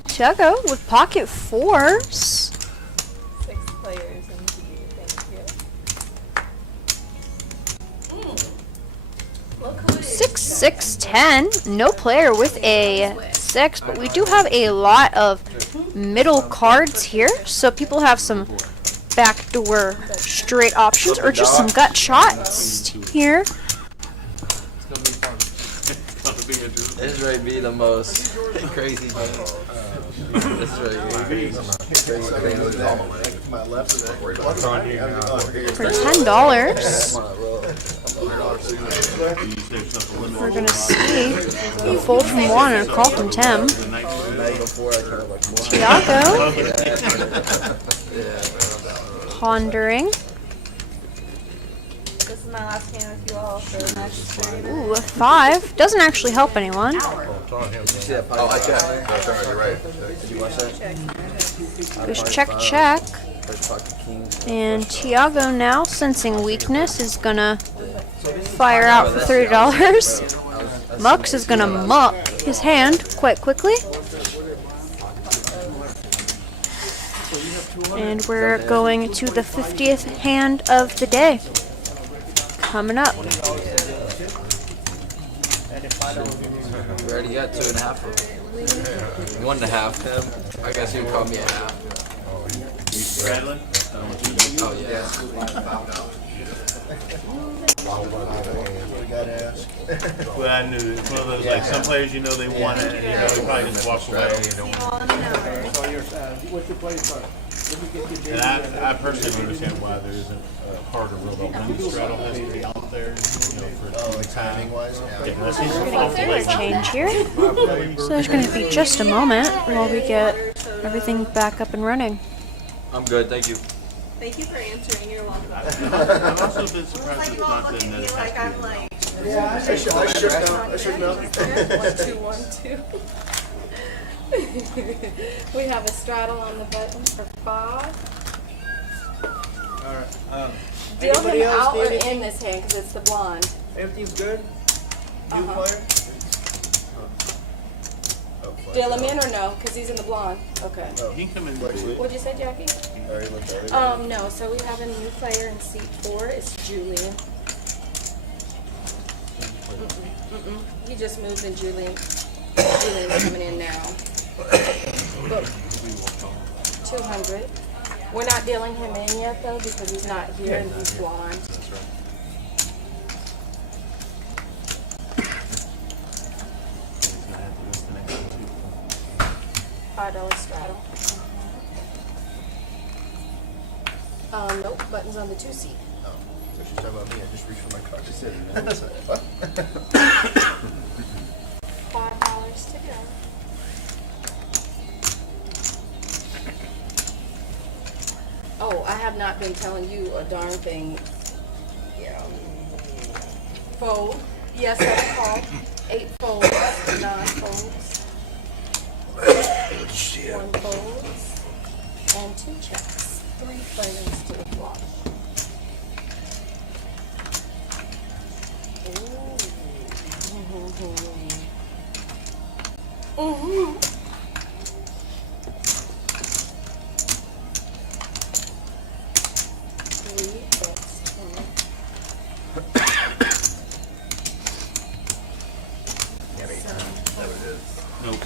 Tiago with pocket 4s. 6 players in queue. Thank you. Look who it is. 6, 6, 10. No player with a 6, but we do have a lot of middle cards here, so people have some backdoor straight options or just some gut shots here. This right be the most crazy game. This right be What's on you now? For $10, we're gonna see a fold from Juan and a call from Tim. Tiago pondering. This is my last game with you all for the next 30 minutes. Ooh, a 5 doesn't actually help anyone. Oh, I checked. That's right, you're right. Did you watch that? There's check, check. And Tiago now, sensing weakness, is gonna fire out for $30. Mux is gonna muck his hand quite quickly. And we're going to the 50th hand of the day. Coming up. We already got 2.5 of them. 1.5. I guess you would call me a half. Rattling? Oh, yeah. Well, I knew it's one of those, like, some players, you know, they want it, and you know, they probably just walk away. See you all in an hour. And I personally don't understand why there isn't a harder rule about when the straddle has to be out there, you know, for timing wise. Yeah, that seems awful late. Change here. So there's going to be just a moment while we get everything back up and running. I'm good, thank you. Thank you for answering. You're welcome. I'm also a bit It's surprised like it's you all not look the at me like I'm like. Yeah, I shook now. 1, 2, 1, 2. We have a straddle on the button for 5. Alright. Deal Anybody him else out need or anything? in this hand because it's the blonde. Everything's good? You Uh-huh. player? Deal him in or no? Because he's in the blonde. Okay. You can come in. What'd you say, Jackie? No. So we have a new player in seat 4. It's Julian. He just moved and Julian's coming in now. Look. 200. We're not dealing him in yet though because he's not here and he's blonde. $5 straddle. Nope, buttons on the 2 seat. So she's talking about me, I just reached for my card. She said, $5 to go. Oh, I have not been telling you a darn thing. Yeah. Fold. Yes, that's called. 8 folds, 9 folds. 1 folds. And 2 checks. 3 players to the flop. Ooh. Three bets, 20. Yeah, 8 times. Is that what it is? Nope.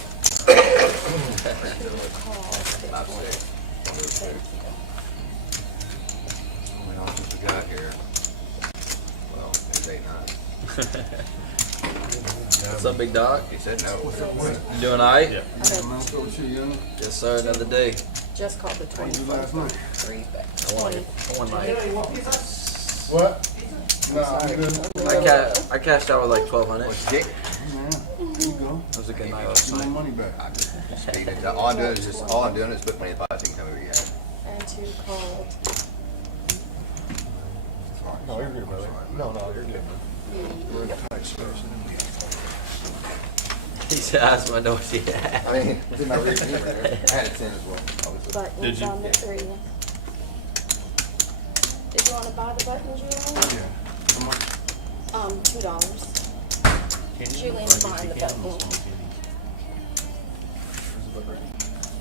About 6. How many options we got here? Well, there's 8 times. What's up, big dog? He said no. You doing alright? Yeah. Yes, sir. Another day. Just called the 25. 3 bets. I won like what? No, I'm good. I cashed out with like 1,200. Dick. There you go. That was a good night Get last my night. money back. I'm just speeding. All I'm doing is put money in the pot so you can come over here. And 2 called. No, you're good, brother. No, you're good. We're in a tight space. He said, I asked my notes he had. I mean, it's in my rear view mirror. I had a 10 as well, obviously. Buttons Did you? on the 3. Did you want to buy the buttons, Julian? Yeah. How much? $2. Julian's buying the buttons.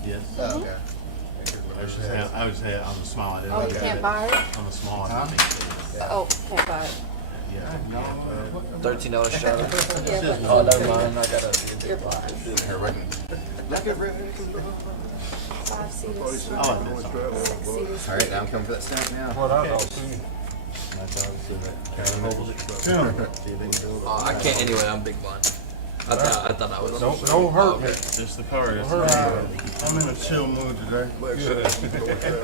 Yes. Oh, okay. I would say on the small. I didn't Oh, look you at can't it. buy it? On the small, I didn't think Oh, can't buy it. yeah. $13 straddle. Yeah, buttons Oh, on the never 3. mind. I gotta. You're blind. Here, we can look at Rivet. 5-seaters. I like that song. 6-seaters. All right, now I'm coming for that stamp now. What I thought too. Oh, I can't anyway. I'm big blind. I thought I was. Don't hurt me. Just the card. I'm in a chill mood today.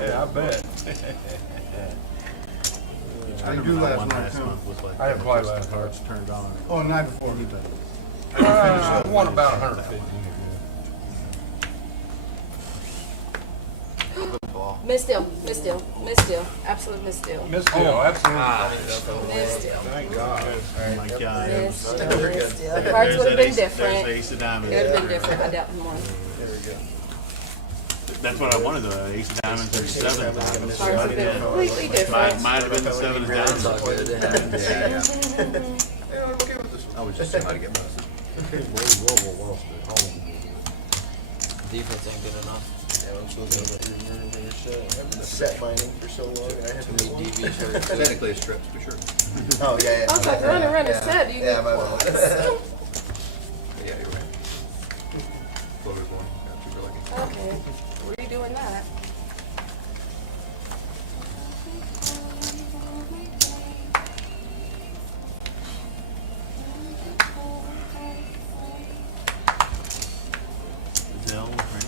Yeah, I bet. How you do last night, Tim? I didn't play last night. Turned on. Oh, the night before he did. Won about 150. Misdeal. Absolute misdeal. Missed deal, absolutely. Misdeal. Thank God. Oh my God. Misdeal. The cards would have been There's different. the ace of diamonds. It would have been different. I doubt him more. That's what I wanted though. Ace of diamonds or 7 of diamonds. Cards would have been completely different. Might have been the 7 of diamonds. It's all good. I was just trying to get most. Defense ain't good enough. Set mining for so long. I have to Too many DV shirts. Technically, it's strips, for sure. Oh, yeah. I was like, run instead. You Yeah, my Yeah, you're right. Floater's one. Got super lucky. Okay. Where are you doing that? Zell, right?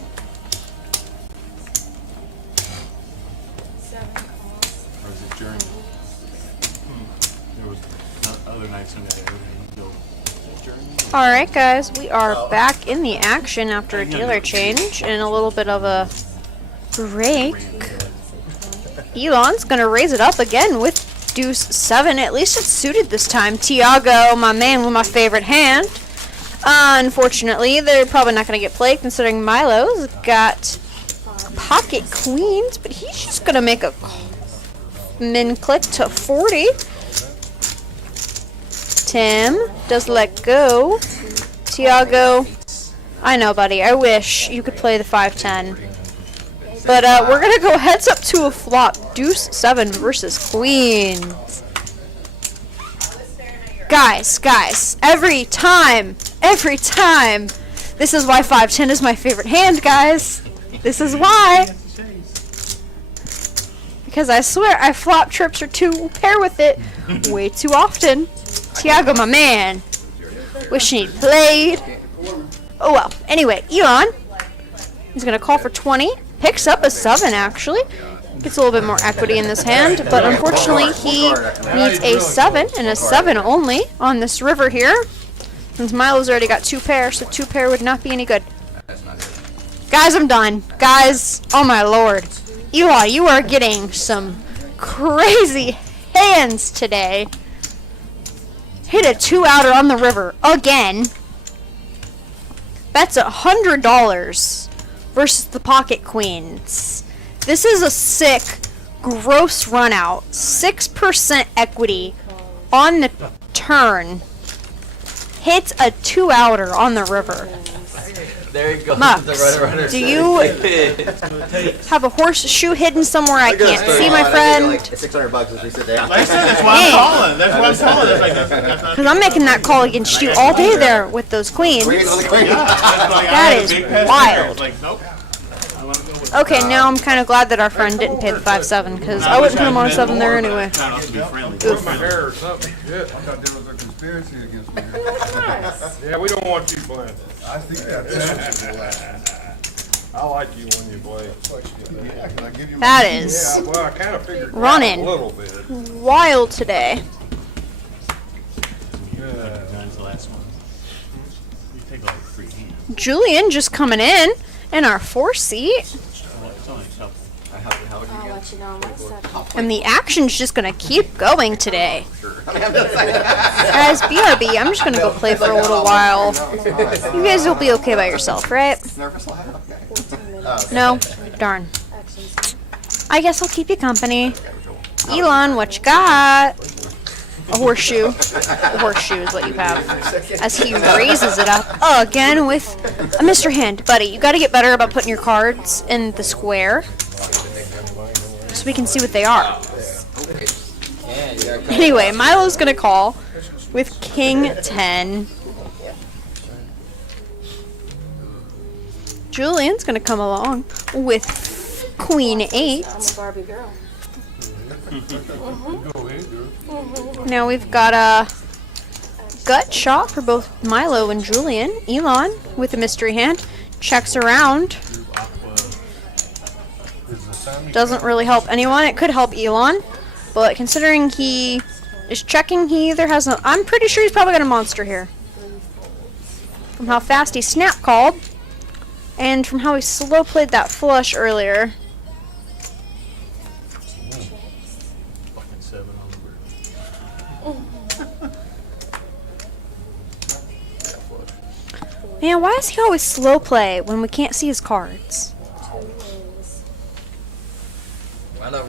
7 calls. Or is it Journey? There was other nights when that everything go. Is it Journey? All right, guys, we are back in the action after a dealer change and a little bit of a break. Elon's gonna raise it up again with deuce 7. At least it's suited this time. Tiago, my man with my favorite hand. Unfortunately, they're probably not gonna get played considering Milo's got pocket queens, but he's just gonna make a min click to 40. Tim does let go. Tiago, I know, buddy. I wish you could play the 5-10. But we're gonna go heads up to a flop. Deuce 7 versus queens. Guys, every time. This is why 5-10 is my favorite hand, guys. This is why. Because I swear I flop trips or 2 pair with it way too often. Tiago, my man. Wish he'd played. Oh well. Anyway, Elon. He's gonna call for 20. Picks up a 7 actually. Gets a little bit more equity in this hand, but unfortunately he needs a 7 and a 7 only on this river here. Since Milo's already got 2 pairs, so 2 pair would not be any good. Guys, I'm done. Guys, oh my lord. Eli, you are getting some crazy hands today. Hit a 2-outer on the river again. That's $100 versus the pocket queens. This is a sick, gross run out. 6% equity on the turn. Hits a 2-outer on the river. There you go. Mux, The runner do you have a horseshoe hidden somewhere I can't see, my friend? Like $600 as we sit there. Like I said, that's why I'm calling. That's why I'm calling. That's not. Because I'm making that call against you all day there with those queens. That is wild. Like, nope. Okay, now I'm kind of glad that our friend didn't pay the 5-7, because I wouldn't put him on a 7 there anyway. Put my hair or something. Shit. I thought there was a conspiracy against me. Yeah, we don't want you playing. I think that's I like you when you play. Yeah, can I give you That my- is Yeah, well, I kind of figured running. a little bit. wild today. Mine's the last one. You take like 3 hands. Julian just coming in our 4 seat. It's only a couple. I'll let you know on my stuff. And the action's just gonna keep going today. Guys, BRB, I'm just gonna go play for a little while. You guys will be okay by yourself, right? No? Darn. I guess I'll keep you company. Elon, what you got? A horseshoe. A horseshoe is what you have. As he raises it up again with a Mr. Hand. Buddy, you gotta get better about putting your cards in the square so we can see what they are. Anyway, Milo's gonna call with King 10. Julian's gonna come along with Queen 8. I'm a Barbie girl. Now we've got a gut shot for both Milo and Julian. Elon with a mystery hand checks around. Doesn't really help anyone. It could help Elon, but considering he is checking, he either has a. I'm pretty sure he's probably got a monster here. From how fast he snap called, and from how he slow played that flush earlier. Fucking 7 on the bird. Man, why does he always slow play when we can't see his cards?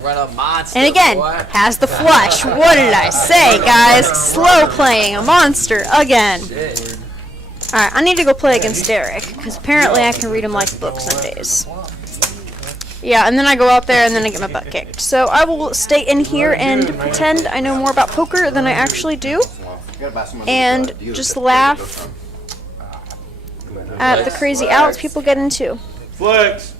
Run a monster. And again, boy. has the flush. What did I say, guys? Slow playing a monster again. Shit. Alright, I need to go play against Derek, because apparently I can read him like books some days. Yeah, and then I go out there and then I get my butt kicked. So I will stay in here and pretend I know more about poker than I actually do. And just laugh at the crazy outs people get into. Flex.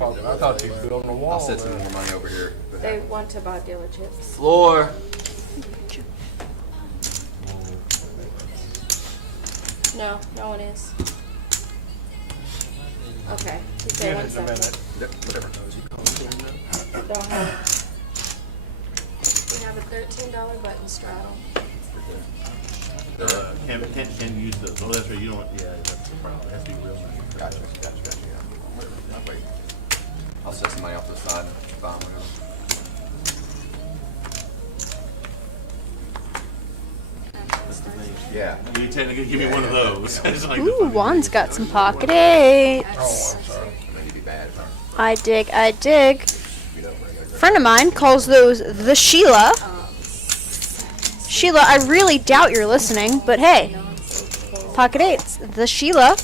I thought you could on the wall. I'll set some more money over here. They want to buy dealer chips. Floor. No, no one is. Okay. You say 1 second. Whatever. Don't have. We have a $13 button straddle. Can use those. Oh, that's right. You don't want. Yeah, that's the problem. It has to be real money. Gotcha. Yeah. I'll set some money off to the side. Fine, whatever. Yeah. You technically give me one of those. It's like the Ooh, fucking- Juan's got some pocket eights. Oh, I'm sorry. I mean, you'd be bad if I dig, I dig. Friend of mine calls those the Sheila. Sheila, I really doubt you're listening, but hey, pocket eights, the Sheila.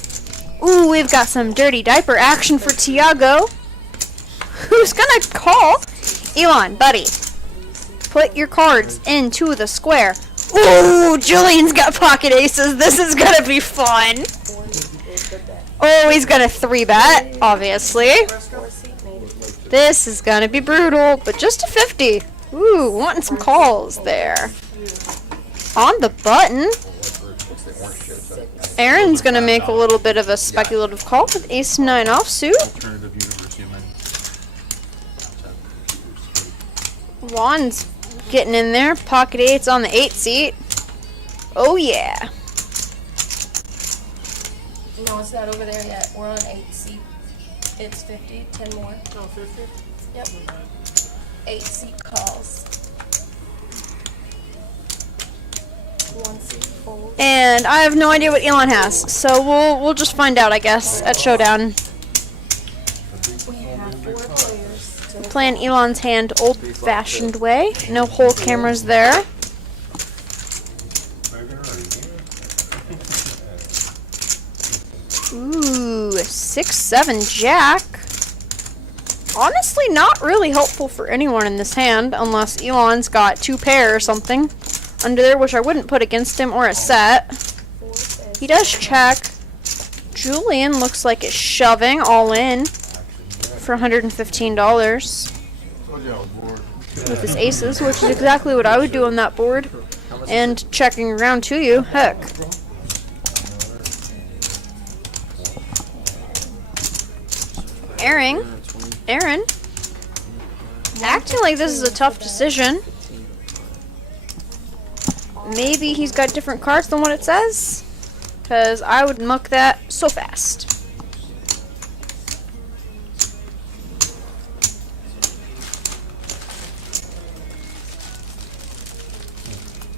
Ooh, we've got some dirty diaper action for Tiago. Who's gonna call? Elon, buddy, put your cards into the square. Ooh, Julian's got pocket aces. This is gonna be fun. Oh, he's gonna 3-bet, obviously. This is gonna be brutal, but just a 50. Ooh, wanting some calls there. On the button. Aaron's gonna make a little bit of a speculative call with ace-9 offsuit. Alternative University of Maine. Juan's getting in there. Pocket eights on the 8 seat. Oh yeah. No, it's not over there yet. We're on 8 seat. It's 50, 10 more. Oh, 50? Yep. 8 seat calls. 1 seat folds. And I have no idea what Elon has, so we'll just find out, I guess, at Showdown. We have 4 players. To Playing Elon's hand old-fashioned way. No whole cameras there. Ooh, 6-7 jack. Honestly, not really helpful for anyone in this hand, unless Elon's got 2 pair or something under there, which I wouldn't put against him, or a set. He does check. Julian looks like it's shoving all in for $115 with his aces, which is exactly what I would do on that board. And checking around to you, heck. Aaron, acting like this is a tough decision. Maybe he's got different cards than what it says, because I would muck that so fast.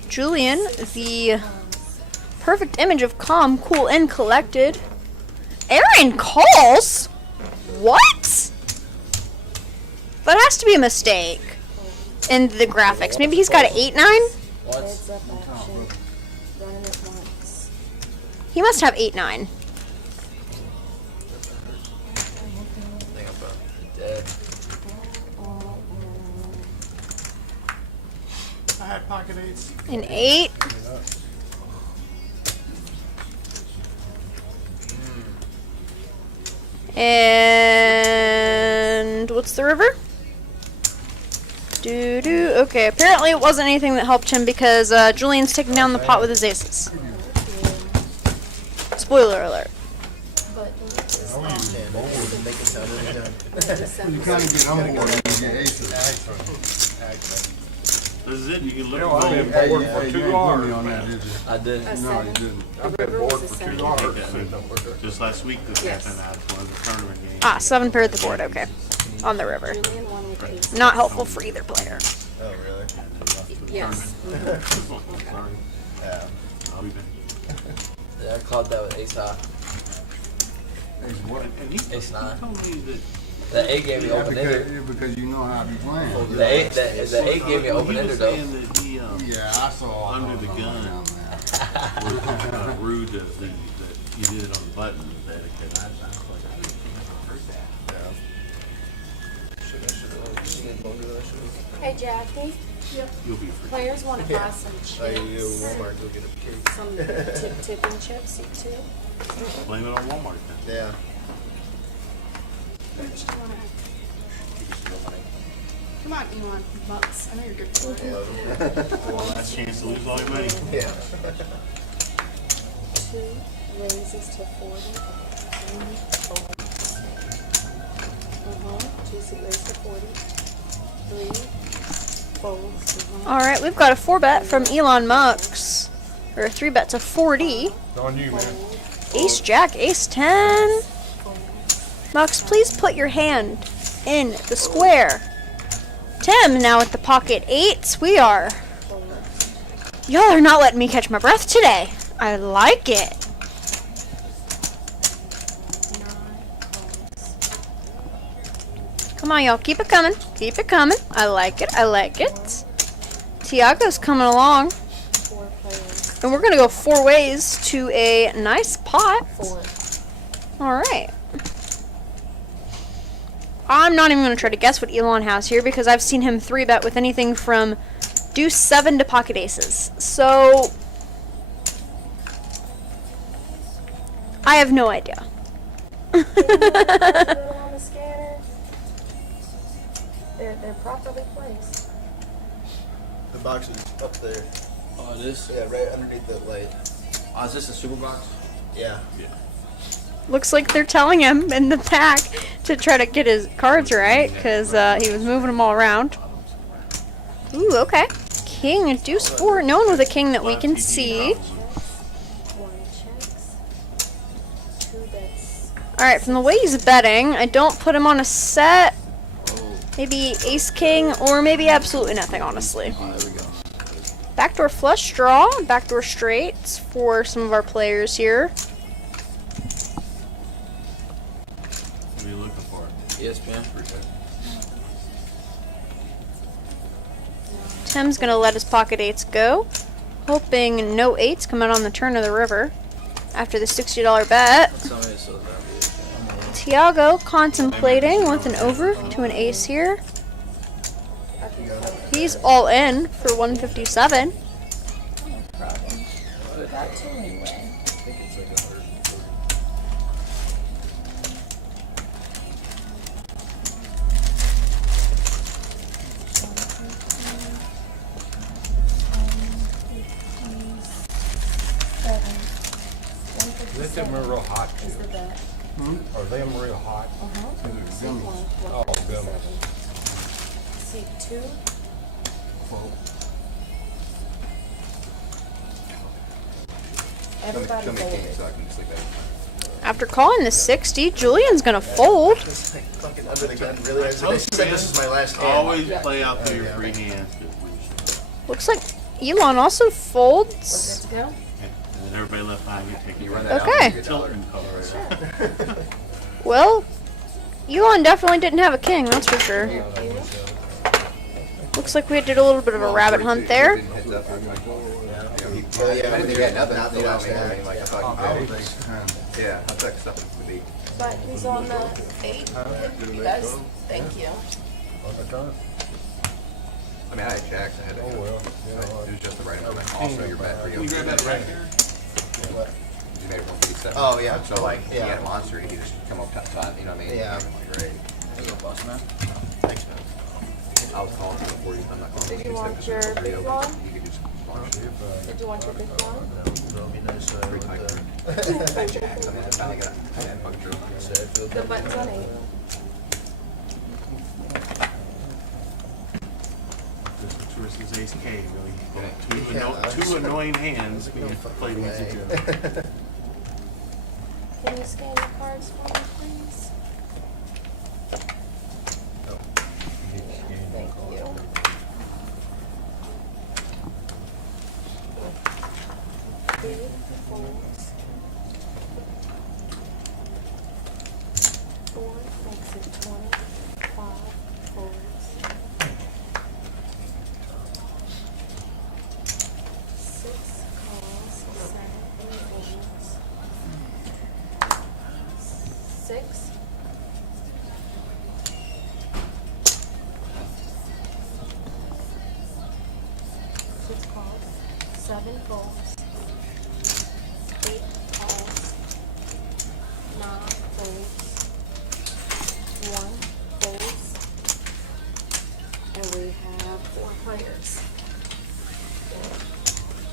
Julian, the perfect image of calm, cool, and collected. Aaron calls? What? That has to be a mistake in the graphics. Maybe he's got an 8-9? heads up action. Running it once. He must have 8-9. I think I'm about dead. I had pocket eights. An 8. And what's the river? Doo-doo. Okay, apparently it wasn't anything that helped him because Julian's taking down the pot with his aces. Spoiler alert. But it's You kind of get humbled when you get aces. This is it. You can look You know, I've at been bored for 2 hours. on that, did you? I did. No, you didn't. I've been bored for 2 hours. sitting over there. Just last week, this Yes. happened at one of the tournament games. Ah, 7 paired the board. Okay, on the river. Julian won with ace. Not helpful for either player. Oh, really? Yes. Sorry. Yeah. I'll be back. Yeah, I called that with ace high. Ace what? And he Ace 9. told me that The 8 gave me Yeah, open ender. because you know how I be playing. The 8 gave me open he ender was though. saying that he Yeah, I saw. Under the gun. was rude that you did it on the button. That I was like, I didn't think I heard that. Hey Jackie, You'll be free. players want to buy some chips. Walmart go get a cake. Some tipping chips too. Blame it on Walmart then. Yeah. Come on, Elon, bucks. I know you're good for it. One last chance to lose all your money. Yeah. 2 raises to 40. 3 folds. 2 seat raise to 40. 3 folds. All right, we've got a 4-bet from Elon Mux, or a 3-bet to 40. On you, man. Ace Jack, Ace 10. Mux, please put your hand in the square. Tim now at the pocket 8s. Y'all are not letting me catch my breath today. I like it. 9 players. Come on, y'all. Keep it coming. Keep it coming. I like it. I like it. Tiago's coming along. 4 players. And we're going to go 4 ways to a nice pot. 4. All right. I'm not even going to try to guess what Elon has here because I've seen him 3-bet with anything from deuce 7 to pocket aces. So I have no idea. Can you put a little on the scanner? They're properly placed. The box is up there. Oh, it is? Yeah, right underneath the light. Oh, is this a super box? Yeah. Looks like they're telling him in the pack to try to get his cards right because he was moving them all around. Ooh, okay. King, deuce 4. No one with a king that we can see. 1 checks. 2 bets. Alright, from the way he's betting, I don't put him on a set. Maybe ace king or maybe absolutely nothing, honestly. Oh, there we go. Backdoor flush draw, backdoor straights for some of our players here. What are you looking for? ESPN. Tim's gonna let his pocket 8s go, hoping no 8s come out on the turn of the river after the $60 bet. Somebody saw that. Tiago contemplating with an over to an ace here. He's all in for 157. Got 2 anyway. I think it's like 100. Let them real hot Is the too. bet. Are them real hot? See 1, Oh, gummies. See 2. Everybody Show me folded. king so I can sleep at. After calling the 60, Julian's gonna fold. It's like fucking under the gun. Really? I said this is my last hand. Always play out through your free hands. Looks like Elon also Was folds. it to go? And then everybody left behind you take You run your that Okay. out, you get $1. tilting cards. Well, Elon definitely didn't have a king, that's for sure. Looks like we did a little bit of a rabbit hunt there. Heads up, I'm like, Oh, yeah, I didn't think you had nothing. not the You know last what I hand. mean? Like, I thought you did. Yeah, I thought stuff would be. But he's on the 8. You guys, thank you. I mean, I had jacks. I had to. Oh, well. It was just the right amount. Also, your bet for you. You grab that right here? You made it 157. Oh, yeah. So, like, he Yeah. had a monster, he could just come up top, you know what I mean? Yeah. Great. There you go, boss man. Thanks, man. I was calling him before you. I'm not calling Did him. you want Just your like, big you one? You could just launch it. Did you want your big one? That'll be nice. Free With tiger. the, Jacks. I mean, I finally got I had fucked through. The button's on 8. This versus ace K, really. Yeah. Two annoying hands when you play against each other. Can you scan your cards for me, please? Thank you. Three folds. 4 makes it 20. 5 folds. 6 calls. 7 folds. 6. Six calls, 7 folds, 8 calls, 9 folds, 1 folds, and we have 4 players.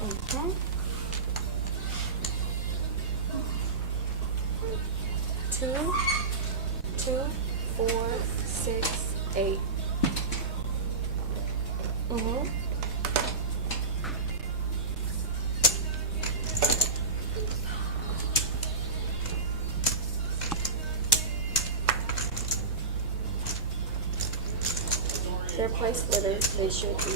Mm-hmm. 2, 2, 4, 6, 8. Mm-hmm. They're placed where they should be.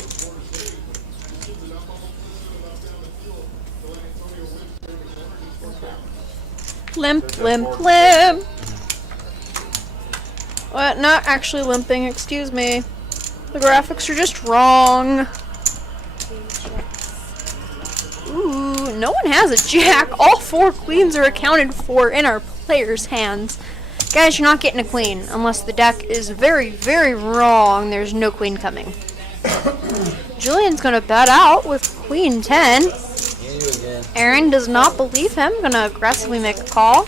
Limp, limp, limp. What? Not actually limping, excuse me. The graphics are just wrong. Ooh, no one has a jack. All 4 queens are accounted for in our players' hands. Guys, you're not getting a queen unless the deck is very, very wrong. There's no queen coming. Julian's gonna bet out with queen 10. Aaron does not believe him. Gonna aggressively make a call.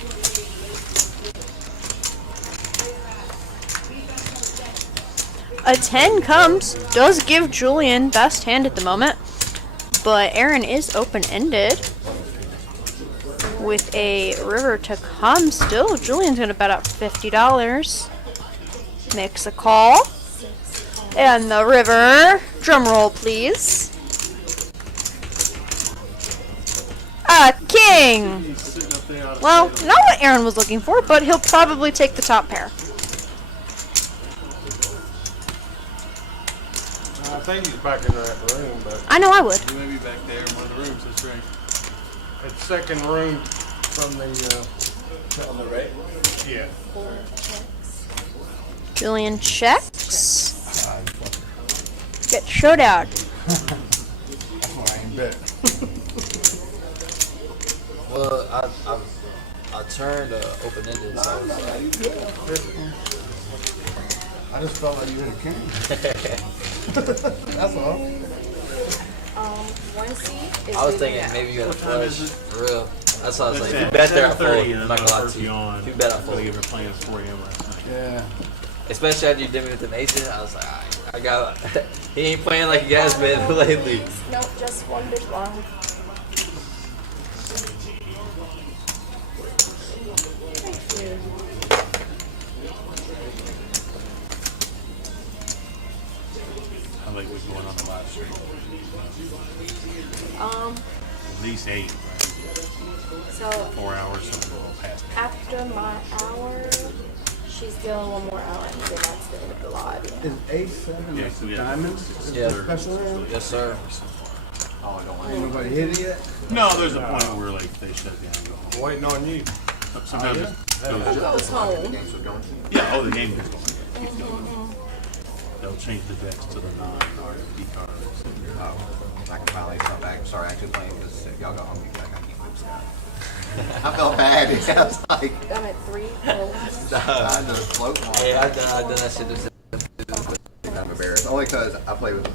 A 10 comes. Does give Julian best hand at the moment. But Aaron is open-ended. With a river to come still. Julian's gonna bet out $50. Makes a call. And the river. Drum roll, please. A king! He's sitting up there out of Well, sight. not what Aaron was looking for, but he'll probably take the top pair. I think he's back in that room, but I know I would. He may be back there in one of the rooms, that's right. it's second room from the, On the right? yeah. Julian checks. Get showdown. Well, I turned open-ended, so I was like, I just felt like you had a king. That's all. One seed is I was leaving thinking out. maybe you had a What time flush. is it? For real. That's why I was like, It's if you at bet there, I fold. 7:30 I'm and not gonna lie first to you. yawn. If you bet, I So fold. they were playing at 4 a.m. last night. Yeah. Especially after you did me with the aces, I was like, alright, I got. He ain't playing like he has been lately. Nope, just one big one. How late was going on the live stream? At least 8, right? So 4 hours, something a little past. after my hour, she's dealing one more hour, and then that's the end of the live. Is A7 Yeah, so yeah. diamonds? Yeah. Special round? Yes, sir. Oh, I don't like Ain't nobody hit it yet? No, there's a point where like they shut down and go home. Waiting on you. Sometimes it goes, Goes home. Games was going. yeah, oh, the game goes on. Keeps going. They'll change the decks to the non-RFP cards. Oh, I can finally come back. Sorry, I actually playing because y'all got hungry. I got keep whips out. I felt bad. I was like, I'm at 3 folds. I just floating on. Hey, I done that shit this. I'm embarrassed. Only because I play with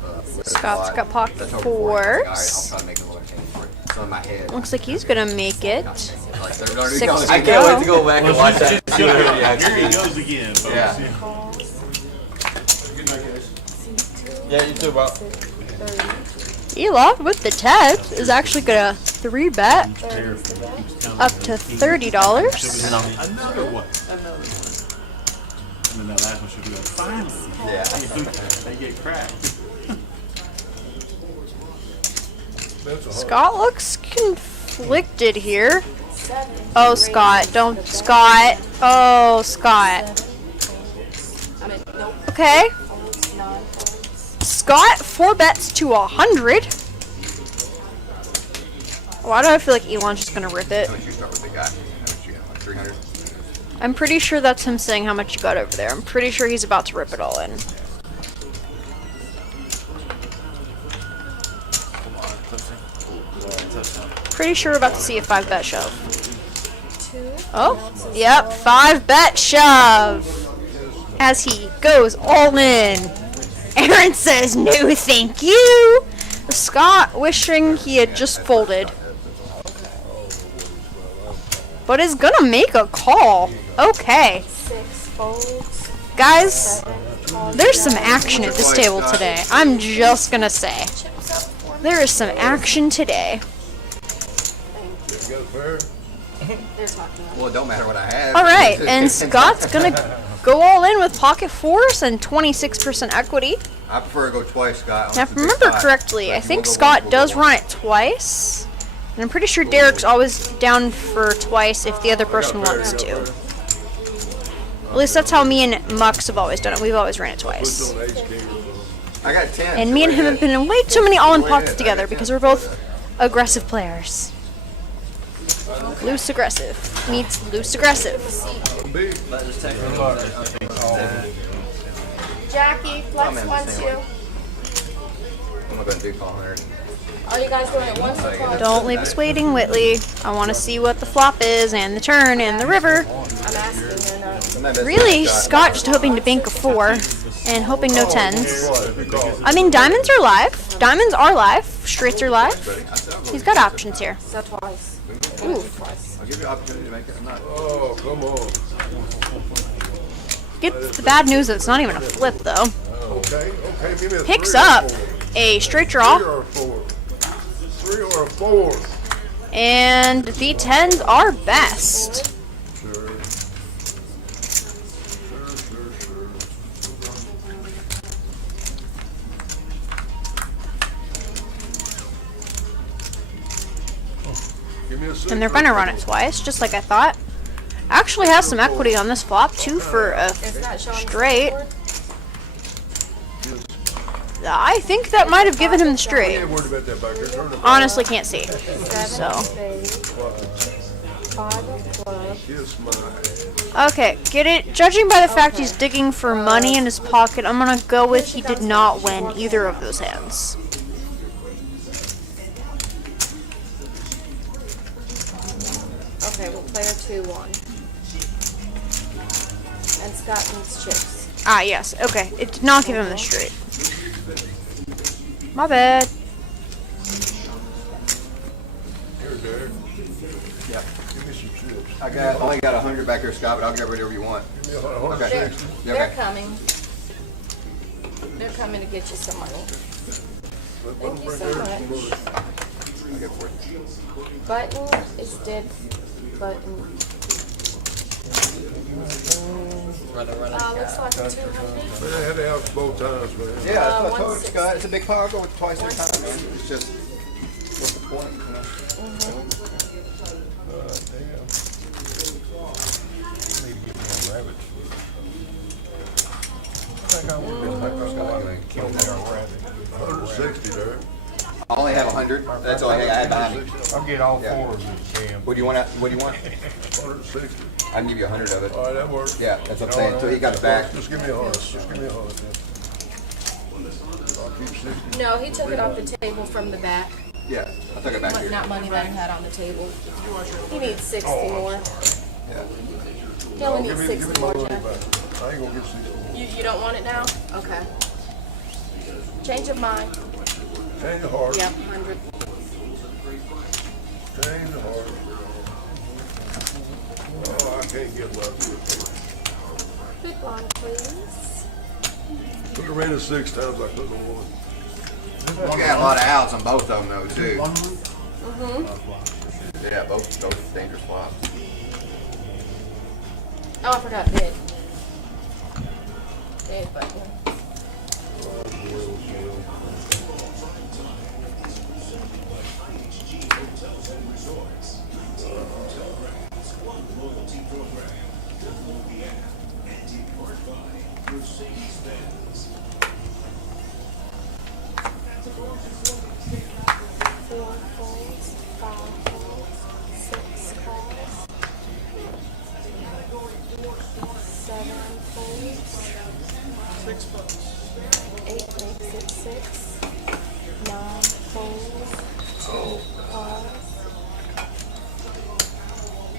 Scott's a lot. got pocket That's over fours. 40. All right, I'll try to make a little change for it. So in my head, Looks like he's gonna make it. like they're already 6 going. to I can't wait to go back and watch that. Just See what he here he actually. goes again, folks. Yeah. Yeah, you too, bro. Elov with the Ted is actually gonna 3-bet up to $30. Another one. And then that last one should be like, finally. Yeah. They get cracked. Scott looks conflicted here. Oh, Scott, don't, Scott. Oh, Scott. I'm at nope, Okay, folds, 9 folds. Scott 4-bets to 100. Why do I feel like Elon's just gonna rip it? How much you start with the guy? How much you got? Like 300? I'm pretty sure that's him saying how much you got over there. I'm pretty sure he's about to rip it all in. Pretty sure we're about to see a 5-bet shove. 2. Oh, yep, 5-bet shove. As he goes all in. Aaron says no thank you. Scott wishing he had just folded. But is gonna make a call. Okay. 6 folds. Guys, there's some action at this table today. I'm just gonna say. There is some action today. They're talking about Well, it don't matter what I have. Alright, and Scott's gonna go all in with pocket fours and 26% equity. I prefer to go twice, Scott. Now, if I remember correctly, I think Scott does run it twice. And I'm pretty sure Derek's always down for twice if the other person wants to. At least that's how me and Mux have always done it. We've always ran it twice. I got 10. And me and him have been in way too many all-in pockets together because we're both aggressive players. Loose aggressive meets loose aggressive. Big. Jackie, flex 1, 2. I'm gonna go and do 400. Are you guys doing it once or twice? Don't leave us waiting, Whitley. I want to see what the flop is, and the turn, and the river. I'm asking, they're not. Really, Scott just hoping to bank a 4, and hoping no 10s. I mean, diamonds are live. Diamonds are live. Straights are live. He's got options here. So twice. Ooh. Twice. I'll give you an opportunity to make it. I'm not. Oh, come on. Get the bad news that it's not even a flip, though. Okay, give me a Picks 3 or up 4. a straight 3 draw, or a 4. 3 or a 4. and the 10s are best. Sure. Sure. Give me a 6 And they're or a gonna run 4. it twice, just like I thought. Actually has some equity on this flop, 2 for a It's not showing straight. the I think that might have given him the I straight. ain't worried about that back there. Turn it back. Honestly, can't see. 7 So, of spades, 5 of clubs. Kiss my. okay, get it. Judging by the fact he's digging for money in his pocket, I'm gonna go with he did not win either of those hands. Okay, well, player 2 won. And Scott needs chips. Ah, yes. Okay, it did not give him the straight. My bad. Here, Derek. Yeah. Give me some chips. I only got 100 back here, Scott, but I'll get whatever you want. Give me a 100. Okay. They're, Yeah, they're okay. coming. They're coming to get you some money. Thank you so much. I'll get for it. Button is dead. Button. Looks like 200. Man, I had to have both times, man. Yeah, that's what I told 160. Scott. It's a big pile. I'll go with twice a time, man. It's just, what's the point? You know? Damn. Need to get me a rabbit. I think I would kill that rabbit. 160 there. I only have 100. That's all I had behind me. I'll get all Yeah. 4 of these damn. What do you want? What do you want? 160. I can give you 100 of it. All right, that works. Yeah, that's what I'm saying. So he got it back. Just give me a 100. Just give me a 100. I'll keep 60. No, he took it off the table from the back. Yeah, I took it back here. Not money that he had on the table. He needs 60 more. Yeah. He only Give needs me 60 my more, money Jeff. back. I ain't gonna get 60. You don't want it now? Okay. Change of mind. Change the heart. Yep, 100. Change the heart. Oh, I can't get left. Big blind, please. Could have ran it 6 times. I couldn't have won. You got a lot of outs on both of them, though, too. Mm-hmm. Yeah, both dangerous flops. Oh, I forgot bid. Bid button. Four folds, 5 folds, 6 calls, 7 folds, 8 makes it 6, 9 folds, 2 calls,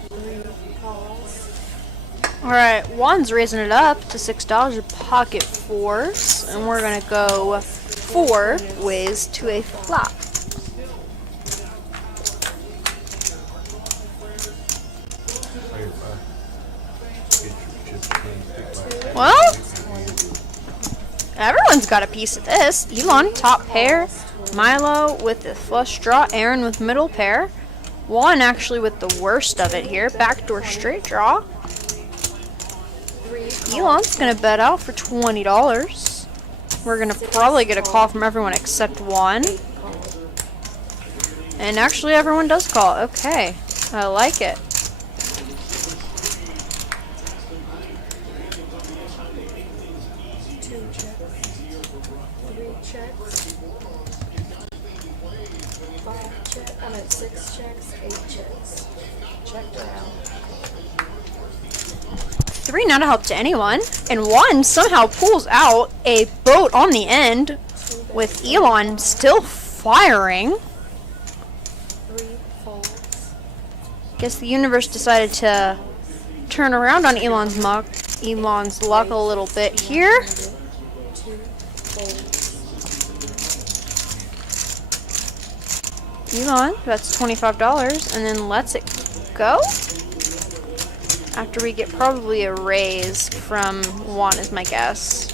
3 calls. Alright, Juan's raising it up to $6 a pocket 4s, and we're gonna go 4 ways to a flop. Well, everyone's got a piece of this. Elon, top pair. Milo with the flush draw. Aaron with middle pair. Juan actually with the worst of it here. Backdoor straight draw. Elon's gonna bet out for $20. We're gonna probably get a call from everyone except one. And actually everyone does call. Okay. I like it. 5 checks, I meant 6 checks, 8 checks. Checked around. 3 not a help to anyone. And 1 somehow pulls out a boat on the end with Elon still firing. 3 folds. Guess the universe decided to turn around on Elon's luck a little bit here. 2 folds. Elon, that's $25, and then lets it go. After we get probably a raise from Juan is my guess.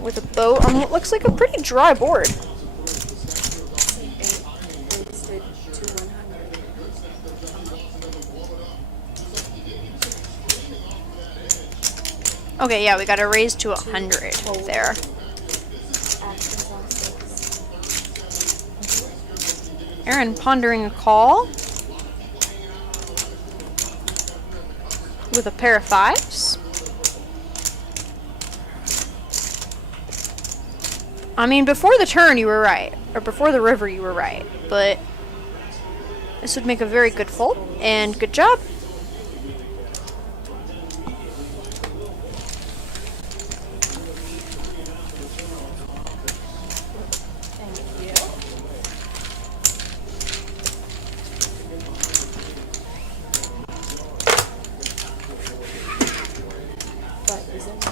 With a boat on what looks like a pretty dry board. 8 raised it to 100. Okay, yeah, we got a raise to 100 there. Actions on 6. Aaron pondering a call. With a pair of 5s. I mean, before the turn you were right. Or before the river you were right. But this would make a very good fold. And good job. Thank you. Buttons in the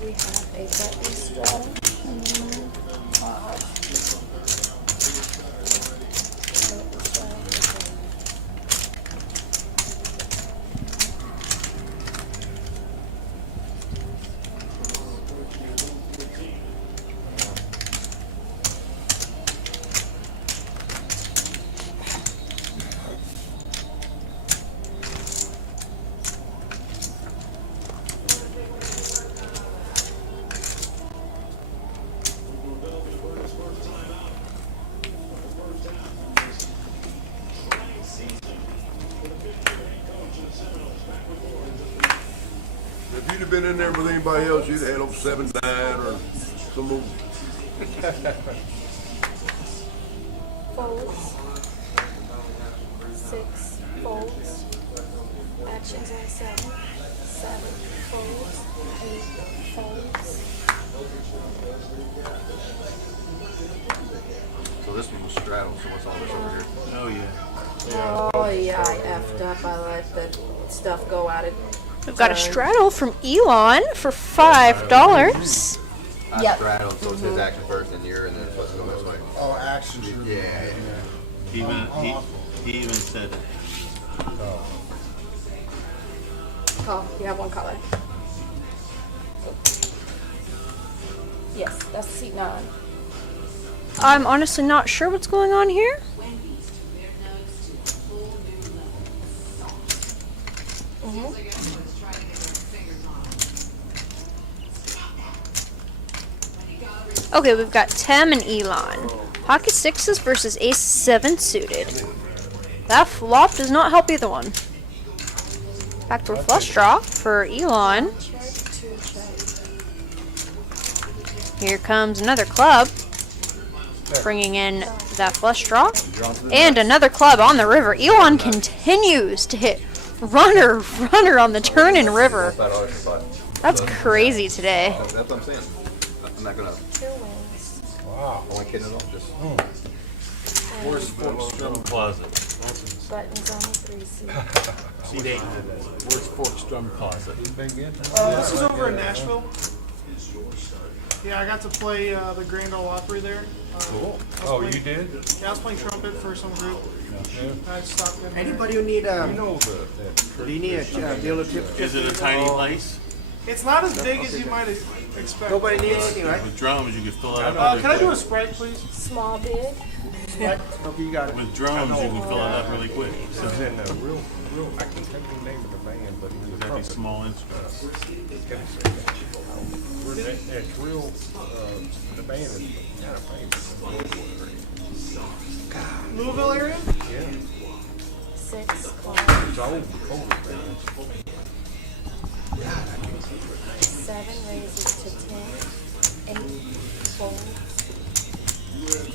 2. We have a button straddle. If you'd have been in there with anybody else, you'd have had over 7-9 or some more. Folds. 6 folds. Actions on 7. 7 folds. 8 folds. So this one was straddled, so what's all this over here? Oh, yeah. Oh yeah, I effed up. I let the stuff go out of. We've got a straddle from Elon for $5. I Yep. straddled, so it's his action first, and you're, and then it's supposed to go this way. Oh, action should be. Yeah. He even said it. Oh, you have 1 color. Yes, that's seat 9. I'm honestly not sure what's going on here. Okay, we've got Tem and Elon. Pocket 6s versus Ace 7 suited. That flop does not help either one. Backdoor flush draw for Elon. Check, 2 check. Here comes another club. Bringing in that flush draw. And another club on the river. Elon continues to hit runner on the turn in river. $5 for 5. That's crazy today. That's what I'm saying. I'm not gonna. 2 wins. Wow. I ain't kidding at all. Just. Where's Fork's drum closet? Buttons on the 3 seat. Seat 8. Where's Fork's drum closet? This is over in Nashville. Yeah, I got to play the Grand Ole Opry there. Cool. I was Oh, playing- you did? Yeah, I was playing trumpet for some group. I stopped in there. Anybody who need You know that. do you need a dealer tip? Is it a tiny place? It's not as big as you might expect. Nobody needs anything, right? With drums, you can fill it up really Can I do a quick. Sprite, please? Small bid. Okay, you got it. With drums, you can fill it up really quick. He was in a real, I can't think of the name of the band, but he was Got these small instruments. It's real, the band is kind of famous. Louisville area? Yeah, 6 cards. it's old, older band. 7 raises to 10. 8 folds.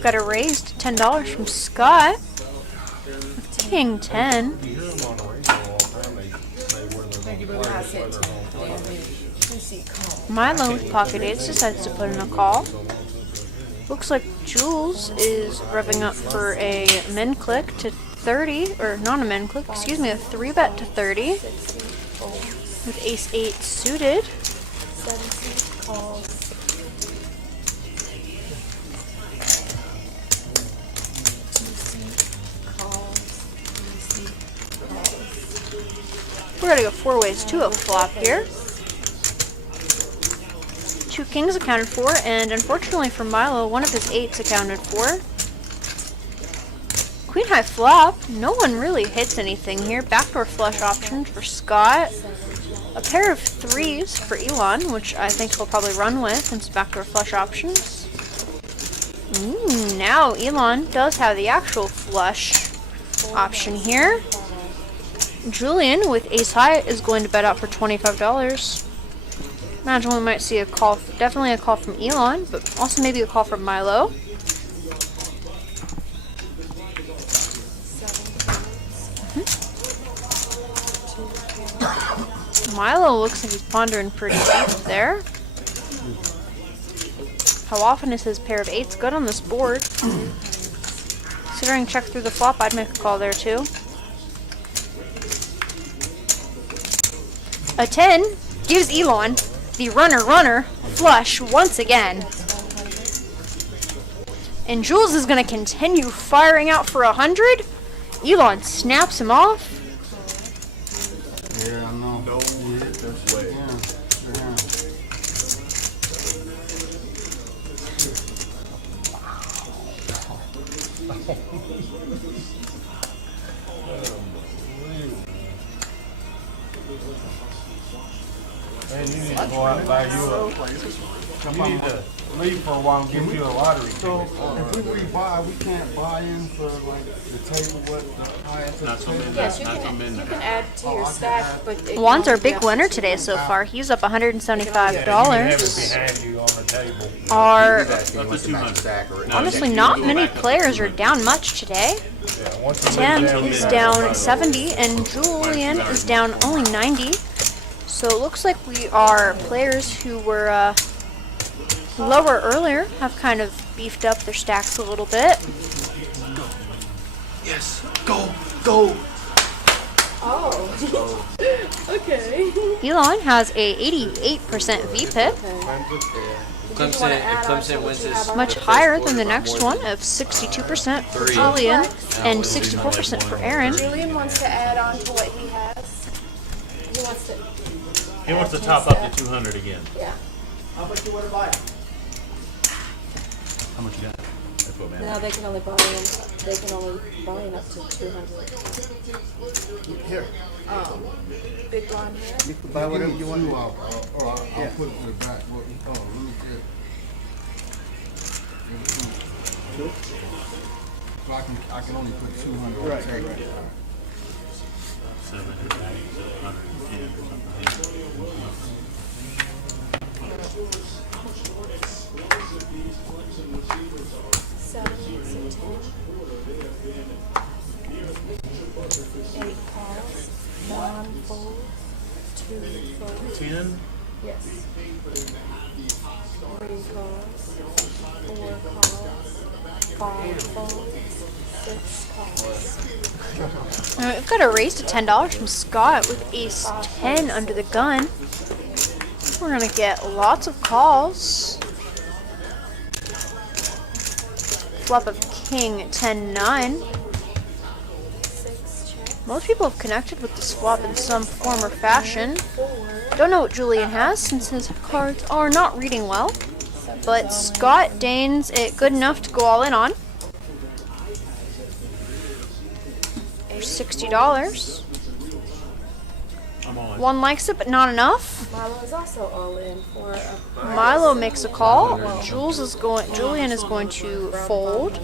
Got a raised $10 from Scott. King 10. You hear them on the radio all the time, they say where they're gonna play, I where said they're to gonna play. damn me. You see, call. Milo with pocket eights decides to put in a call. Looks like Jules is revving up for a min click to 30, or not a min click, excuse me, a 3-bet to 30 with ace 8 suited. 17 calls. We're gonna go 4 ways to a flop here. 2 kings accounted for, and unfortunately for Milo, one of his 8s accounted for. Queen high flop. No one really hits anything here. Backdoor flush option for Scott. A pair of 3s for Elon, which I think he'll probably run with since backdoor flush options. Now Elon does have the actual flush option here. Julian with ace high is going to bet out for $25. Imagine we might see a call, definitely a call from Elon, but also maybe a call from Milo. Milo looks like he's pondering pretty deep there. How often is his pair of 8s good on this board? Considering check through the flop, I'd make a call there too. A 10 gives Elon the runner flush once again. And Jules is going to continue firing out for 100. Elon snaps him off. Yeah, I know. No, you hit this way. Yeah. Man, you need to go out and buy you a, you need to leave for a while and give you a lottery So ticket. if we rebuy, we can't buy in for like the table what the highest. Not so many. Yes, you Not can, so many. you can add to your stack, but it Juan's our won't be big up to winner 200. today so far. He's up Yeah, you can have $175. it behind you on the table. Are He's asking Up to what's the match 200. stack or No, honestly you not go many back up to players are 200. down much today. Yeah, once you Tim move down is there, down 70 and Julian is down only 90. So it looks like we are players who were lower earlier have kind of beefed up their stacks a little bit. Yes. Go. Go. Oh. Okay. Elon has a 88% VPIP, Clemson wins this. much higher than the next one of 62% for Julian and 64% for Aaron. Julian wants to add on to what he has. He wants to top up to 200 again. Yeah. How much you want to buy? How much you got? That's what No, man. they can only buy in. They can only buy in up to 200. Here. Big blind here. You can buy whatever you want. Or I'll put it to the back. What we call it. Let me get. So I can only put 200 on the table. 7, 8, 110 or something. Seven, so 10. 8 calls. 1 fold. 2 folds. 10. Yes. 3 calls. 4 calls. 5 folds. 6 calls. We've got a raise to $10 from Scott with ace 10 under the gun. We're gonna get lots of calls. Flop of king 10-9. 6 check. Most people have connected with this flop in some form or fashion. 4. Don't know what Julian has since his cards are not reading well. But Scott deigns it good enough to go all in on. For $60. I'm on. One likes it, but not enough. Milo is also all in for a Milo makes a call. Julian is going to fold.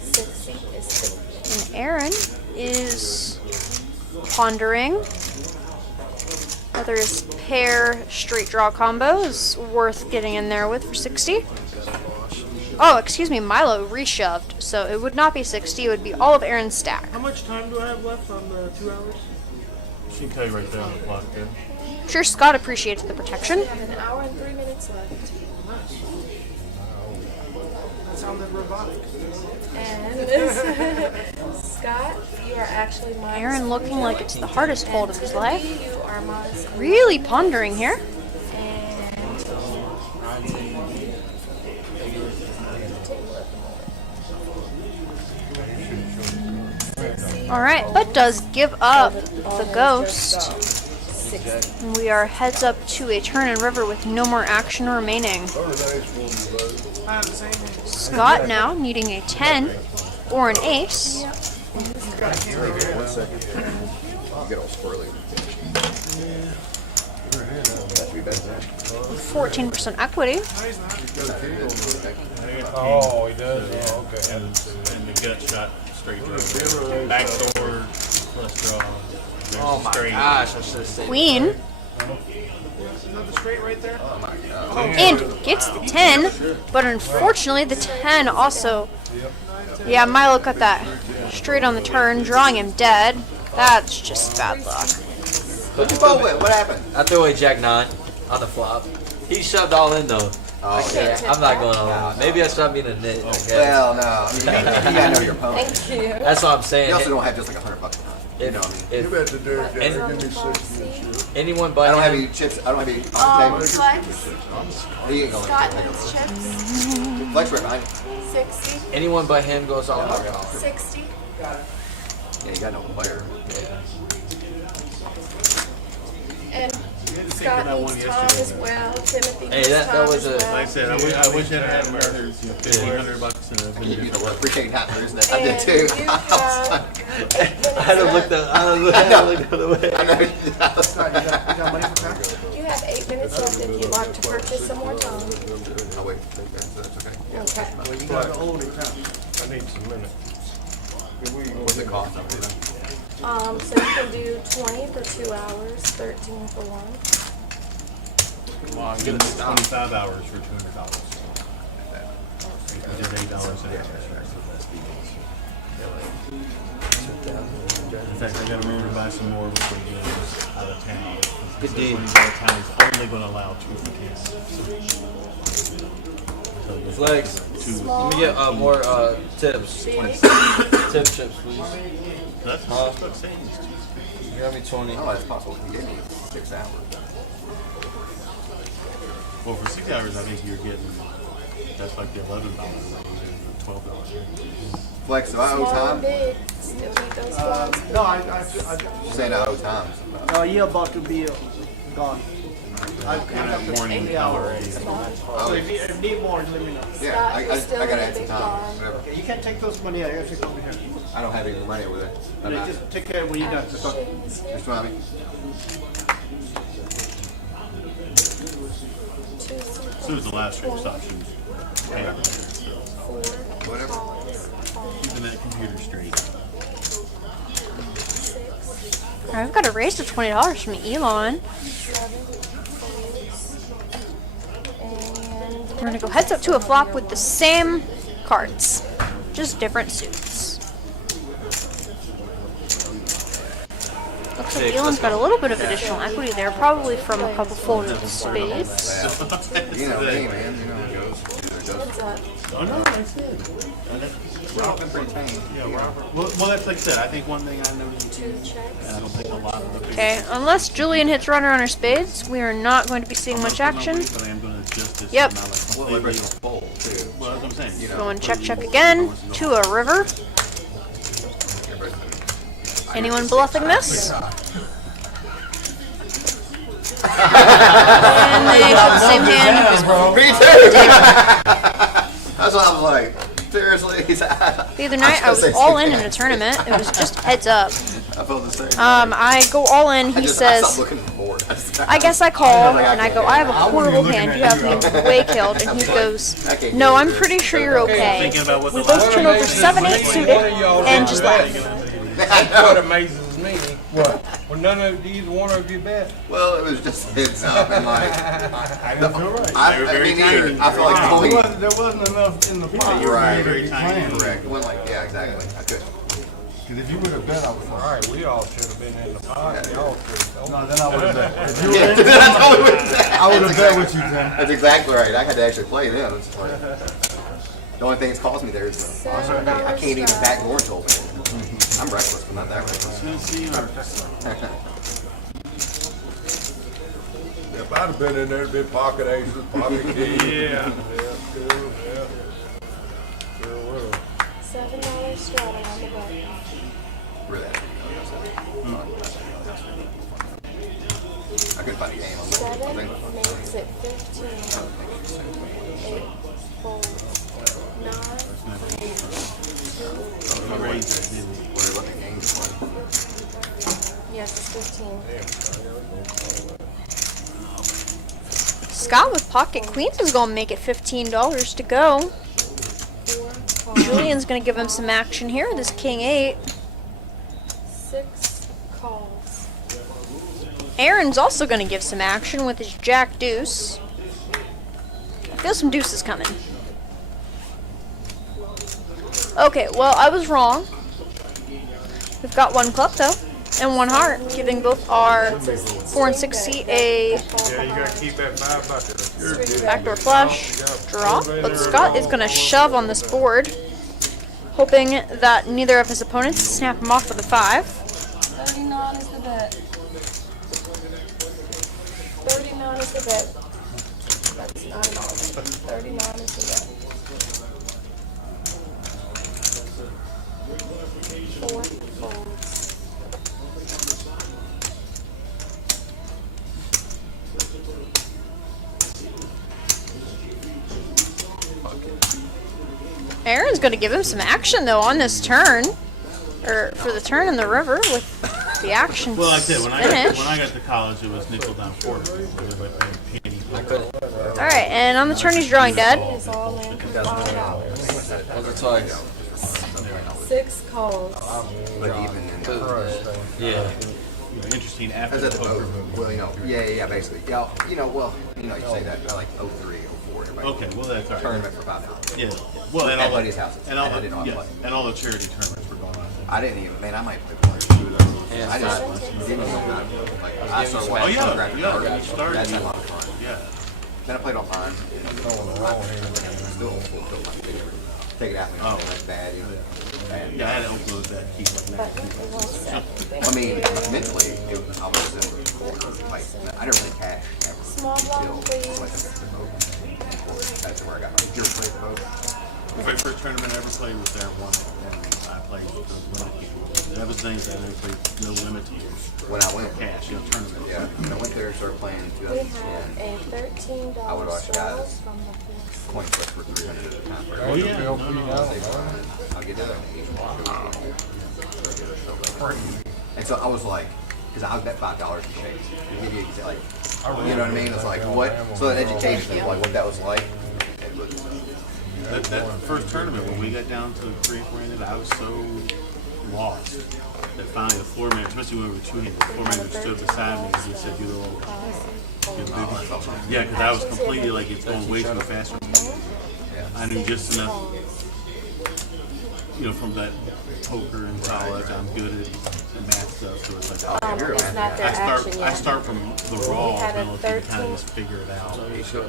60 is 50. And Aaron is pondering whether his pair straight draw combo is worth getting in there with for 60. Oh, excuse me, Milo reshoved, so it would not be 60, it would be all of Aaron's stack. How much time do I have left on the 2 hours? She can tell you right there on the clock there. Sure, Scott appreciates the protection. We have an hour and 3 minutes left. That sounded robotic. And Scott, you are actually minus. Aaron looking like it's the hardest hold of his life. You are minus. Really pondering here. And Alright, but does give up the ghost. And we are heads up to a turn and river with no more action remaining. Scott now needing a 10 or an ace. You get all squirrely. That'd be better than that. 14% equity. Oh, he does, oh, okay. And the gut shot straight through. Backdoor, flush draw. Oh my Straight. gosh, I should have said. Queen. Is that the straight right there? Oh my god. And gets the 10, but unfortunately the 10 also... Yeah, Milo got that straight on the turn, drawing him dead. That's just bad luck. What'd you bowl with? What happened? I threw away Jack 9 on the flop. He shoved all in though. I can't. I'm not going all in. Maybe I stopped being a nit. I guess. Well, no. I mean, you gotta know your opponent. thank you. That's what I'm saying. You also don't have just like $100 a month. You know what I mean? You bet the dude, And- give me 60 and shit. Anyone but I don't have him- any chips. I don't have any on the table. Flex. He ain't gonna Scott let me needs take chips. Flex right behind you. 60. anyone but him goes all in. 60. Yeah, you got no player. And for Scott that one needs time yesterday, as well. Timothy Hey, needs that time was as a- well. Like I said, I wish I had murdered $1,500 and I've been You know different. what? Appreciate not losing it. I did And too. you I was have like- 8 minutes I had to look left. the. I had to look the other way. I know. Scott, you got money for tax? You have 8 minutes left if you'd like to purchase some more time. Oh wait, that's okay. Yeah. Okay. Well, you got the old account. I need some minutes. What's it cost? So you can do 20 for 2 hours, 13 for 1. Well, I'm gonna do 25 hours for $200. You can do $8 an hour. In fact, I gotta remember to buy some more before he goes out of town. Good Because deed. when he's out of town, he's only gonna allow 2 for cans. So you Flex. two. Let me get more tips. Tip chips, please. That's what I'm saying. It's cheap. You got me 20. Oh, that's possible. He gave me 6 hours. Well, for 6 hours, I think you're getting, that's like the $11 range and the $12 Flex, do I owe Small and time? big, still need those ones. No, I You're saying I owe time. you're about to be gone. I've got up to morning 80 hours. hours. So if you need more, let me know. Yeah, Scott, I you still gotta need add some big time. bar. Whatever. Okay, you can take those money out. You have to come over here. I don't have any money with it. I'm not. Just take care of what you got. Just what I mean. As soon as the last trip stops, she was paying Whatever. keeping that computer straight. Alright, I've got a raise of $20 from Elon. We're gonna go heads up to a flop with the same cards, just different suits. Looks like Elon's got a little bit of additional equity there, probably from a couple folded spades. You know me, man. You know how it goes. What's up? Oh, no, that's it. Robert been pretty tame. Yeah, Robert. Well, that's like I said. I think one thing I noticed too, 2 checks. and I don't think a lot of the big Okay, unless Julian hits runner on her spades, we are not going to be seeing much action. But I am going to adjust this. Yep. amount of Well, completely- everybody's gonna fold too. Well, that's what I'm saying. Going check check again to a river. Anyone bluffing this? And they showed the same hand. Me too. That's what I was like. Seriously. The other night I was all in a tournament. It was just heads up. I felt the same. I go all in. I He stopped says, looking forward. I guess I call, and I go, I have a horrible hand. You have me way killed. And he goes, no, I'm pretty sure you're okay. Thinking about what We the both last turn over 7-8 suited and just laugh. What amazes me What? Well, none of either one of you bet. Well, it was just heads up and like. I didn't feel right. I mean, neither. I feel like fully. There wasn't enough in the pot. Right. Very tiny. Correct. It went like, yeah, exactly. I could. Because if you would have bet, I was All fine. right, we all should have been in the pot. Y'all should have. No, then I would have bet. If you Yeah, were in, that's all we would say. I would have That's bet with you, Tim. That's exactly right. I had to actually play them. It's like, the only thing that's caused me there is I can't even back more until I'm reckless, but not that reckless. If I'd have been in there, it'd been pocket aces, pocket keys. Yeah. Sure would have. $7 straddle on the button. Really? I couldn't find a game. 7 makes it 15. 8 folds. 9 makes I raised it, didn't we? What are looking games for? yes, it's 15. Scott with pocket queens is gonna make it $15 to go. 4 calls. Julian's gonna give him some action here with his king 8. 6 calls. Aaron's also gonna give some action with his jack deuce. I feel some deuces coming. Okay, well, I was wrong. We've got 1 club though, and 1 heart, giving both our 4 and 6 seat a Yeah, you gotta keep that $5 backdoor flush draw. But Scott is gonna shove on this board, hoping that neither of his opponents snap him off with a 5. 39 is the bet. 39 is the bet. That's not at all. 39 is the bet. 4 folds. Aaron's gonna give him some action though on this turn, or for the turn in the river with the action. Well, like I said, when finish. I got to college, it was nickel down quarter. I couldn't. All right, and on the turn he's drawing dead. It's all in for $5. Once or twice. 6 calls. But even in Yeah. Interesting I after was at the the poker boat. move. Well, yeah, basically. Yeah, you say that I like 03, 04. Everybody Okay, well that's all right. tournament for $5. Yeah. Well, and At all buddy's the houses. and all I didn't know the how to yeah, play. and all the charity tournaments were going on. I didn't even, man, I might play one. Yeah, I just didn't even know. Like, I started watching Oh, yeah, graphic yeah, cards. you started, That's a you- lot of fun. Yeah. Then I played online. Still take it out when that's bad. You know? And, Yeah, I had to upload that key like that. I mean, mentally, I was in the corner. Like, I never played cash ever. Small block, please. That's where I got my. You ever played the boat? The very first tournament I ever played was there one, and I played the limit. That was things I never played no limit When I went, cash, tournament. yeah, when I went there and started playing in We have 2010, a $13 I would watch straddle guys. from the horse. coin flips for 300 at a time. Oh yeah, no, no. I'll get that on the And so I was like, because I was bet $5 in shakes. Like, you know what I mean? It's like, what? So that education of like what that was like. It was, That first tournament when we got down to the pre-branded, I was so lost that finally the floor manager, especially when we were two-handed, the floor manager stood beside me and he said, "You little, yeah," because I was completely like it's going way too fast for me. I knew just enough, from that poker in college. I'm good at math stuff, so it's like It's not their action I yet. start from the raw We had a ability to kind 13 of just figure it out.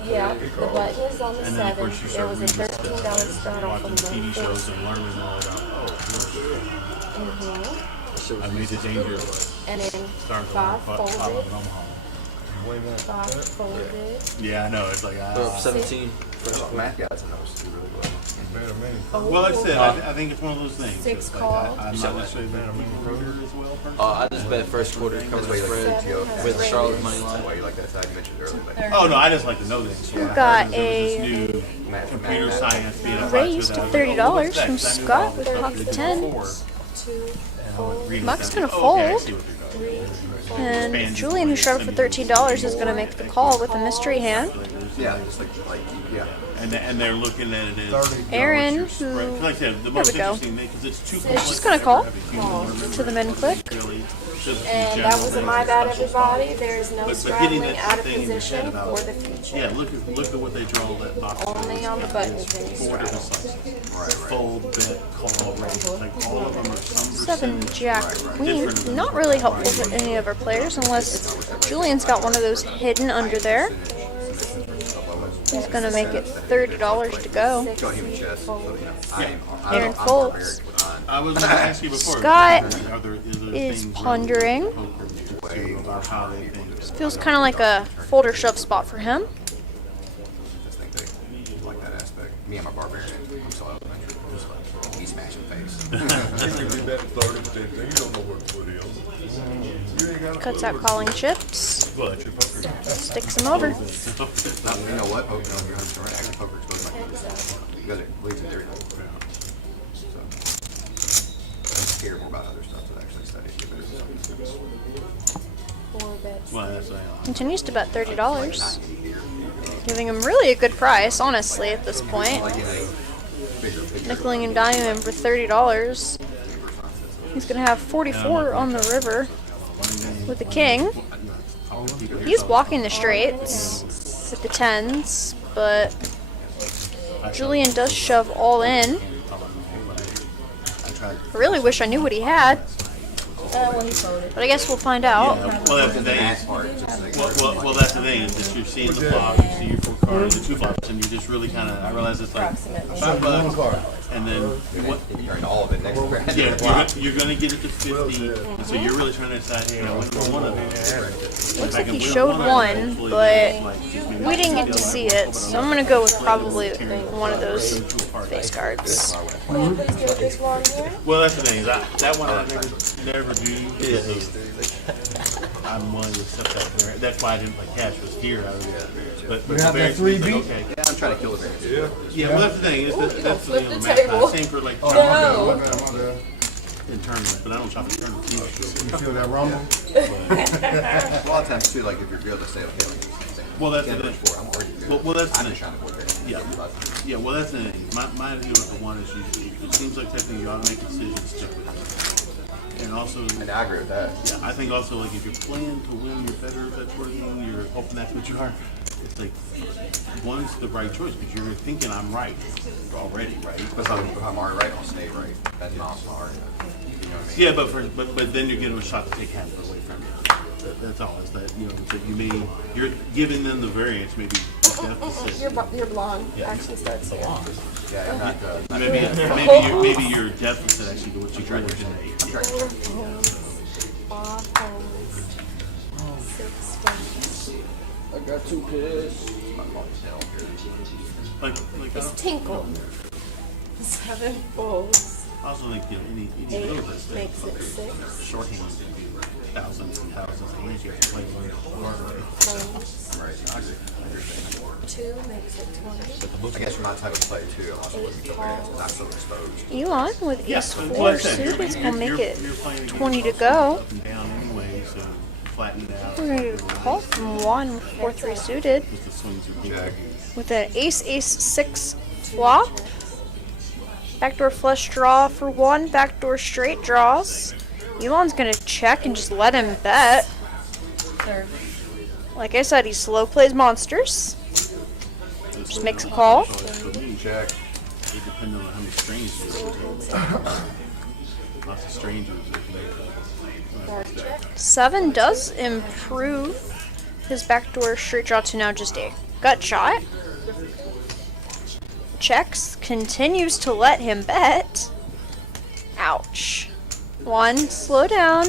Yeah, the button is on the And then of 7. course you There start was a reading stuff, $13 straddle from watching TV the shows and learning all about. I made it dangerous. And then Start 5 going folded. in Omaha. 5 folded. Yeah, I know. It's like We're up 17. math guys know us do really well. Well, like I said, I think it's one of those things. 6 It's like, calls. I'm not necessarily better as well. I just bet first quarter cover That's why you like spread the GTO. with Charlotte money That's line. why you like that side you mentioned earlier. But Oh no, I just like to know things. So We've I got heard there was this a new computer science being applied raise to that. $30 I from knew all Scott this with stuff pocket you did 10. before, 2 and I fold. would read it Muck's down. gonna Okay, I fold. see what you're doing. 3 fold. And Julian, who showed up for $13, is going to make the call with a mystery hand. yeah, just like yeah. And they're looking at it as Aaron, your who spread. Like I said, the most we go. interesting thing because it's too is complex just gonna to call. have a human remember To the men it. click. Really Just And general that was a things, my bad, special everybody. spots. There is no But getting straddling that out of thing in your head position about- for the future. Yeah, look at what they draw that box. Only on the buttons when you Four different straddle. sizes. Fold, bet, call, raise. Like all of them are some 7 percentage Jack Queen. different than Not the really rest. helpful to any of our players unless Julian's got one of those hidden under there. He's gonna make it $30 to go. Go human chess. So, you know, Aaron I'm folds. barbaric with mine. I was going to ask you before. Scott is there is things pondering. in poker too about how they think. Feels kind of like a folder shove spot for him. Just think they like that aspect. Me, I'm a barbarian. I'm so elementary. He smashing face. Cuts out calling chips. Well, that's your poker. Sticks him over. You know what? Poker, no, you're 100% right. Actually, poker exposed my kids. You guys are legendary. So, I care more about other stuff than actually study. Well, that's Continues to bet $30. Giving him really a good price, honestly, at this point. Nickeling and diming him for $30. He's gonna have 44 on the river with the king. He's blocking the straights with the 10s, but Julian does shove all in. I really wish I knew what he had, Well, he folded. but I guess we'll find out. Well, that's the thing. Well, that's the thing is that you're seeing the flop, you see your 4 cards, the 2 flops, and you just really kind of. I realize it's like $5, and then what? You're in all of it next round. Yeah, you're gonna get it to 50, and so you're really trying to decide, you know, which one of them. Looks like he showed one, but we didn't get to see it, so I'm gonna go with probably one of those face cards. Will you please do this one here? Well, that's the thing is that one I never do because of, I'm willing to accept that. That's why I didn't play cash was here. But You have that variance means, 3B? okay. Yeah, I'm trying to kill the variance. Yeah, well, that's the thing. That's the flip the math. table. Same for like Oh, No. my bad. in tournaments, but I don't shop in tournaments either. You feel that rumble? A lot of times too, like if you're good, they say, okay, like, Well, that's can't the push thing. forward. I'm already good. Well, that's the I'm thing. just trying to avoid variance. Yeah, well, that's the thing. My deal with the one is it seems like technically you ought to make decisions stick with it. And also, And I agree with that. yeah, I think also like if you're playing to win, you're better, that sort of thing, you're hoping that's what you are. It's like one's the right choice because you're thinking I'm right already, right? Because if I'm already right, I'll stay right. That's not smart. You know what I mean? Yeah, but then you're getting a shot to take half of it away from you. That's all. Is that that you're giving them the variance maybe. Your blonde Yeah. actually starts here. Yeah, I'm not, Maybe your deficit actually to what you try to do. I got 2 pairs. Like It's Tinkle. 7 folds. I also think any 8 developers makes it 6. shorthand can be thousands and thousands of hands you have to play with. Folds. right. I agree. 2 makes it 20. I guess for my type of play too, I'm also looking for variance because I'm so exposed. Elon with Yeah, ace but 4 like I said, suited is gonna make it you're playing against 20 to also go. up and down anyway, so flatten it out. We're gonna do a call from 1 with 4-3 suited Just the swings are big. Jack. with an ace 6 flop. Backdoor flush draw for 1. Backdoor straight draws. Elon's gonna check and just let him bet. Like I said, he slow plays monsters. Just makes a call. So for me, Check. it depends on how many strangers you take. Lots of strangers. If 7 does improve his backdoor straight draw to now just a gut shot. Checks, continues to let him bet. Ouch. 1, slow down.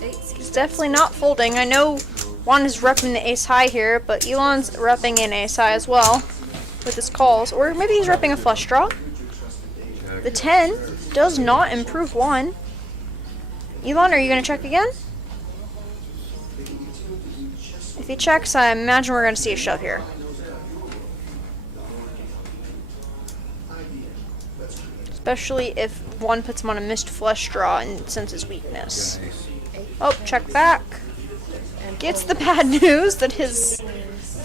He's definitely not folding. I know Juan is repping the ace high here, but Elon's repping an ace high as well with his calls. Or maybe he's repping a flush draw. The 10 does not improve 1. Elon, are you going to check again? If he checks, I imagine we're going to see a shove here. Especially if 1 puts him on a missed flush draw and senses weakness. Oh, check back. Gets the bad news that his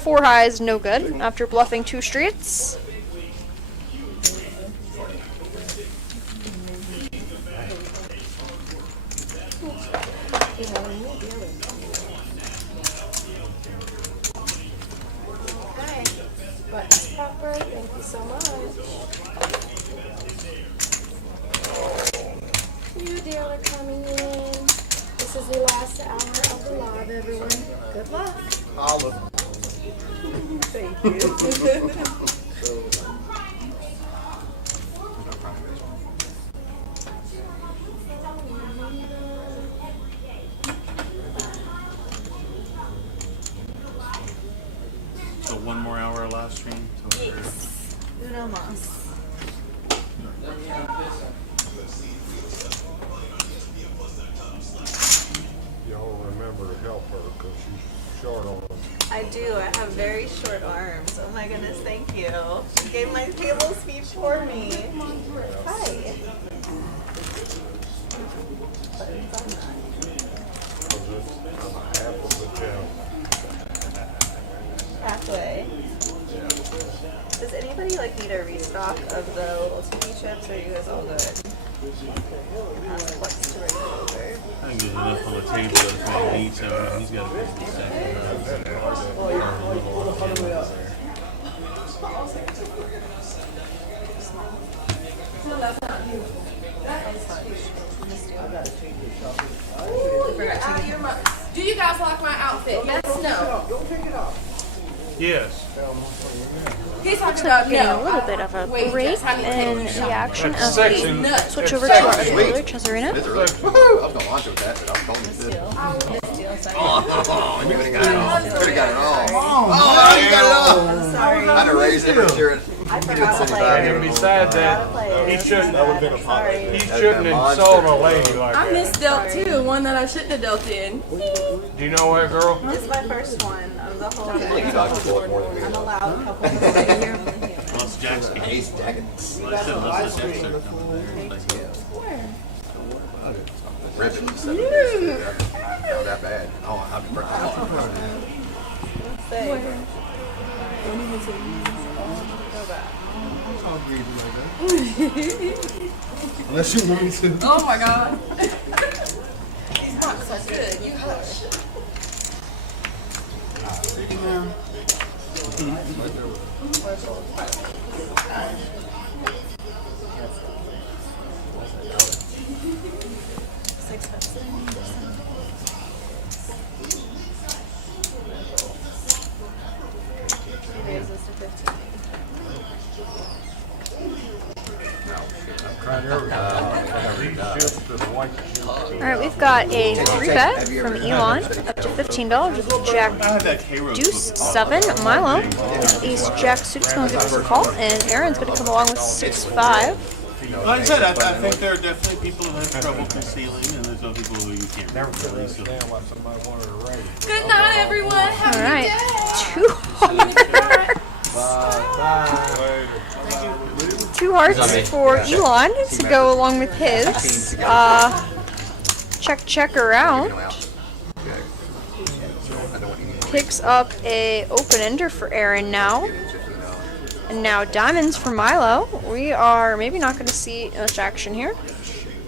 4 high is no good after bluffing 2 streets. the last hour of the live, everyone. Good luck. Olive. Thank you. So 1 more hour of live stream. Yes. Uno mas. Y'all remember to help her, cause she's short on them. I do. I have very short arms. Oh my goodness, thank you. She gave my table speech for me. Hi. Cause it's half of the town. Halfway. Does anybody like need a restock of the little tiki chips, or are you guys all good? Ask Flex to bring it over. I think there's enough on the table that if man needs him, he's got a 50 second. Do you guys like my outfit? Yes, no. Yes. He's talking Getting a little bit of a break in the action as we switch over to our other Chesarina. I was gonna launch with that, but I was told you to. Oh, you could've got it all. Could've got it all. Oh, you got it all. I'm sorry. I'd have raised it for sure. I forgot to play it. And besides that, he shouldn't, Sorry. he shouldn't insult a lady like I that. misdealt too, one that I shouldn't have dealt in. Do you know what, girl? This is my first one of the whole thing. You dodged the bullet more than we I'm did. allowed a couple of minutes here. Unless Jack's game. Ace jacket. Unless Jack's are coming there. Ribbon. Not that bad. Oh, I'll be Say. Unless you want me to. Oh my god. These rocks are good. You hush. Raise this to 15. Alright, we've got a 3-bet from Elon up to $15 with Jack I had that K-Rose Deuce before. 7, Milo, Ace Jack Suit's going to give us a call, and Aaron's going to come along with 6-5. Like I said, I think there are definitely people who have trouble concealing, and there's other people who you can't really conceal. Good night, everyone. Have Alright, a good day. 2 hearts for Elon to go along with his. Check around. Picks up a open ender for Aaron now. And now diamonds for Milo. We are maybe not going to see much action here.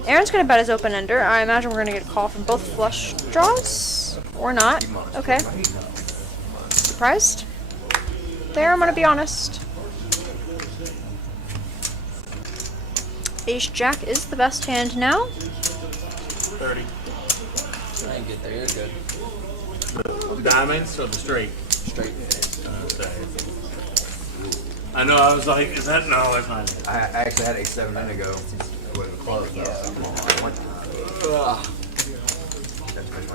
Aaron's going to bet his open ender. I imagine we're going to get a call from both flush draws. Or not. Okay. Surprised? There, I'm going to be honest. Ace Jack is the best hand now. 30. I ain't get there. You're good. The diamonds or the straight? Straight. I know, I was like, is that? No, that's not it. I actually had a 7 minutes ago. It wasn't close though.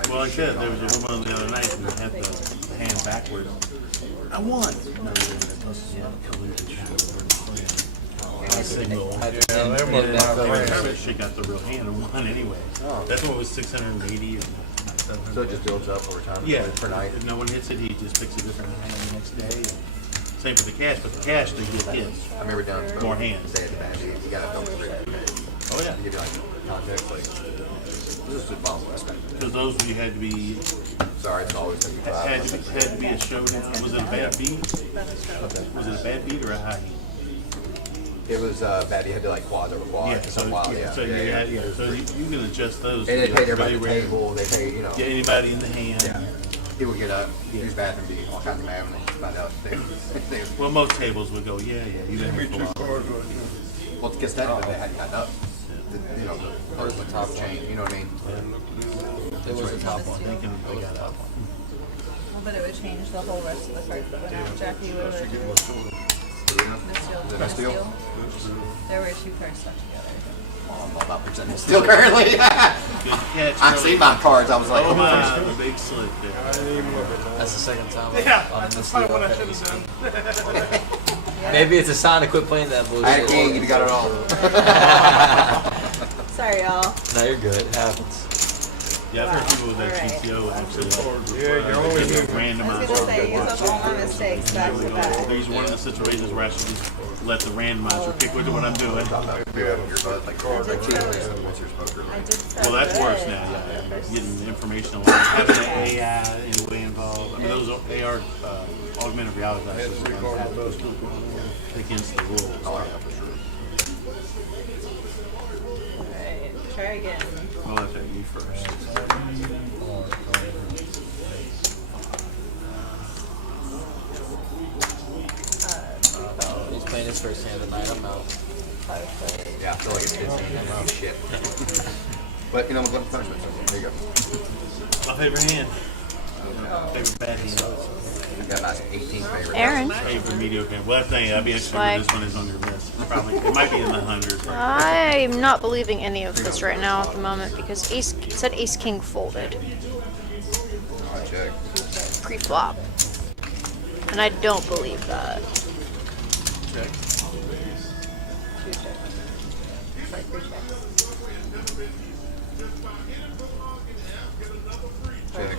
Well, like I said, there was a woman the other night who had the hand backwards. I won. No, signal. She got the real hand and won anyway. That's what was 680 or 700. So it just builds up over time. Yeah, Per night. If no one hits it, he just picks a different hand the next day. And same for the cash, but the cash they get hits. I remember down More hands. Say at the bad days, you gotta film it. Oh yeah. To give you like context, like this is just possible. Because those you had to be Sorry, it's always gonna be five. had to be a showdown. Was it a bad beat? Was it a bad beat or a high heat? It was bad. You had to like quad over quad. Yeah, for so, a while. Yeah, so, so you can adjust those. And they to paid everybody at the really table. They paid, you know. Get anybody in the hand. Yeah. People get up, use bathroom, be all kinds of mad when they find out they Well, most tables would go, yeah, you've been here for a while. Well, it's because that they hadn't gotten up. you know, the top chain, you know what I mean? It was the top one. They got that one. Well, but it would change the whole rest of the cards that went out. Jackie, what would it do? Miss Steele? There were 2 cards stuck together. I'm all about pretending Miss Steele currently. Good catch. I see my cards, I was like, Oh oh my, my. the big slick there. That's the second time. Yeah, on that's this probably deal. what I should have done. Maybe it's a sign to quit playing that bullshit. I had a king, you got it all. Sorry, y'all. No, you're good. It happens. Yeah, I've heard people with that Alright. GTO actually Yeah, you're only like, here. randomize. I was gonna say, use up all my mistakes back to back. These are one of the situations where I should just let the randomizer pick what I'm doing. I did so Well, that's good. worse now. Yeah, getting information on having an AI in a way involved. I mean, those AR augmented reality glasses are against the rules. Alright, try again. I'll let that you first. He's playing his first hand tonight. I'm out. Yeah, I feel like it's shit. But, you know, I'm going to punishment, so there you go. My favorite hand. Favorite bad hand. I got my 18 favorite. Aaron. Favorite mediocre. Well, that's the thing. I'd be interested if this one is on your list. Probably. It might be in the hundreds. I'm not believing any of this right now at the moment because it said Ace King folded I'll check. pre-flop, and I don't believe that. Check. 2 checks. Sorry, 3 checks. Check.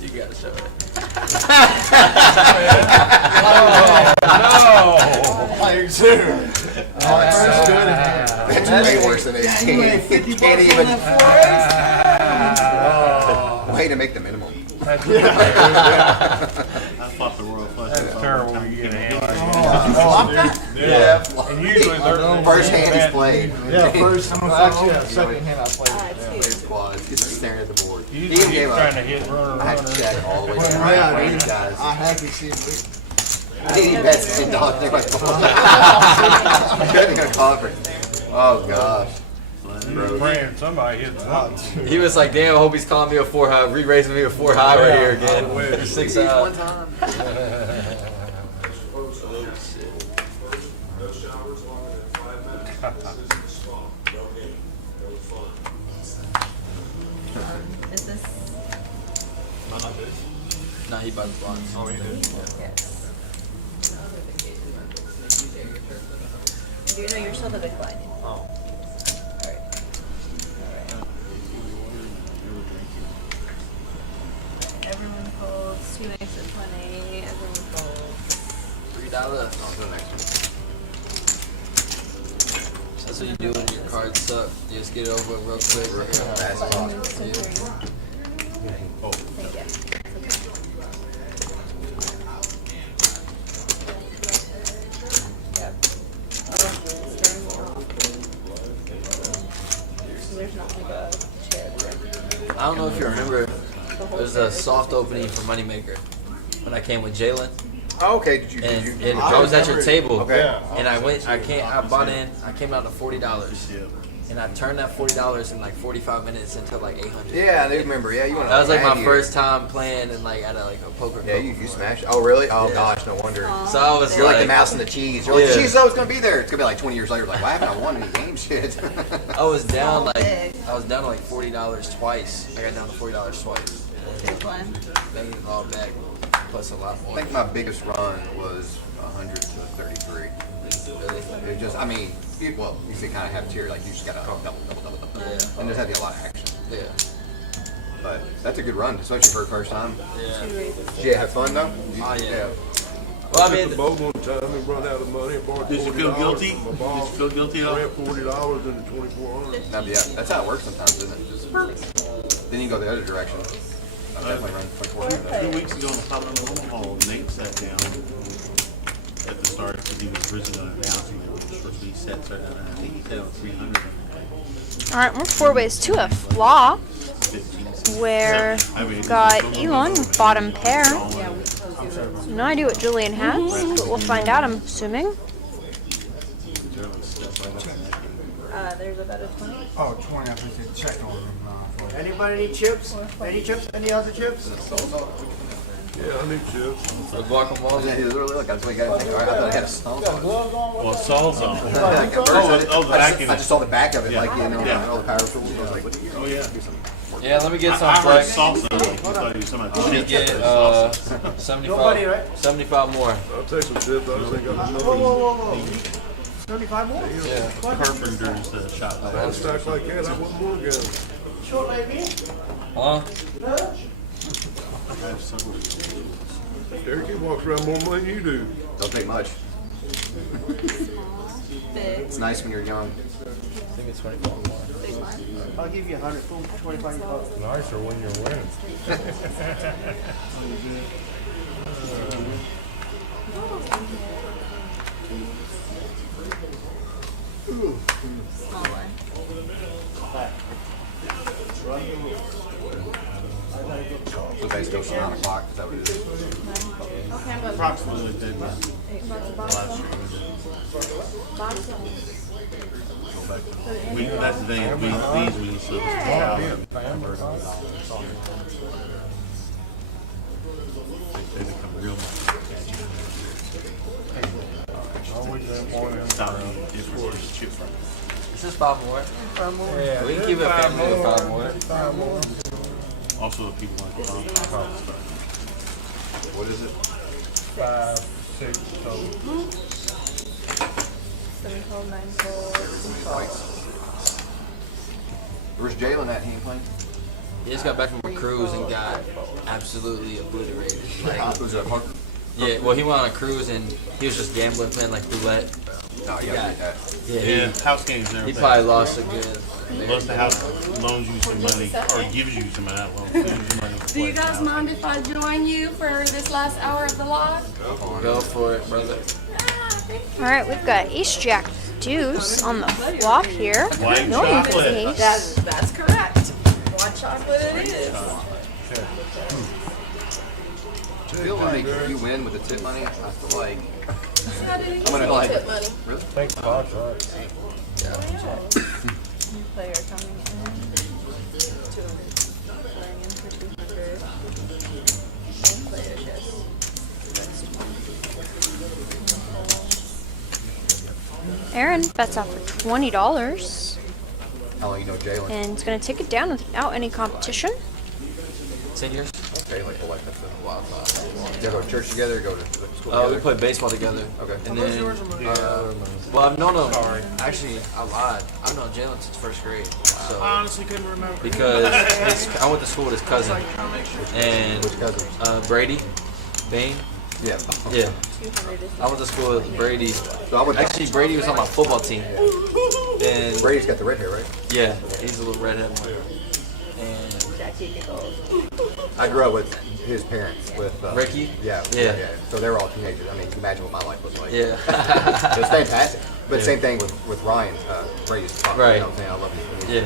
You gotta show it. Player 2. That's way worse than 18. Can't even. Way to make the minimum. I fought the Royal Flush. That's terrible when you get a hand like Yeah. And usually they're First hand he's played. Yeah, first. Actually, yeah, second hand I played. His squads. He's just staring at the board. He usually even gave he's up. trying to hit runner, I had to runner. check all the way down. Yeah, Wait, dude. guys. I happy seeing big. I didn't even bet $10. They're like, I couldn't get a call for. Oh gosh. Praying somebody hits the button. He was like, damn, I hope he's calling me a 4 high, re-raising me a 4 high right here again. Yeah. 6 One out. time. Is this? Nah, he bought the bonds. Oh, he did. Yes. Do you know you're still the big blind? Oh. Alright. Everyone folds. 2 aces of 20. Everyone folds. $3. On to the next one. That's what you do when your cards suck. You just get it over with real quick. Fast as Button possible. moves to 3. Oh. Thank you. Yep. It's turning me off. So there's not like a chair there. I don't know if you remember, there's a soft opening for Moneymaker when I came with Jalen. Oh, okay. Did you? And I was at your table. Okay. And I came out to $40. And I turned that $40 in like 45 minutes into like 800. Yeah, they remember. Yeah, you went. That was like my here. first time playing and like at a poker. Yeah, you smashed. Oh, really? Oh, Yeah. gosh, no wonder. So I was You're like the mouse and the cheese. You're like, Yeah. the cheese is always going to be there. It's going to be like 20 years later. Like, why haven't I won any games yet? I was down So like big. I was down to like $40 twice. I got down to $40 twice. Big one. Then it all back plus a lot I more. think my biggest run was 100 to 33. Really. It just, I mean, well, you can kind of have tier, like you just got to double. Yeah. And there's had to be a lot of action. Yeah. But that's a good run, especially for the first time. Yeah. Did you have fun though? Oh yeah. Well, I mean, the boat one time and run out of money and borrowed Did you feel guilty? Did you feel guilty at all? $40 into 2,400. Now, yeah, that's how it works sometimes, isn't it? Just, then you go the other direction. I'm definitely running 24. 2 weeks ago in the Pop in the Hall, Nate sat down at the start because he was originally going to announce it. He set started out, I think he said on 300. Alright, we're 4 ways to a flaw. Where we've got Elon with bottom pair. No idea what Julian has, but we'll find out, I'm assuming. There's about a 20. Oh, 20, I think they checked on them. Anybody need chips? Any chips? Any other chips? Yeah, I need chips. The guacamole. Yeah, he was really, look, I was like, I thought I had a stomp on it. Well, Saul's on. Oh, the back I end. just saw the back of it, Yeah. like, you know, Yeah. all the power tools. I was like, what do you Oh, yeah. Yeah, let me get some I heard flex. salsa. I thought he was talking about Let me chips. get Salsa. 75. Nobody, right? 75 more. I'll take some chips, I just ain't got enough. Whoa, whoa, whoa, whoa. 35 more? Yeah. Carpenter's shop. One stack like that, I wouldn't want to go. Short like me? Huh? Derek, he walks around more money than you do. Don't take much. Big. It's nice when you're young. I think it's 24 more. Big one. I'll give you 100, 25 bucks. Nicer when you're winning. Small one. So basically, it's 9 o'clock, is that what it is? Okay, I'm Approximately 10 minutes. We, that's the thing, these we so they become real chip from. Is this 5 more? 5 more? Yeah. We can keep it family with 5 more. Also, the people like the What is it? 5, 6 total. 7 cold, 9 cold, 12. Where's Jalen at? He ain't playing? He just got back from a cruise and got absolutely obliterated. Like, Was it Harper? yeah, well, he went on a cruise and he was just gambling, playing like roulette. No, you gotta beat that. Yeah, Yeah, house games and he everything. probably lost a good. Unless the house loans you some money or gives you some money, not loans, gives you money to Do play you guys house. mind if I join you for this last hour of the live? Go for it, brother. Alright, we've got ace jack deuce on the flop here. White No chocolate. ace. That's correct. White chocolate it is. I feel like if you win with the tip money, I feel like How did he I'm gonna get like tip money? really. Thanks, Bob. New player coming in. 200. Playing in for 200. Same player, yes. Aaron bets out for $20 How long you know Jalen? and is going to take it down without any competition. Seniors? Jalen, like that's a wild thought. You go to church together, or go to school We together? played baseball together. Okay. And then, well, I've known him. Actually, I lied. I've known Jalen since 1st grade. So honestly couldn't remember. because I went to school with his cousin and Which cousins? Brady, Bain. Yeah. Yeah, I went to school with Brady. So I would Actually, Brady was on my football team. And Brady's got the red hair, right? yeah, he's a little redhead one. And I grew up with his parents, with Ricky? Yeah, Yeah. So they were all teenagers. I mean, you can imagine what my life was like. yeah. It was fantastic. But Yeah. same thing with Ryan, Brady's father. Right. You know what I'm saying? I love him. Yeah.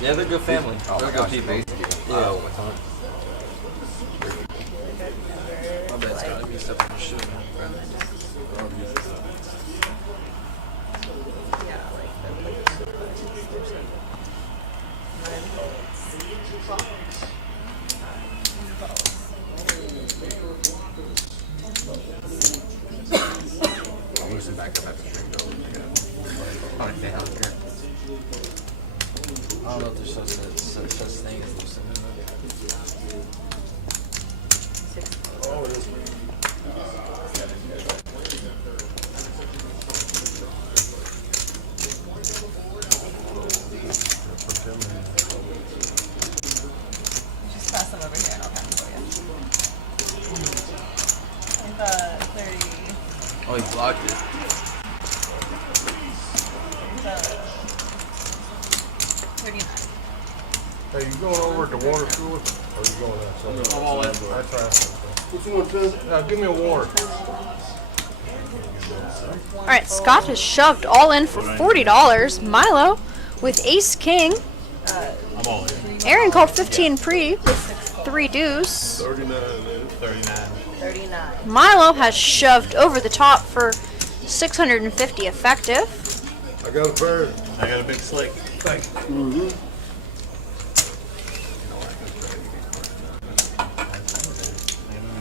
Yeah, they're good family. Oh They're my good gosh, people. amazing people. Yeah. Oh, my son. My bad's gotta be stuff in the shoe. I'll listen back up after the stream. Oh, down here. I don't know if there's such thing as loosening it. Just pass them over here and I'll have them for you. 30. Oh, he blocked it. 39. Hey, you going over to the water cooler, or you going outside? I'm all in. That's right. What you want, Phil? Give me a water. Alright, Scott has shoved all in for $40. Milo with Ace King. I'm all in. Aaron called 15 pre with 3 deuce. 39. 39. Milo has shoved over the top for 650 effective. I got a pair. I got a big slick.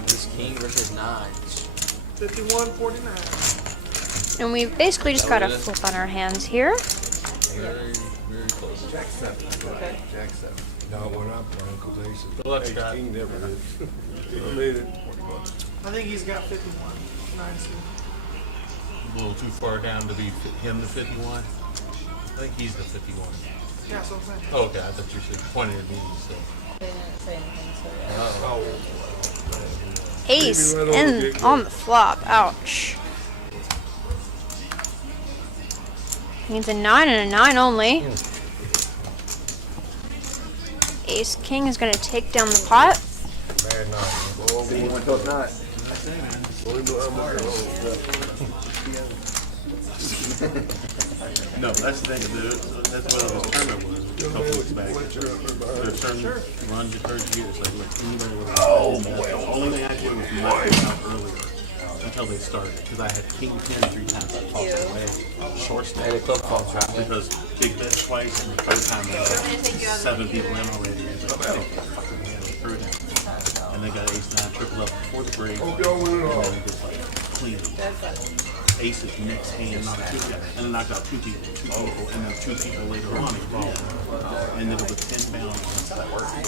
This king versus nine. 51-49. And we've basically just got a flip on our hands here. Very, very close. Jack 7. Jack 7. No, we're not playing because Ace Look, is, Scott. King never did. I made it. I think he's got 51. 92. A little too far down to be him the 51. I think he's the 51. Yeah, so I'm saying. Oh, okay, I thought you said pointed at me. So. They didn't say anything, so yeah. Oh, Ace Maybe right over in Dick. on the flop. Ouch. Means a 9 and a 9 only. Ace King is going to take down the pot. bad night. Well, See, you want those not? we know how much No, that's the thing. That's what the tournament was a couple weeks back. There's certain runs you heard you. It's like, look, anybody would have. The only thing I did was knock it out earlier until they started because I had king 10 3 times. I tossed it away. Short stack. Hey, the club falls out. Because big bet twice and the third time they got 7 people in already. It's like, oh, fucking man, they threw it in. And they got ace 9 triple up before the break. Hope y'all win it all. And then just like clean. Aces next hand knocked 2 people, and then knocked out 2 people, and then 2 people later on involved. And then it was 10 bounds.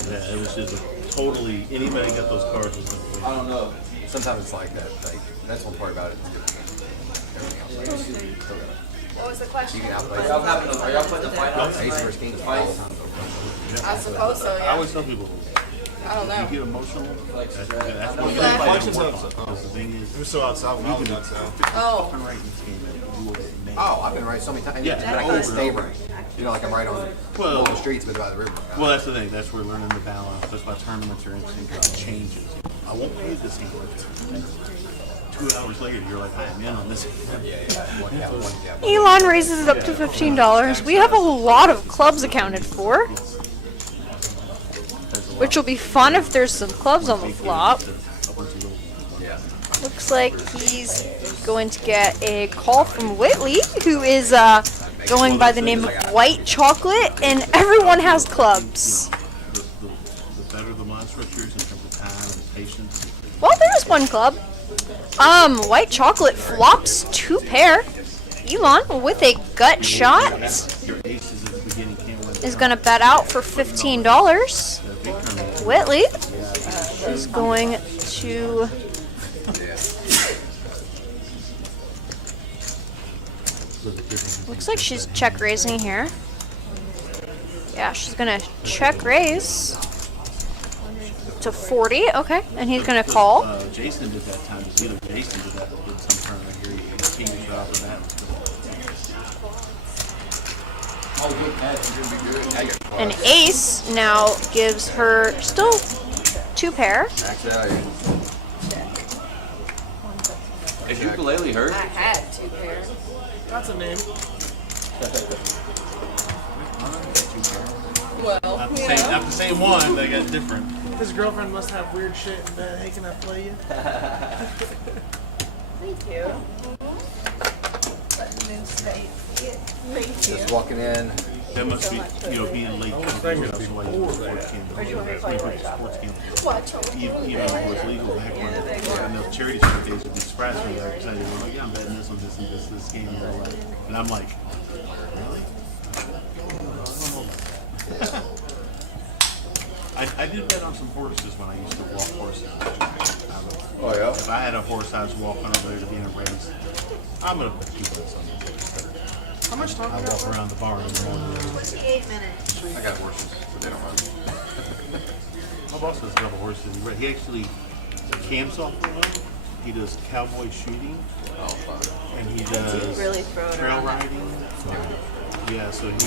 Yeah, it was just a totally, anybody got those cards was going to win. I don't know. Sometimes it's like that. Like, that's one part about it. What was the question? You can outplay. Are y'all putting the fight on? Ace versus King fight? I suppose so, I yeah. always tell people, I don't know. you get emotional, that's what you gotta fight and work on. Because the thing is, We're still outside when I was outside. Oh. fucking right in this game, man, you will get nailed. Oh, I've been right so many times. Yeah, But I can't stay right. You know, like I'm right on Well- the streets, but by the river. Well, that's the thing. That's where learning the balance. That's why tournaments are interesting because it changes. I won't play this game. 2 hours later, you're like, I am in on this. Elon raises it up to $15. We have a lot of clubs accounted for, which will be fun if there's some clubs on the flop. Yeah. Looks like he's going to get a call from Whitley, who is going by the name of White Chocolate, and everyone has clubs. The better the monster is in terms of time and patience. Well, there is one club. White Chocolate flops 2 pair. Elon with a gut shot Your aces at the beginning can't win. is going to bet out for $15. Whitley is going to looks like she's check raising here. Yeah, she's gonna check raise to 40. Okay, and he's gonna call. Jason did that time. It's either Jason did that or did some tournament here. He had a king shot for that. Oh, good catch. You're gonna be good. Now you're An ace now gives her still 2 pair. max out here. Is ukulele hurt? I had 2 pairs. That's a name. Well, Not the you same, know. not the same one. They got different. His girlfriend must have weird shit in bed. Hey, can I play you? Thank you. Let me say it. Thank you. Just walking in. That must be, being late. That's why you sports gambling. Watch over. Even though it was legal back when enough charity shirt days would be surprised me because I didn't know, yeah, I'm betting this on this and this game. And I'm like, really? I did bet on some horses when I used to walk horses. Oh, yeah? If I had a horse I was walking over there to be in a race, I'm going to put 2 bets on it. How much time I you got walk left? around the barn in the morning. 28 minutes. I got horses, but they don't run. My boss has a couple horses. He actually camps off of them. He does cowboy shooting. Oh, fuck. And he does Really throw it trail around. riding. Yeah, so he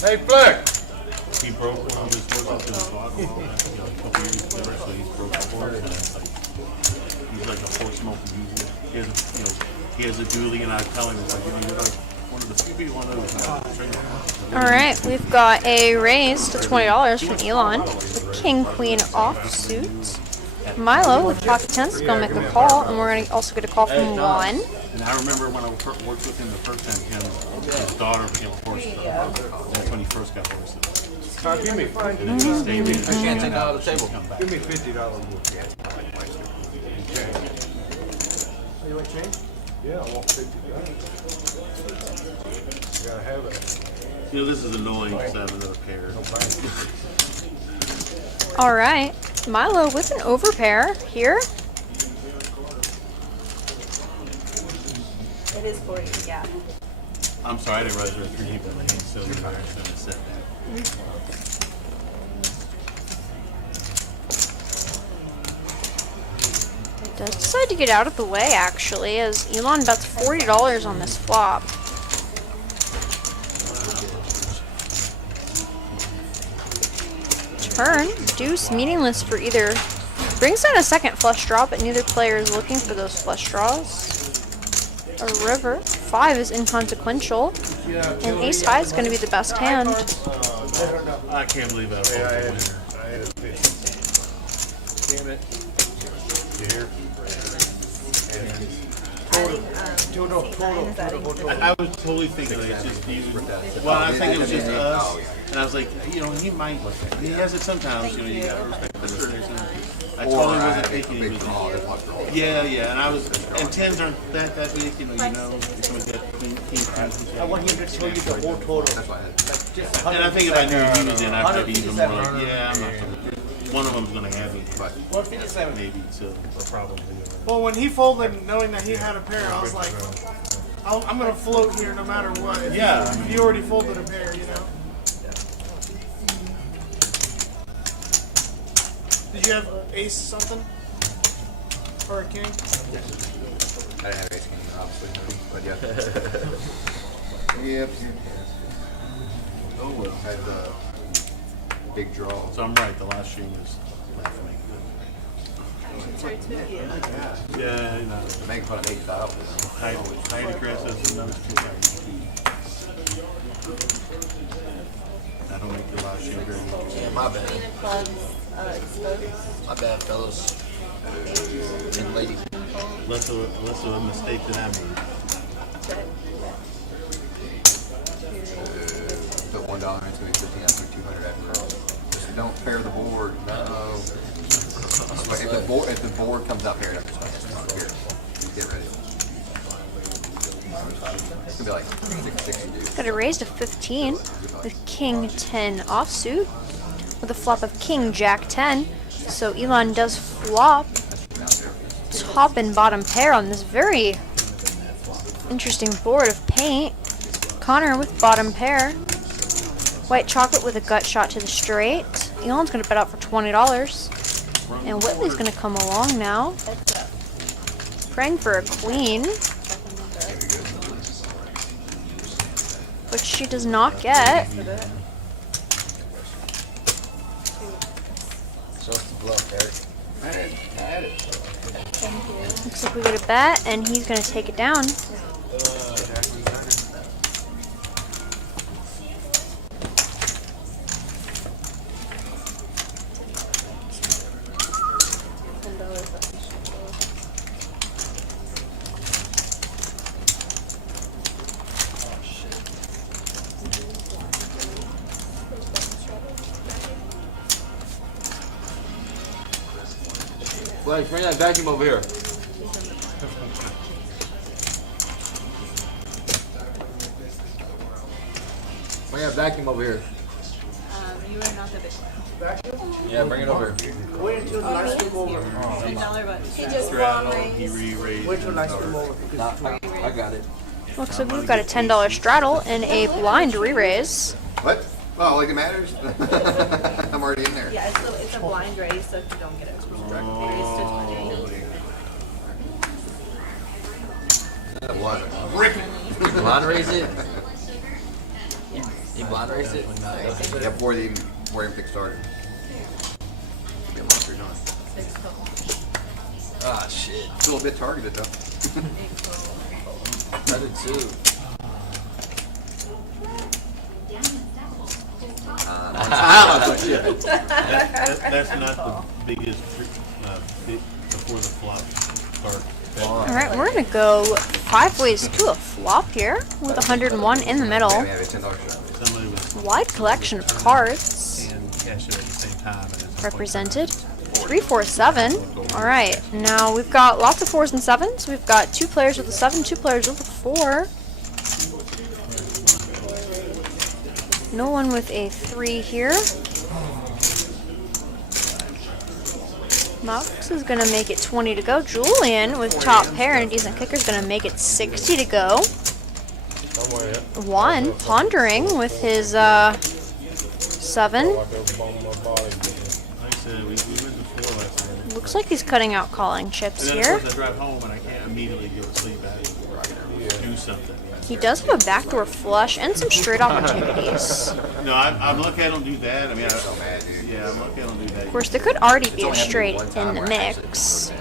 Hey, Fleck! he broke one of his horses in his alcohol, a couple years ago, so he broke the horse. And it's like, he's like a horse smoker usually. He has, he he has a dually, and I tell him, it's like, you're like one of the few people I know who's not a trainer. All right, we've got a raise to $20 from Elon. The King Queen offsuit. Milo with pocket tens is gonna make a call, and we're gonna also get a call from Juan. And I remember when I worked with him the first time, his daughter became a horse trainer. That's when he first got horses. Give me $50. And then he stayed in. I can't take that out of the table. Give me $50 more. You want change? Yeah, I want $50. Gotta have it. You know, this is annoying because I have another pair. All right, Milo with an overpair here. It is 40, yeah. I'm sorry, I didn't realize there were 3 people in the hand, so I shouldn't have said that. Does decide to get out of the way, actually, as Elon bets $40 on this flop. Turn, deuce, meaningless for either. Brings in a second flush draw, but neither player is looking for those flush draws. A river, 5 is inconsequential, and ace high is going to be the best hand. I can't believe that. Yeah, I had a $50. Damn it. You hear? Total. I was totally thinking like, it's just you. Well, I think it was just us, and I was like, you know, he might. He has it sometimes. You know, you gotta respect the decision. I totally wasn't thinking he was. Yeah, and I was. And tens aren't that big. You know, somebody got king. I want him to tell you the whole total. And I think if I knew he was in, I'd be even more like, yeah, I'm not gonna. One of them's gonna have me, but 157 maybe so. Probably. Well, when he folded, knowing that he had a pair, I was like, I'm gonna float here no matter what. Yeah. If he already folded a pair, you know. Did you have ace something? Or a king? I didn't have ace king, obviously, but yeah. Yep. Oh well. Had the big draw. So I'm right. The last stream was left for me. Yeah, you know. Making fun of 8,000. High aggressive and those two guys. That'll make the last stream very long. Yeah, my bad. Queen of clubs exposed. My bad, fellas. And ladies. Less of a mistake than I made. Put $1 into it, 15 after 200 after. Just don't pair the board. No. If the board comes up here, that's here. Get ready. It's gonna be like 660, dude. Got a raise to 15 with King 10 offsuit with a flop of King Jack 10. So Elon does flop top and bottom pair on this very interesting board of paint. Connor with bottom pair. White chocolate with a gut shot to the straight. Elon's going to bet out for $20. And Whitley's going to come along now. Praying for a queen. Which she does not get. So it's the bluff, Eric. Looks like we get a bet, and he's going to take it down. Flex, bring that vacuum over here. Bring that vacuum over here. You are not the big one. Yeah, bring it over. Wait until the lights come over. $10 button. He just Straddle, wrong he raised. re-raised. Wait till the lights come over. Nah, I got it. Looks like we've got a $10 straddle and a blind re-raise. What? Oh, like it matters? I'm already in there. Yeah, it's a blind raise, so if you don't get it, it is to 20. What? Blind raise it? You blind raise it? Yeah, before they even get started. Could be a monster, John. Ah, shit. It's a little bit targeted though. I did too. That's not the biggest, before the flop card. Alright, we're gonna go 5 ways to a flop here with 101 in the middle. Yeah, we have a $10 shot. Somebody was Wide collection of cards and cash it at the same time. And at some point- represented. 3, 4, 7. Alright, now we've got lots of 4s and 7s. We've got 2 players with a 7, 2 players with a 4. No one with a 3 here. Mox is gonna make it 20 to go. Julian with top pair and a decent kicker is gonna make it 60 to go. Juan pondering with his 7. Like I said, we went before last night. Looks like he's cutting out calling chips And then here. of course I drive home and I can't immediately go to sleep back. Do something. He does have a backdoor flush and some straight opportunities. No, I'm lucky I don't do that. I mean, So mad, dude. yeah, I'm lucky I don't do that. Of course, there could already be It's a only happened straight one time in the where I actually mix.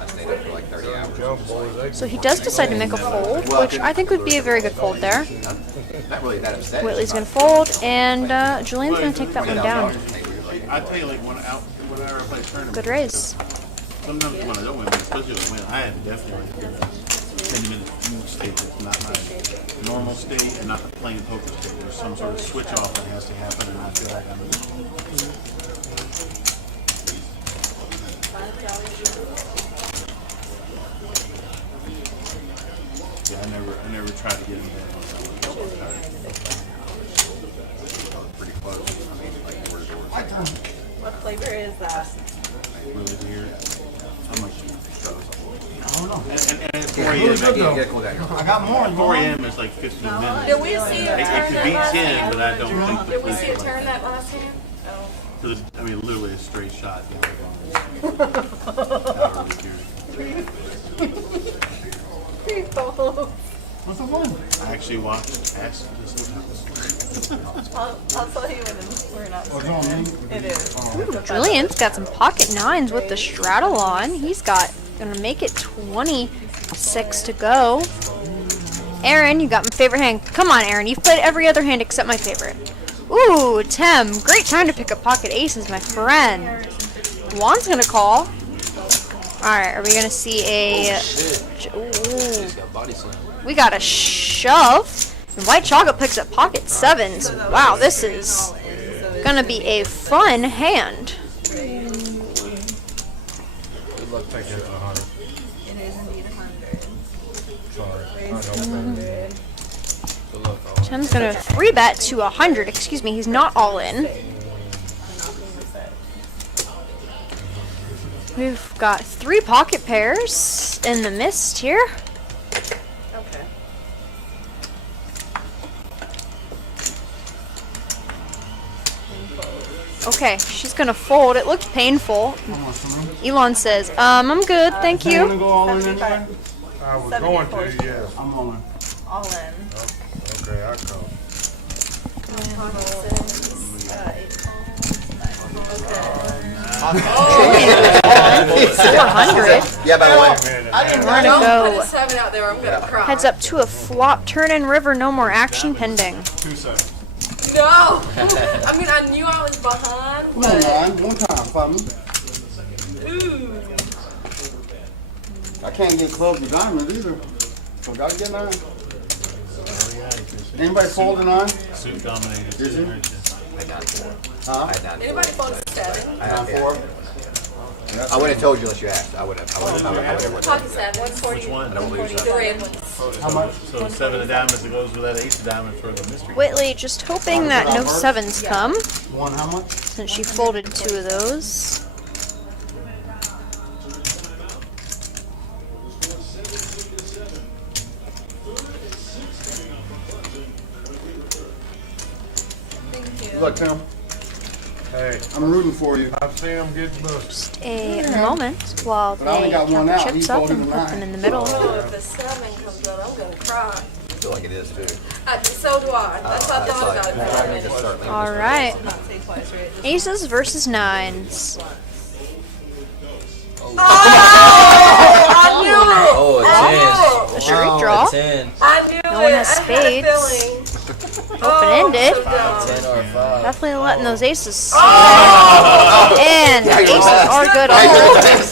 I stayed up for like 30 hours. So he does decide to make a fold, which I think would be a very good fold there. Not really that upset. Whitley's going to fold, and Julian's going to take that one down. I tell you, like whenever I play tournaments, Good raise. sometimes when I don't win, especially when I win, I have definitely like 10-minute mood state that's not my normal state and not the playing poker state. There's some sort of switch off that has to happen, and I feel like I'm. Yeah, I never tried to get in there. Pretty close. I mean, like door to door. What flavor is that? Really weird. How much? I don't know. And at 4 Really a.m. good though. Get cool down. I got more. You 4 want? a.m. is like 15 minutes. Did we see it It turn could that be last 10, hand? but I don't think the Did we see it place- turn that last hand? I mean, literally a straight shot. You know, What's the one? I actually watched Ask this I'll tell you when we're not. Oh, it's on me? It is. Ooh, Julian's got some pocket 9s with the straddle on. He's got, going to make it 26 to go. Aaron, you got my favorite hand. Come on, Aaron. You've played every other hand except my favorite. Ooh, Tem. Great time to pick up pocket aces, my friend. Juan's going to call. Alright, are we going to see a... Ooh. He's got body slam. We got a shove. And White Chocolate picks up pocket 7s. Wow, this is gonna be a fun hand. Good luck. It is indeed 100. Good luck. Tim's gonna 3-bet to 100. Excuse me, he's not all in. We've got 3 pocket pairs in the mist here. Okay. Okay, she's gonna fold. It looked painful. Elon says, I'm good, thank You wanna you. go all in anyway? I was going to, yes. I'm on. All in. Okay, I come. 400. Yeah, by the way. We're gonna Don't go put a 7 out there, I'm gonna cry. heads up to a flop, turn in river, no more action pending. 2 seconds. No! I mean, I knew I was behind, Come on, but... 9. One time, follow me. Ooh. I can't get close to diamonds either. So gotta get 9. Anybody folding 9? Suit dominated. Is he? I had 9-4. Huh? I had 9-4. Anybody phone 7? I had 9-4? I wouldn't have told you unless you asked. I would have. Pocket 7. 140. Which one? 143. How much? So 7 of diamonds that goes with that ace of diamonds for the mystery. Whitley just hoping that no 7s come, One how much? since she folded 2 of those. Look, Tim. Hey, I'm rooting for you. I see him get booked. Just a moment while But I only they got one count out. the chips He up folded and a put them 9. in the middle. Oh, if the 7 comes out, I'm gonna cry. I feel like it is too. So do I. That's how I thought about it for a minute. All right, Not say twice, right? aces versus 9s. Oh! a straight draw. 10. I knew No it. one has I had a spades. feeling. Open-ended. so dumb. 10 or 5. Definitely letting those aces slide. And aces are good on the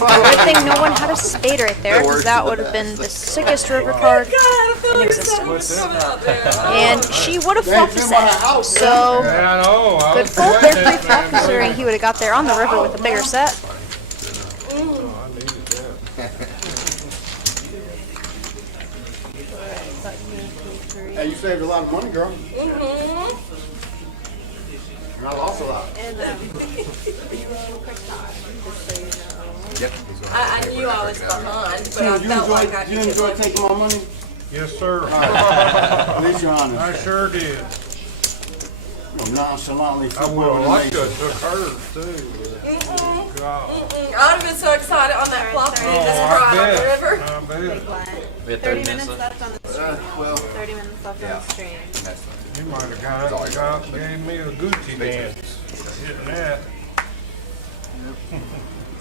Good thing no one had a spade right there, because that would have been the sickest river card God, I had a feeling in something was existence. coming out there. And she would have flopped a set. So, Yeah, I know. I good was fold there, sweating free flop, considering he would have got there on the river with a bigger set. I needed that. Hey, you saved a lot of money, girl. Mm-hmm. And I lost a lot. And quick thought, just so you know. Yep. I knew I was behind, but I felt like I could You get enjoy lucky. taking my money? Yes, sir. At least you're honest. I sure did. You nonchalantly I flip would over have the liked to nation. have took hers too. God. I would have been so excited on that flop and Oh, just I cried on the bet. river. I bet. We had 30 30 minutes left. left on the stream. Well, 30 minutes left on the stream. that's fine. You might have got and gave me a Gucci dance. Hitting that.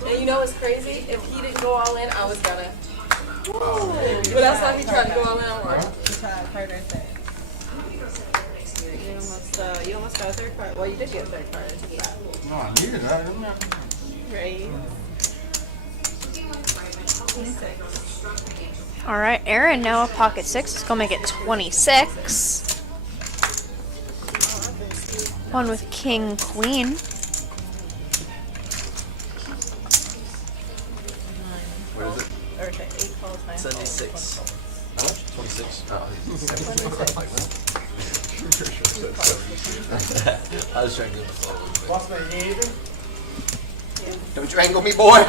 And you know what's crazy? If he didn't go all in, I was gonna. But that's why he tried to go all in on one. Card right there. You almost got a third card. Well, you did get a third card. No, I needed that, didn't I? Right. 26. All right, Aaron now a pocket 6. It's going to make it 26. One with king, queen. What is it? Or 8 calls, 9 calls. 76. How much? 26. I was trying to get the What's my name? Don't you angle me, boy.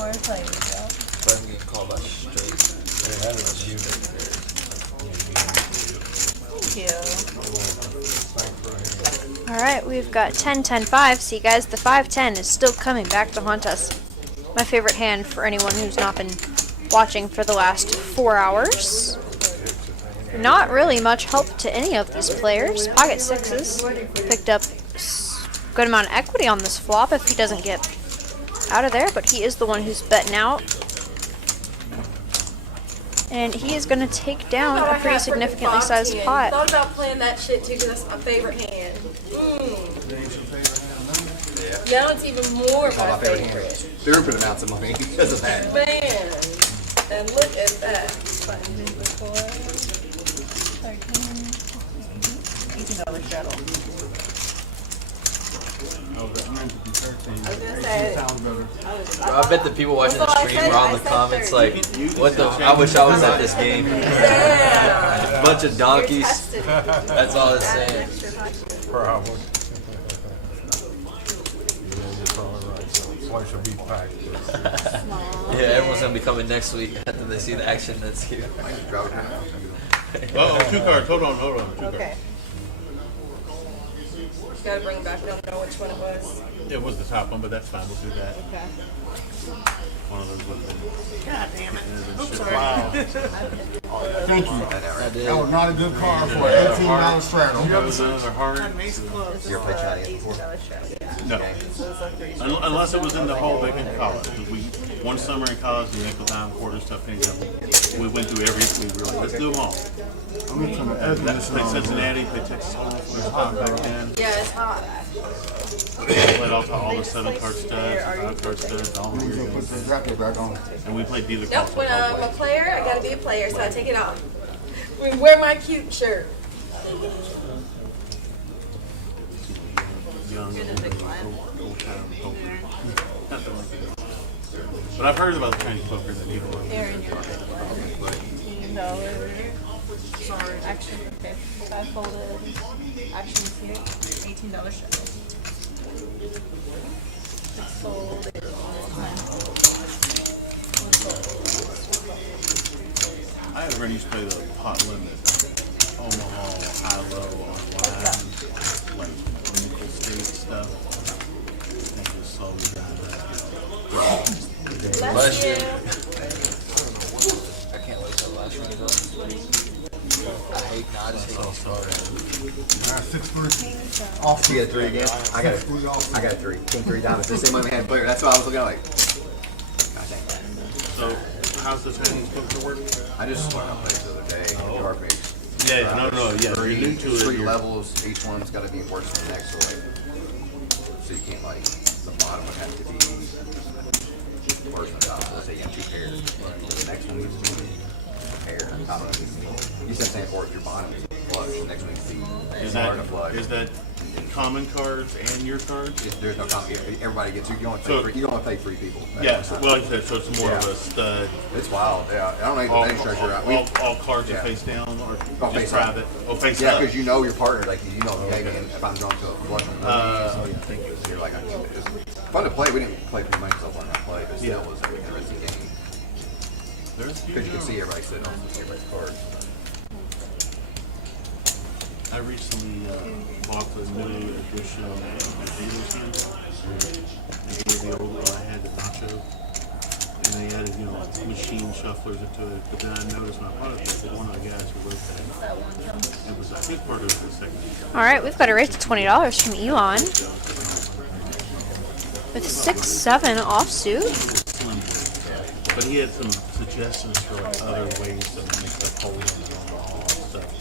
But I'm getting called by straight. All right, we've got 10, 10, 5. See, guys, the 5, 10 is still coming back to haunt us. My favorite hand for anyone who's not been watching for the last 4 hours. Not really much help to any of these players. Pocket 6s. Picked up a good amount of equity on this flop if he doesn't get out of there, but he is the one who's betting out. And he is going to take down Thought I a pretty had freaking significantly 5, sized 10. pot. Thought about playing that shit too because that's my favorite hand. Yeah, it's even more It's all my my favorite favorite. hands. Stupid amounts of money because of that. Man, and look at that. I bet the people watching the stream were on the comments like, what the, I wish I was at this game. Yeah. Bunch of donkeys. That's all it's saying. Probably. Yeah, you're probably right. Slice of beef packed. Yeah, everyone's gonna be coming next week after they see the action that's here. Uh-oh, 2 cards. Hold on. 2 cards. Okay. Gotta bring it back. I don't know which one it was. It was the top one, but that's fine. We'll do that. Okay. One of those with the... God damn it. Thank you. I did. That was not a good card for an $18 straddle. That was another heart. You ever played Chinese before? No. Unless it was in the whole back in college. One summer in college, the nickel dime quarter stuff, we went through every we really. Let's do them all. I'm just trying to add They this played on. Cincinnati, they Texas Hold'em from the top back then. Yeah, it's hot. We played all the 7-card studs, 5-card studs, all the weird Put things. the jacket back on. And we played dealer Nope, cards when all the I'm way. a player, I gotta be a player, so I take it off. We wear my cute shirt. Young, old time poker. Nothing like that. But I've heard about the Chinese poker that people are. Aaron, you're $18. Sorry. Action. Okay. 5 folded. Actions here. $18 shuttle. 6 sold. 9 sold. 1 sold. I had a friend who used to play the pot limit, Omaha, high-low, online, like nickel state stuff. And just slowly down that. Bless you. you. I can't wait till the last round goes. I just hate this card. 6-3. Off. You got a 3 again? I got 6-3 off. I got a 3. King 3 diamonds. The same way we had player. That's why I was looking at like. God dang. So, how's this handing supposed to work? I just learned how to play the other day. Jar made Yeah, no, yeah. You're new to it. 3 you're- levels. Each one's got to be worse than the next. So you can't like the bottom would have to be worse than the top. Let's say you have 2 pairs. The next one needs to be a pair. Top one needs to be. You said saying for if your bottom is flush, the next one needs to be Is hard that, to flush. is that common cards and your cards? There's no competition. Everybody gets you. You only play So- 3. You only play 3 people. Yeah, so, well, like I said, so it's more of a stud. It's wild. Yeah, I don't know All, the betting structure. all cards are Yeah. face down or Oh, just face private? up. Oh, face Yeah, up. because you know your partner. Like you know, okay, and if I'm drawn to a flush with thank you. you're like, it's fun to play. We didn't play too much stuff on that play, but still was an interesting game There's because you can see everybody sitting on everybody's cards. I recently bought the new edition of Dealer's Handbook. And gave the old one I had the Nacho. And they added, machine shufflers into it. But then I noticed when I bought it that one of the guys who wrote that, it was, I think, part of the second. All right, we've got a raise to $20 from Elon with 6-7 offsuit. Slim. But he had some suggestions for other ways to make the holding on all stuff.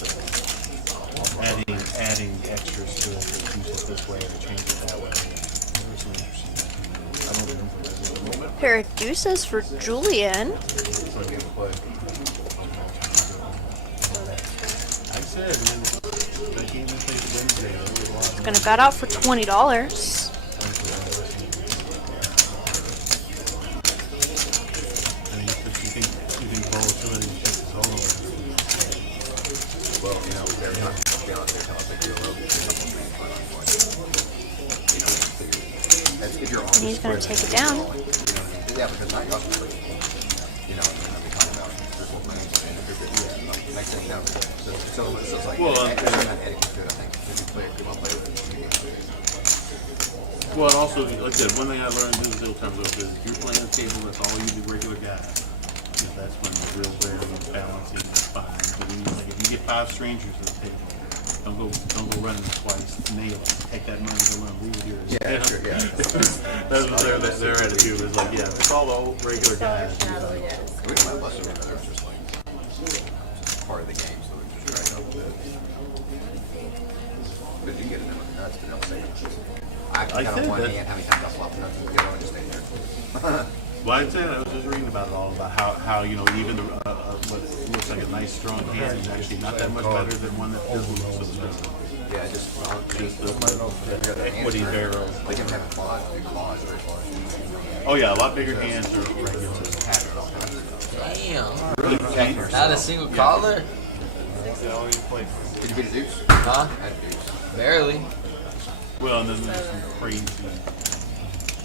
Adding extras to it, to use it this way and change it that way. There was some interesting. I don't remember that at the moment. Pair of deuces for Julian. So game to play. I said, man, that game we played Wednesday, there was a lot of Gonna bet out for $20. I mean, you think volatility is all over. Well, every time you down there, tell us like you're if you're on And he's gonna take it down. Yeah, because now you're up. And then we talking about there's what range and if you're next thing down. So it's like Well, there's an etiquette to it, I think. If you play, you want to play with it. Well, and also, like I said, one thing I learned in the times is if you're playing a table that's all you do regular guys, that's when the real rare balancing is fine. But when if you get 5 strangers at the table, don't go running twice, nail it, take that money, go run, leave it here. Yeah, sure, yeah. That's what their attitude is like, yeah, it's all the old regular guys. We don't have less of it, it's just like just part of the game, so we just try to help with it. But you can get it in with nuts, but don't say it. I can count on one hand how many times I flop nuts and get on and just stay there. Well, I'd say I was just reading about it all, about how even the, what looks like a nice strong hand is actually not that much better than one that doesn't look so good. Yeah, just the equity barrel. They can have claws, big claws, very claws. Oh yeah, a lot bigger hands are regular. Damn. Not a single collar? Did you get a deuce? Huh? I had a deuce. Barely. Well, and then there's some crazy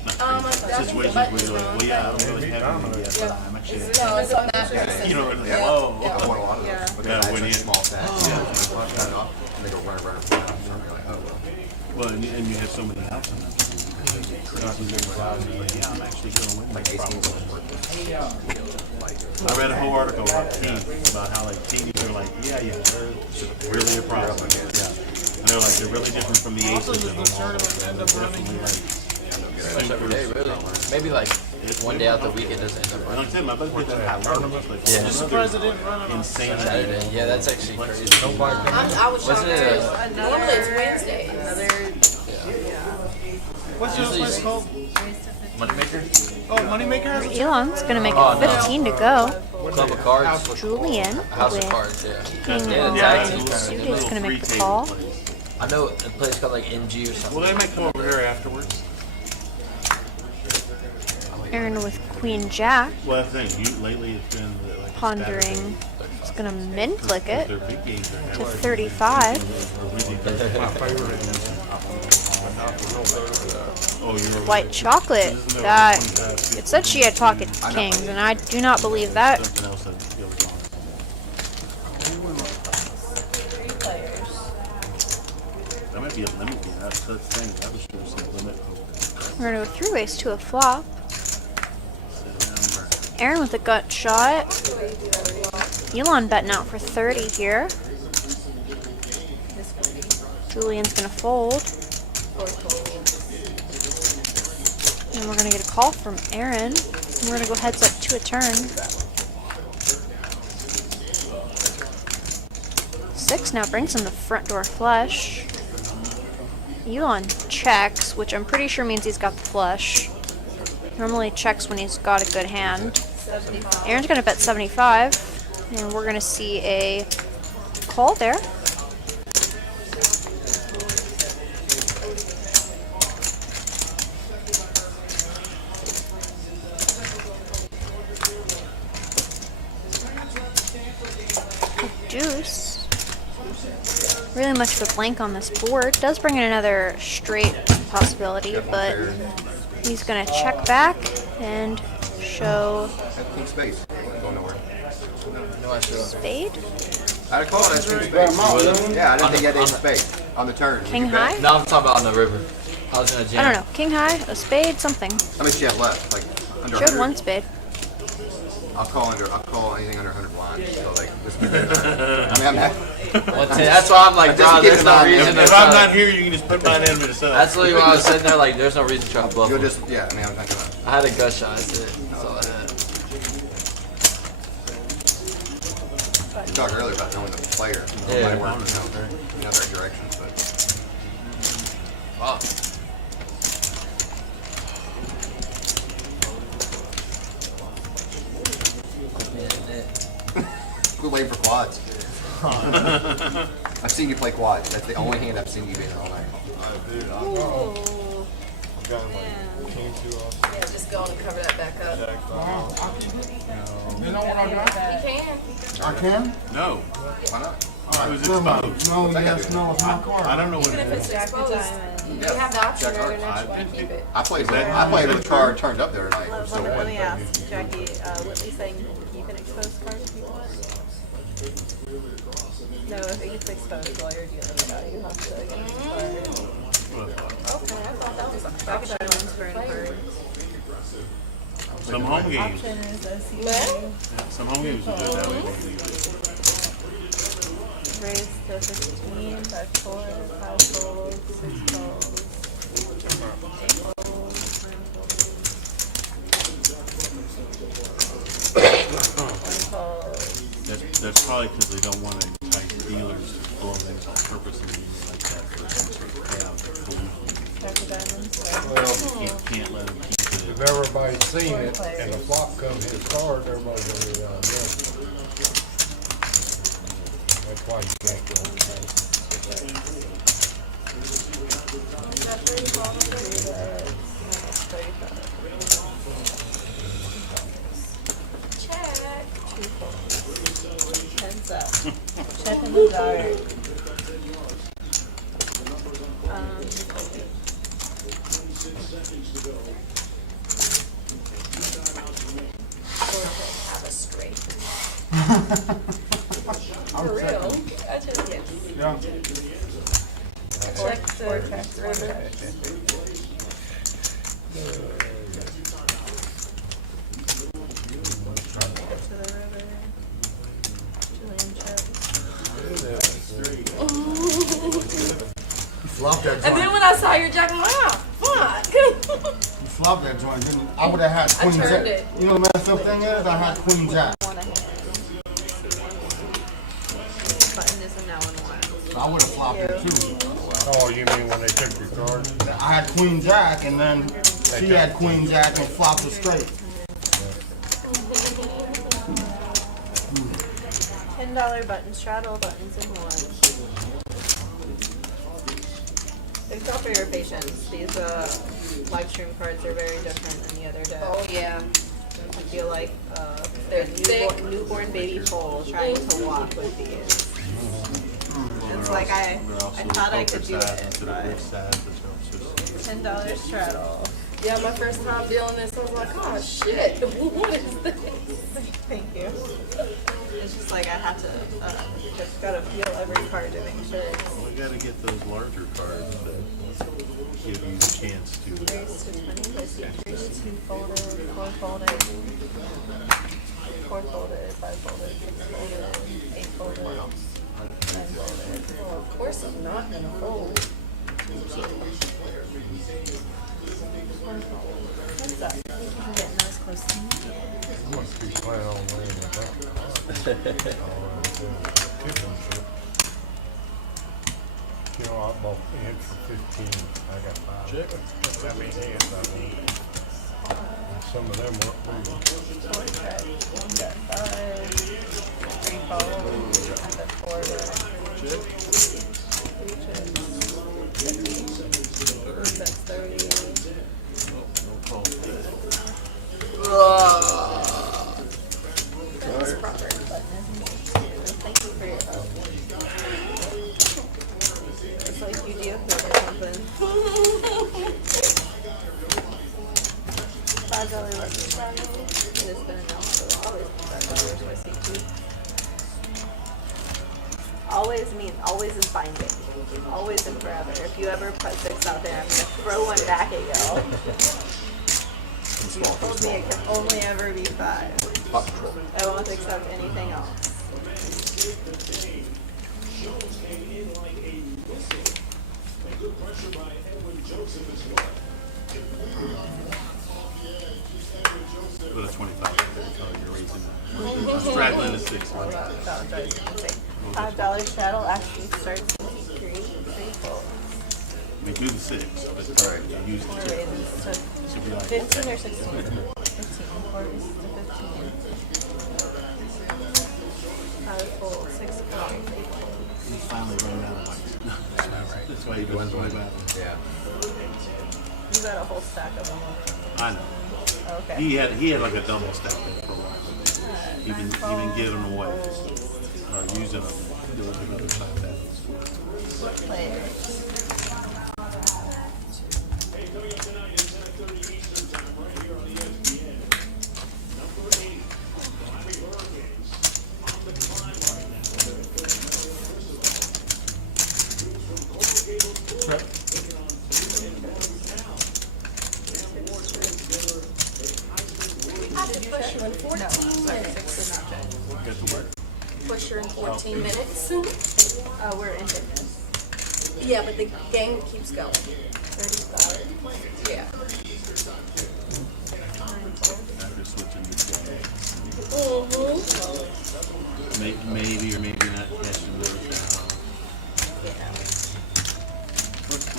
situations where you're like, well, yeah, I don't really have any yet, but I'm actually. No, it's on that. You know, really, whoa. I won a lot of those. But Yeah, then I when had you- such small stacks. And they go run, and you're like, oh, well. Well, and you have so many outs in them. Crazy little crowds, you're like, yeah, I'm actually going to win. Like this ace probably. kings on purpose. I read a whole article about teams, about how like teams are like, yeah, they're really a problem. Yeah. And they're like, they're really different from the aces and all of them. They're definitely like Every day, really. Maybe like one day out the week it doesn't end up And like I running. said, my buddy did that at Harlem. Like, Yeah. surprised it didn't run on Insanity. Saturday. Yeah, that's actually crazy. I was shocked Wasn't it too. Normally it's Wednesdays. What's your place called? Moneymaker? Oh, Moneymaker has a Elon's gonna make Oh, it no. 15 to go. Club of Cards? Julian House of with Cards, yeah. King Yeah, the of tag team suited tournament. is gonna make the free call. table place. I know a place called like NG or something. Well, they might come over here afterwards. Aaron with Queen Jack, Well, that's the thing. Lately it's been like pondering. He's gonna min click it their big games are to happening. 35. Oh, you're White chocolate. That it said she had pocket kings, and I do not believe that. something else that goes on. That might be a limit game. That's the thing. That was sure some limit. We're gonna go 3-ways to a flop. Sit down. Aaron with a gut shot. Elon betting out for 30 here. Julian's gonna fold. And we're gonna get a call from Aaron. And we're gonna go heads up to a turn. 6 now brings him the front door flush. Elon checks, which I'm pretty sure means he's got the flush. Normally checks when he's got a good hand. 75. Aaron's gonna bet 75, and we're gonna see a call there. Deuce. Really much of a blank on this board. Does bring in another straight possibility, but he's gonna check back and show King space. Going nowhere. No, I should. spade. I'd have called that king space. Yeah, I didn't think you had ace of spade on the turn. King You bet. high? No, I'm talking about on the river. I was gonna jam. I don't know. King high, a spade, something. How much do you have left? Like under Showed 100? one spade. I'll call anything under 100 blinds. So like, just keep it in mind. I mean, I'm happy. That's why I'm like, Just bro, keep there's in no mind, reason to If I'm not here, you can just put mine in to the side. That's literally why I was sitting there like, there's no reason to try to bluff You'll him. just, yeah, I mean, I'm not gonna. I had a gut shot, that's it. That's all I had. We talked earlier about knowing the player. Yeah. Might work, in other directions, but. Wow. Quit waiting for quads. I've seen you play quads. That's the only hand I've seen you be in all night. Ooh. Yeah, just go on and cover that back up. You know what I got? You can. I can? No. Why not? It was No, exposed. no, yes, no, it's my card. I don't know what Even it if is. it's exposed, you have the option Jack right hearts. now to keep it. I played with a card turned up there tonight. Let So me ask Jackie, Whitley's saying you can keep an exposed card if you want. No, if it's exposed while you're dealing with that, you have to get an expired. Okay, I thought that was a Back diamonds for inquiry. Some home games. Option is a CP. Yeah, some home games will do it that way. Raise to 15, 5 4, 5 folds, 6 folds, 8 folds, 9 folds. 1 fold. That's probably because they don't want to entice dealers to pull things on purpose and use like that for some sort of payout or collusion. Jack of diamonds. Well, You can't let them keep it. if everybody's seen it and the flop comes his card, everybody's gonna be around there. That's why you can't go. Check. 2 folds. Heads up. Check in the dark. Have a straight. I'm For real. checking. I just yes. Yeah. Check the river. To the river. Julian checks. You flopped that And then joint. when I saw your jack, I'm like, ah, fuck. You flopped that joint, didn't you? I would have had queen turned jack. it. You know the messed up thing is, I had queen jack. One ahead. Button is a now and one. So I would have flopped it too. Oh, you mean when they took your card? I had queen jack and then she had queen jack and flopped it straight. $10 button straddle, buttons in one. Thanks all for your patience. These live stream cards are very different than the other day. Oh yeah. I feel like They're a thick. newborn baby foal trying to walk with these. It's like I thought I could do it, but $10 straddle. Yeah, my first time dealing this, I was like, oh shit, what is this? Thank you. It's just like I have to just gotta feel every card to make sure it's We gotta get those larger cards that give you the chance to. raised to 20. I see 3, 2 folded, 4 folded, 4 folded, 5 folded, 6 folded, 8 folded, 9 Well, of course I'm not gonna fold. What's up? I think you can get nose close to me. Must be playing on lane with that. You know, I bought in for 15. I got 5. Check. I mean, hands I mean. And some of them weren't pretty. Four check. One bet 5. 3 folds. I bet 4 bet. 3 checks. 50. One bet 30. That's proper button, isn't it? Thank you for your help. It's like you do or something. $5 lucky channel. It has been announced, so it'll always be $5, so I see 2. Always means always is binding. Always and forever. If you ever put 6 out there, I'm gonna throw one back at y'all. You told me it can only ever be 5. I won't accept anything else. With a 25, you're raising that. Straddling the 6. What about dice? Okay. $5 shadow actually starts when you create 3 folds. We do the 6, but you use the We're 2. raising to 15 or 16? 15. 4 raises to 15. 5 folds, 6 folds, 8 folds. You finally run out of lights. That's why you do it. Yeah. You got a whole stack of them. I know. Okay. He had like a double stack for a while. Even get them away. Or using them. Doing other stuff that. What player? Push you in 14 minutes. Get to work. Push her in 14 minutes. We're in fitness. Yeah, but the game keeps going. 35. Yeah. 9 folds. After switching this guy. Mm-hmm. Maybe or maybe not catching those down. Yeah.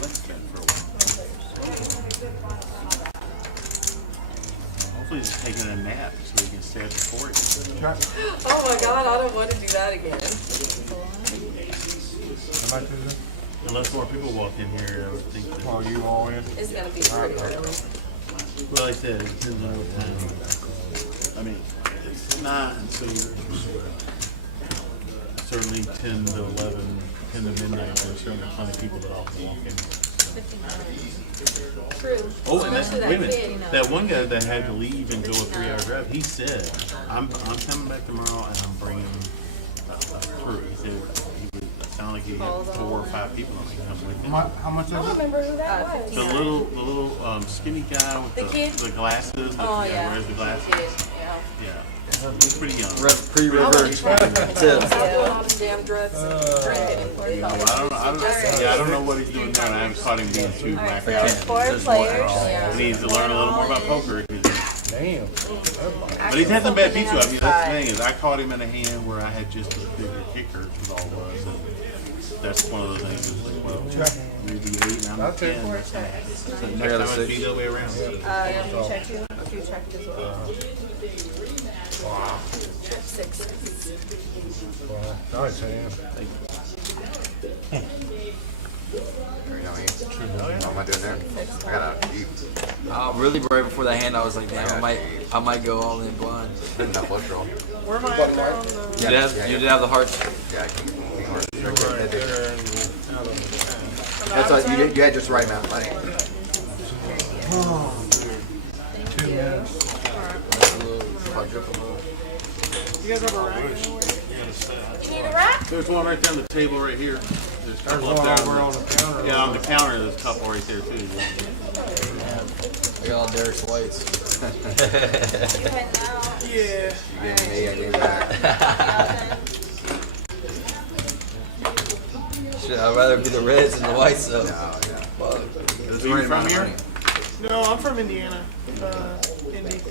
Let's spend for a while. Hopefully he's taking a nap so we can stay at the fort. Oh my God, I don't want to do that again. Unless more people walk in here, I would think that. Are you all in? It's gonna be pretty early. Well, like I said, it depends on what time. I mean, it's not until certainly 10 to 11, 10 to midnight, there's certainly plenty of people that often walk in. True. Oh, and Especially wait a that minute. kid. That one guy that had to leave and go a 3-hour drive, he said, I'm coming back tomorrow and I'm bringing a crew. He said, it sounded like he had 4 or 5 people that come with him. How much I don't remember who that was. The little skinny guy with The kid? the glasses. Oh, that yeah. wears the glasses. Yeah. Yeah. He's pretty young. Pre-river I tip. Stop doing all them damn drugs and drinking. Well, I don't know what he's doing now, and I haven't caught him being too black out. There's 4 players. He needs to learn a little more about poker. Damn. But he's had some bad pizza. I mean, that's the thing is, I caught him in a hand where I had just a bigger kicker, was all it was. And that's one of the things. Is like, well, maybe 8 and I'm 10. That's gonna happen. So next time it's be the other way around. You check too? You checked as well. Wow. 6. Nice hand. What am I doing there? I got out of deep. Really right before that hand, I was like, damn, I might go all in blind. Didn't have flush draw. Where am I at now? You did have the hearts. Yeah, I can't That's all, you had just the right amount of money. You guys have a rack anywhere? You need a rack? There's one right there on the table right here. There's a couple up there. Over on the counter. Yeah, on the counter, there's a couple right there too. I got all Derek's whites. Yeah. You gave me, I gave back. I'd rather be the Reds than the White Sox. Fuck. Is he from here? No, I'm from Indiana. Indy.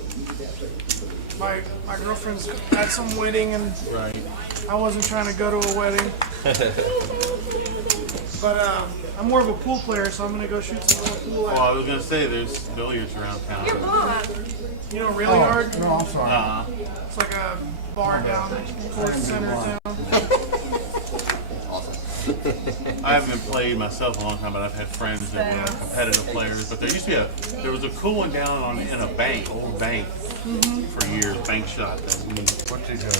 My girlfriend's at some wedding, and Right. I wasn't trying to go to a wedding. But I'm more of a pool player, so I'm gonna go shoot some more pool. Well, I was gonna say there's billiards around town. Your mom. You know, really hard. No, I'm sorry. It's like a bar down towards the center of town. I haven't played myself in a long time, but I've had friends that were competitive players. But there used to be there was a cool one down in a bank, old bank, for years, bank shot. That was neat. What's he doing?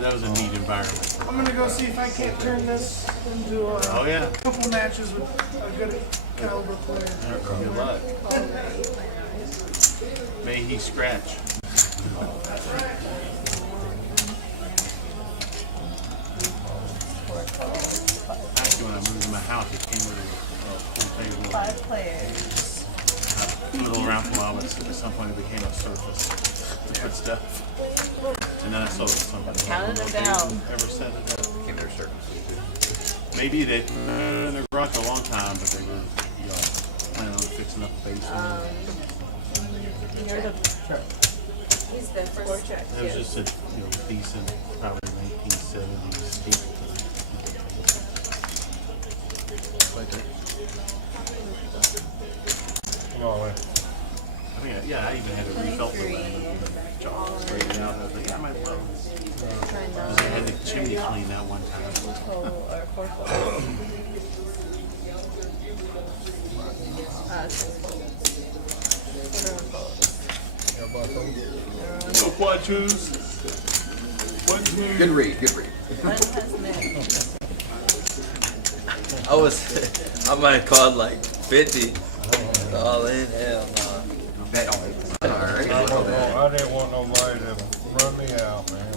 That was a neat environment. I'm gonna go see if I can't turn this into a Oh yeah, couple matches with a good caliber player. good luck. May he scratch. Actually, when I moved to my house, it came with a pool table. 5 players. Little around for a while, but at some point it became a surface to put stuff. And then I sold it to somebody. Counted them down. Ever set it up? Became their circus. Maybe they in their garage for a long time, but they were planning on fixing up the basement. You're the He's the first check. It was just a decent, probably 1970s Stapleton. Right there. Come on, man. I think, I even had it refelt the jaw straightened out. I was like, I might well. Because I had the chimney cleaned that one time. So what choose? Good read, good read. I might have called like 50. All in, hell no. Alright. I didn't want nobody to run me out, man.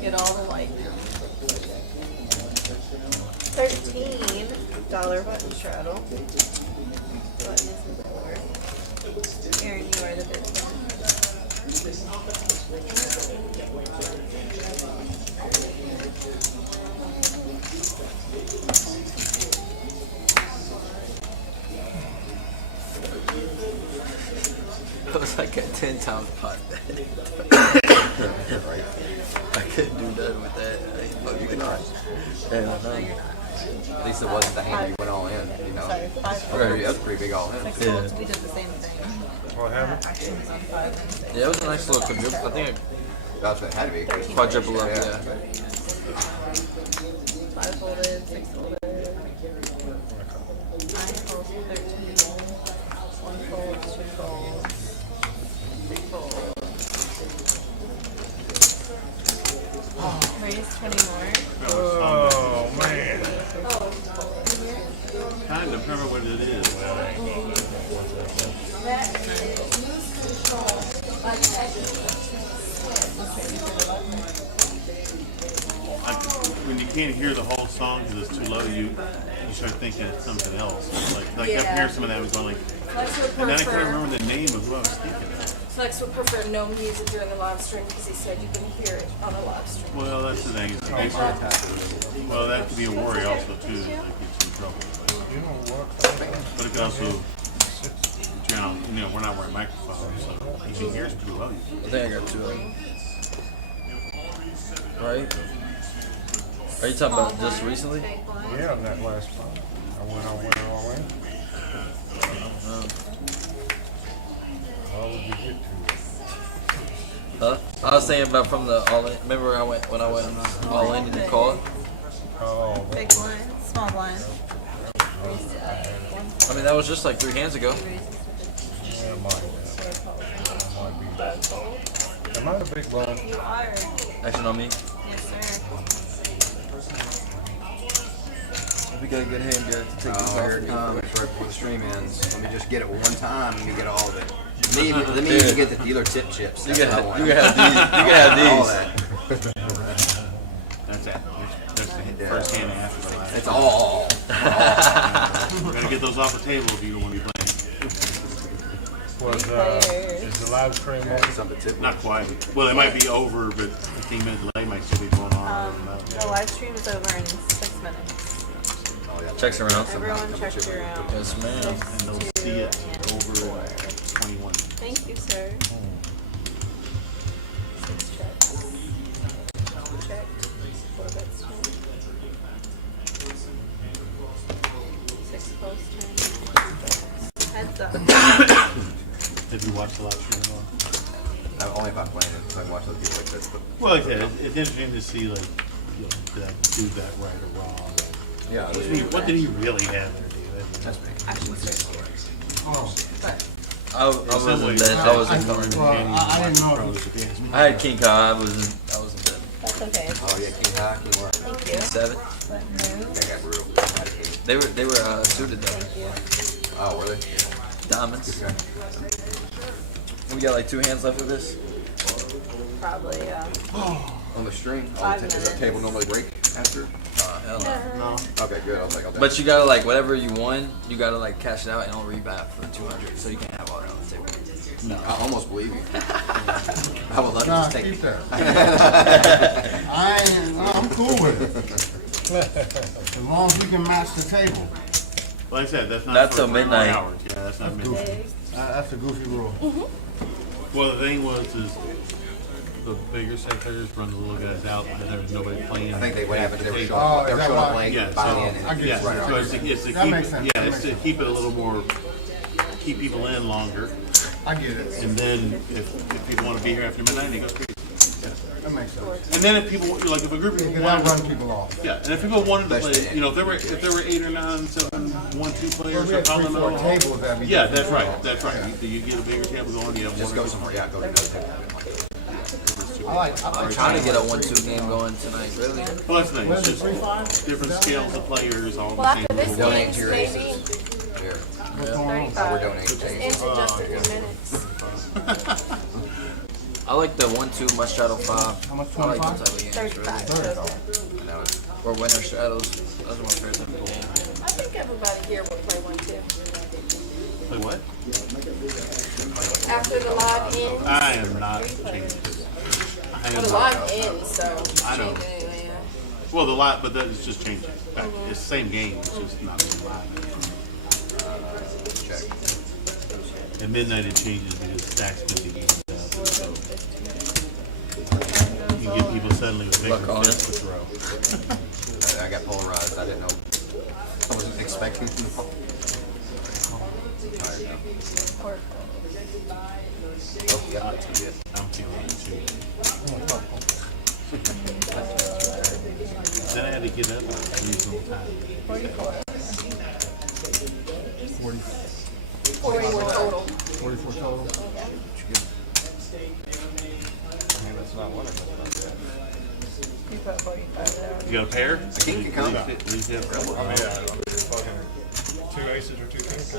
Get all the light. $13 button straddle. Button is in the floor. Aaron, you are the bid. That was like a 10 times pot. I couldn't do nothing with that. I ain't fucking with it. Hell no. At least it wasn't the hand you went all in, you know. Sorry, 5 That's pretty big all in. Six Yeah. folds, we did the same thing. What happened? Actions on 5 and 6. Yeah, it was a nice little quadruple. I think That's what it had to be. quadruple up, yeah. 5 folded, 6 folded. 9 folds, 13. 1 fold, 2 folds. 3 folds. Raise 20 more. Oh, man. Kind of remember what it is. When you can't hear the whole song because it's too low, you start thinking it's something else. Like I kept hearing some of that, was going like, Flex would and then I couldn't prefer. remember the name of who I was thinking of. Flex would prefer no music during the live stream because he said you can hear it on a live stream. Well, that's the thing. Well, that could be a worry also too. Like gets you in trouble. You know what? But it could also drown. You know, we're not wearing microphones, so you can hear us pretty well. I think I got 2 of them. Right? Are you talking about just recently? Yeah, on that last time. I went all in. How would you get to it? Huh? I was saying about from the all in. Remember when I went all in and you called? Oh, Big blind, small blind. I mean, that was just like 3 hands ago. yeah, it might be. Am I a big blind? You are. Action on me. Yes, sir. We got a good hand here to take this Oh, here off. it comes, right before the stream ends. Let me just get it one time and you get all of it. Let me even get the dealer tip chips. You That's can what I have want. these. You can have All these. that. That's it. That's the first hand after the last. It's all. We're gonna get those off the table if you don't want to be playing. Was, is the live stream on? Not quite. Well, it might be over, but 15-minute delay might still be going on. The live stream is over in 6 minutes. Checks around. Everyone check your round. Yes, ma'am. And they'll see it over 21. Thank you, sir. 6 checks. Checked. 4 bets checked. 6 post turn. Heads up. Have you watched the live stream at all? Only if I'm playing it, so I can watch other people like this. But Well, like I said, it's interesting to see, like, you know, did I do that right or wrong? yeah, What did he really have there, David? that's me. I should search here. Oh, But I wasn't dead. I wasn't calling. well, I didn't know if it I had King Kong. I wasn't dead. that's okay. Oh yeah, King Hawk, King what? Thank you. 7. But no. That got brutal. They were suited though. Thank you. Oh, were they? Diamonds. Okay. We got like 2 hands left of this. Probably, On the string. 5 Does minutes. the table normally break after? Hell no. Okay, good. I was like, I'll But you gotta like whatever you won, you gotta like cash it out and I'll rebap for 200, so you can't have all that on the table. I almost believe you. I would love to Nah, just take keep it. that. I'm cool with it. As long as we can match the table. Like I said, that's not That's for till 3 midnight. hours. Yeah, that's not midnight. Okay. That's a goofy rule. Well, the thing was, is the bigger set players run the little guys out, and there was nobody playing. I think they would have it. They were Table. showing, Oh, they were is that showing why? late Yeah, by the so, end. I get yeah, it. so it's to That keep, makes sense. yeah, That it's to makes keep it a little more, keep people in longer, I get it. and then if people want to be here after midnight, they go. That makes sense. And then if people, like if a group of people Because that wanted, run people off. yeah, and if people wanted to Especially play, you know, if there were 8 or 9, 7, 1, 2 Well, players, we had I don't 3, 4 know. tables that we Yeah, did. that's right, that's right. You get a bigger table going, you have Just more. go somewhere. Yeah, go to another table. I'm trying to get a 1-2 game going tonight, really. Well, that's nice. What is it, Just 3-5? different scales of players, all Well, the after same. this rules. Donate game, to your maybe aces. Here. What's going on? We're 35. donating Just to ends in just a few minutes. I like the 1-2 Must Straddle 5. How much, I like 25? those type of games, 35 really. total. No, it's Or Winner Straddles. Those are my favorite type of games. I think everybody here will play one too. Like what? After the live ends. I am not changing this. I Well, am the not. live ends, so I know. change it anyway. Well, the lot, but that is just changing. Back. It's the same game, it's just not live. check. At midnight it changes because stacks can be games up. So you get people suddenly with bigger Luck on sets it. to throw. I got polarized. I didn't know. I wasn't expecting to fall. Tired now. Oh, God, I'm feeling it too. Then I had to get up and lose some time. 41 total. 44 total. You put 45 there. You got a pair? A king can come. At least you have a couple. Fucking 2 aces or 2 kings.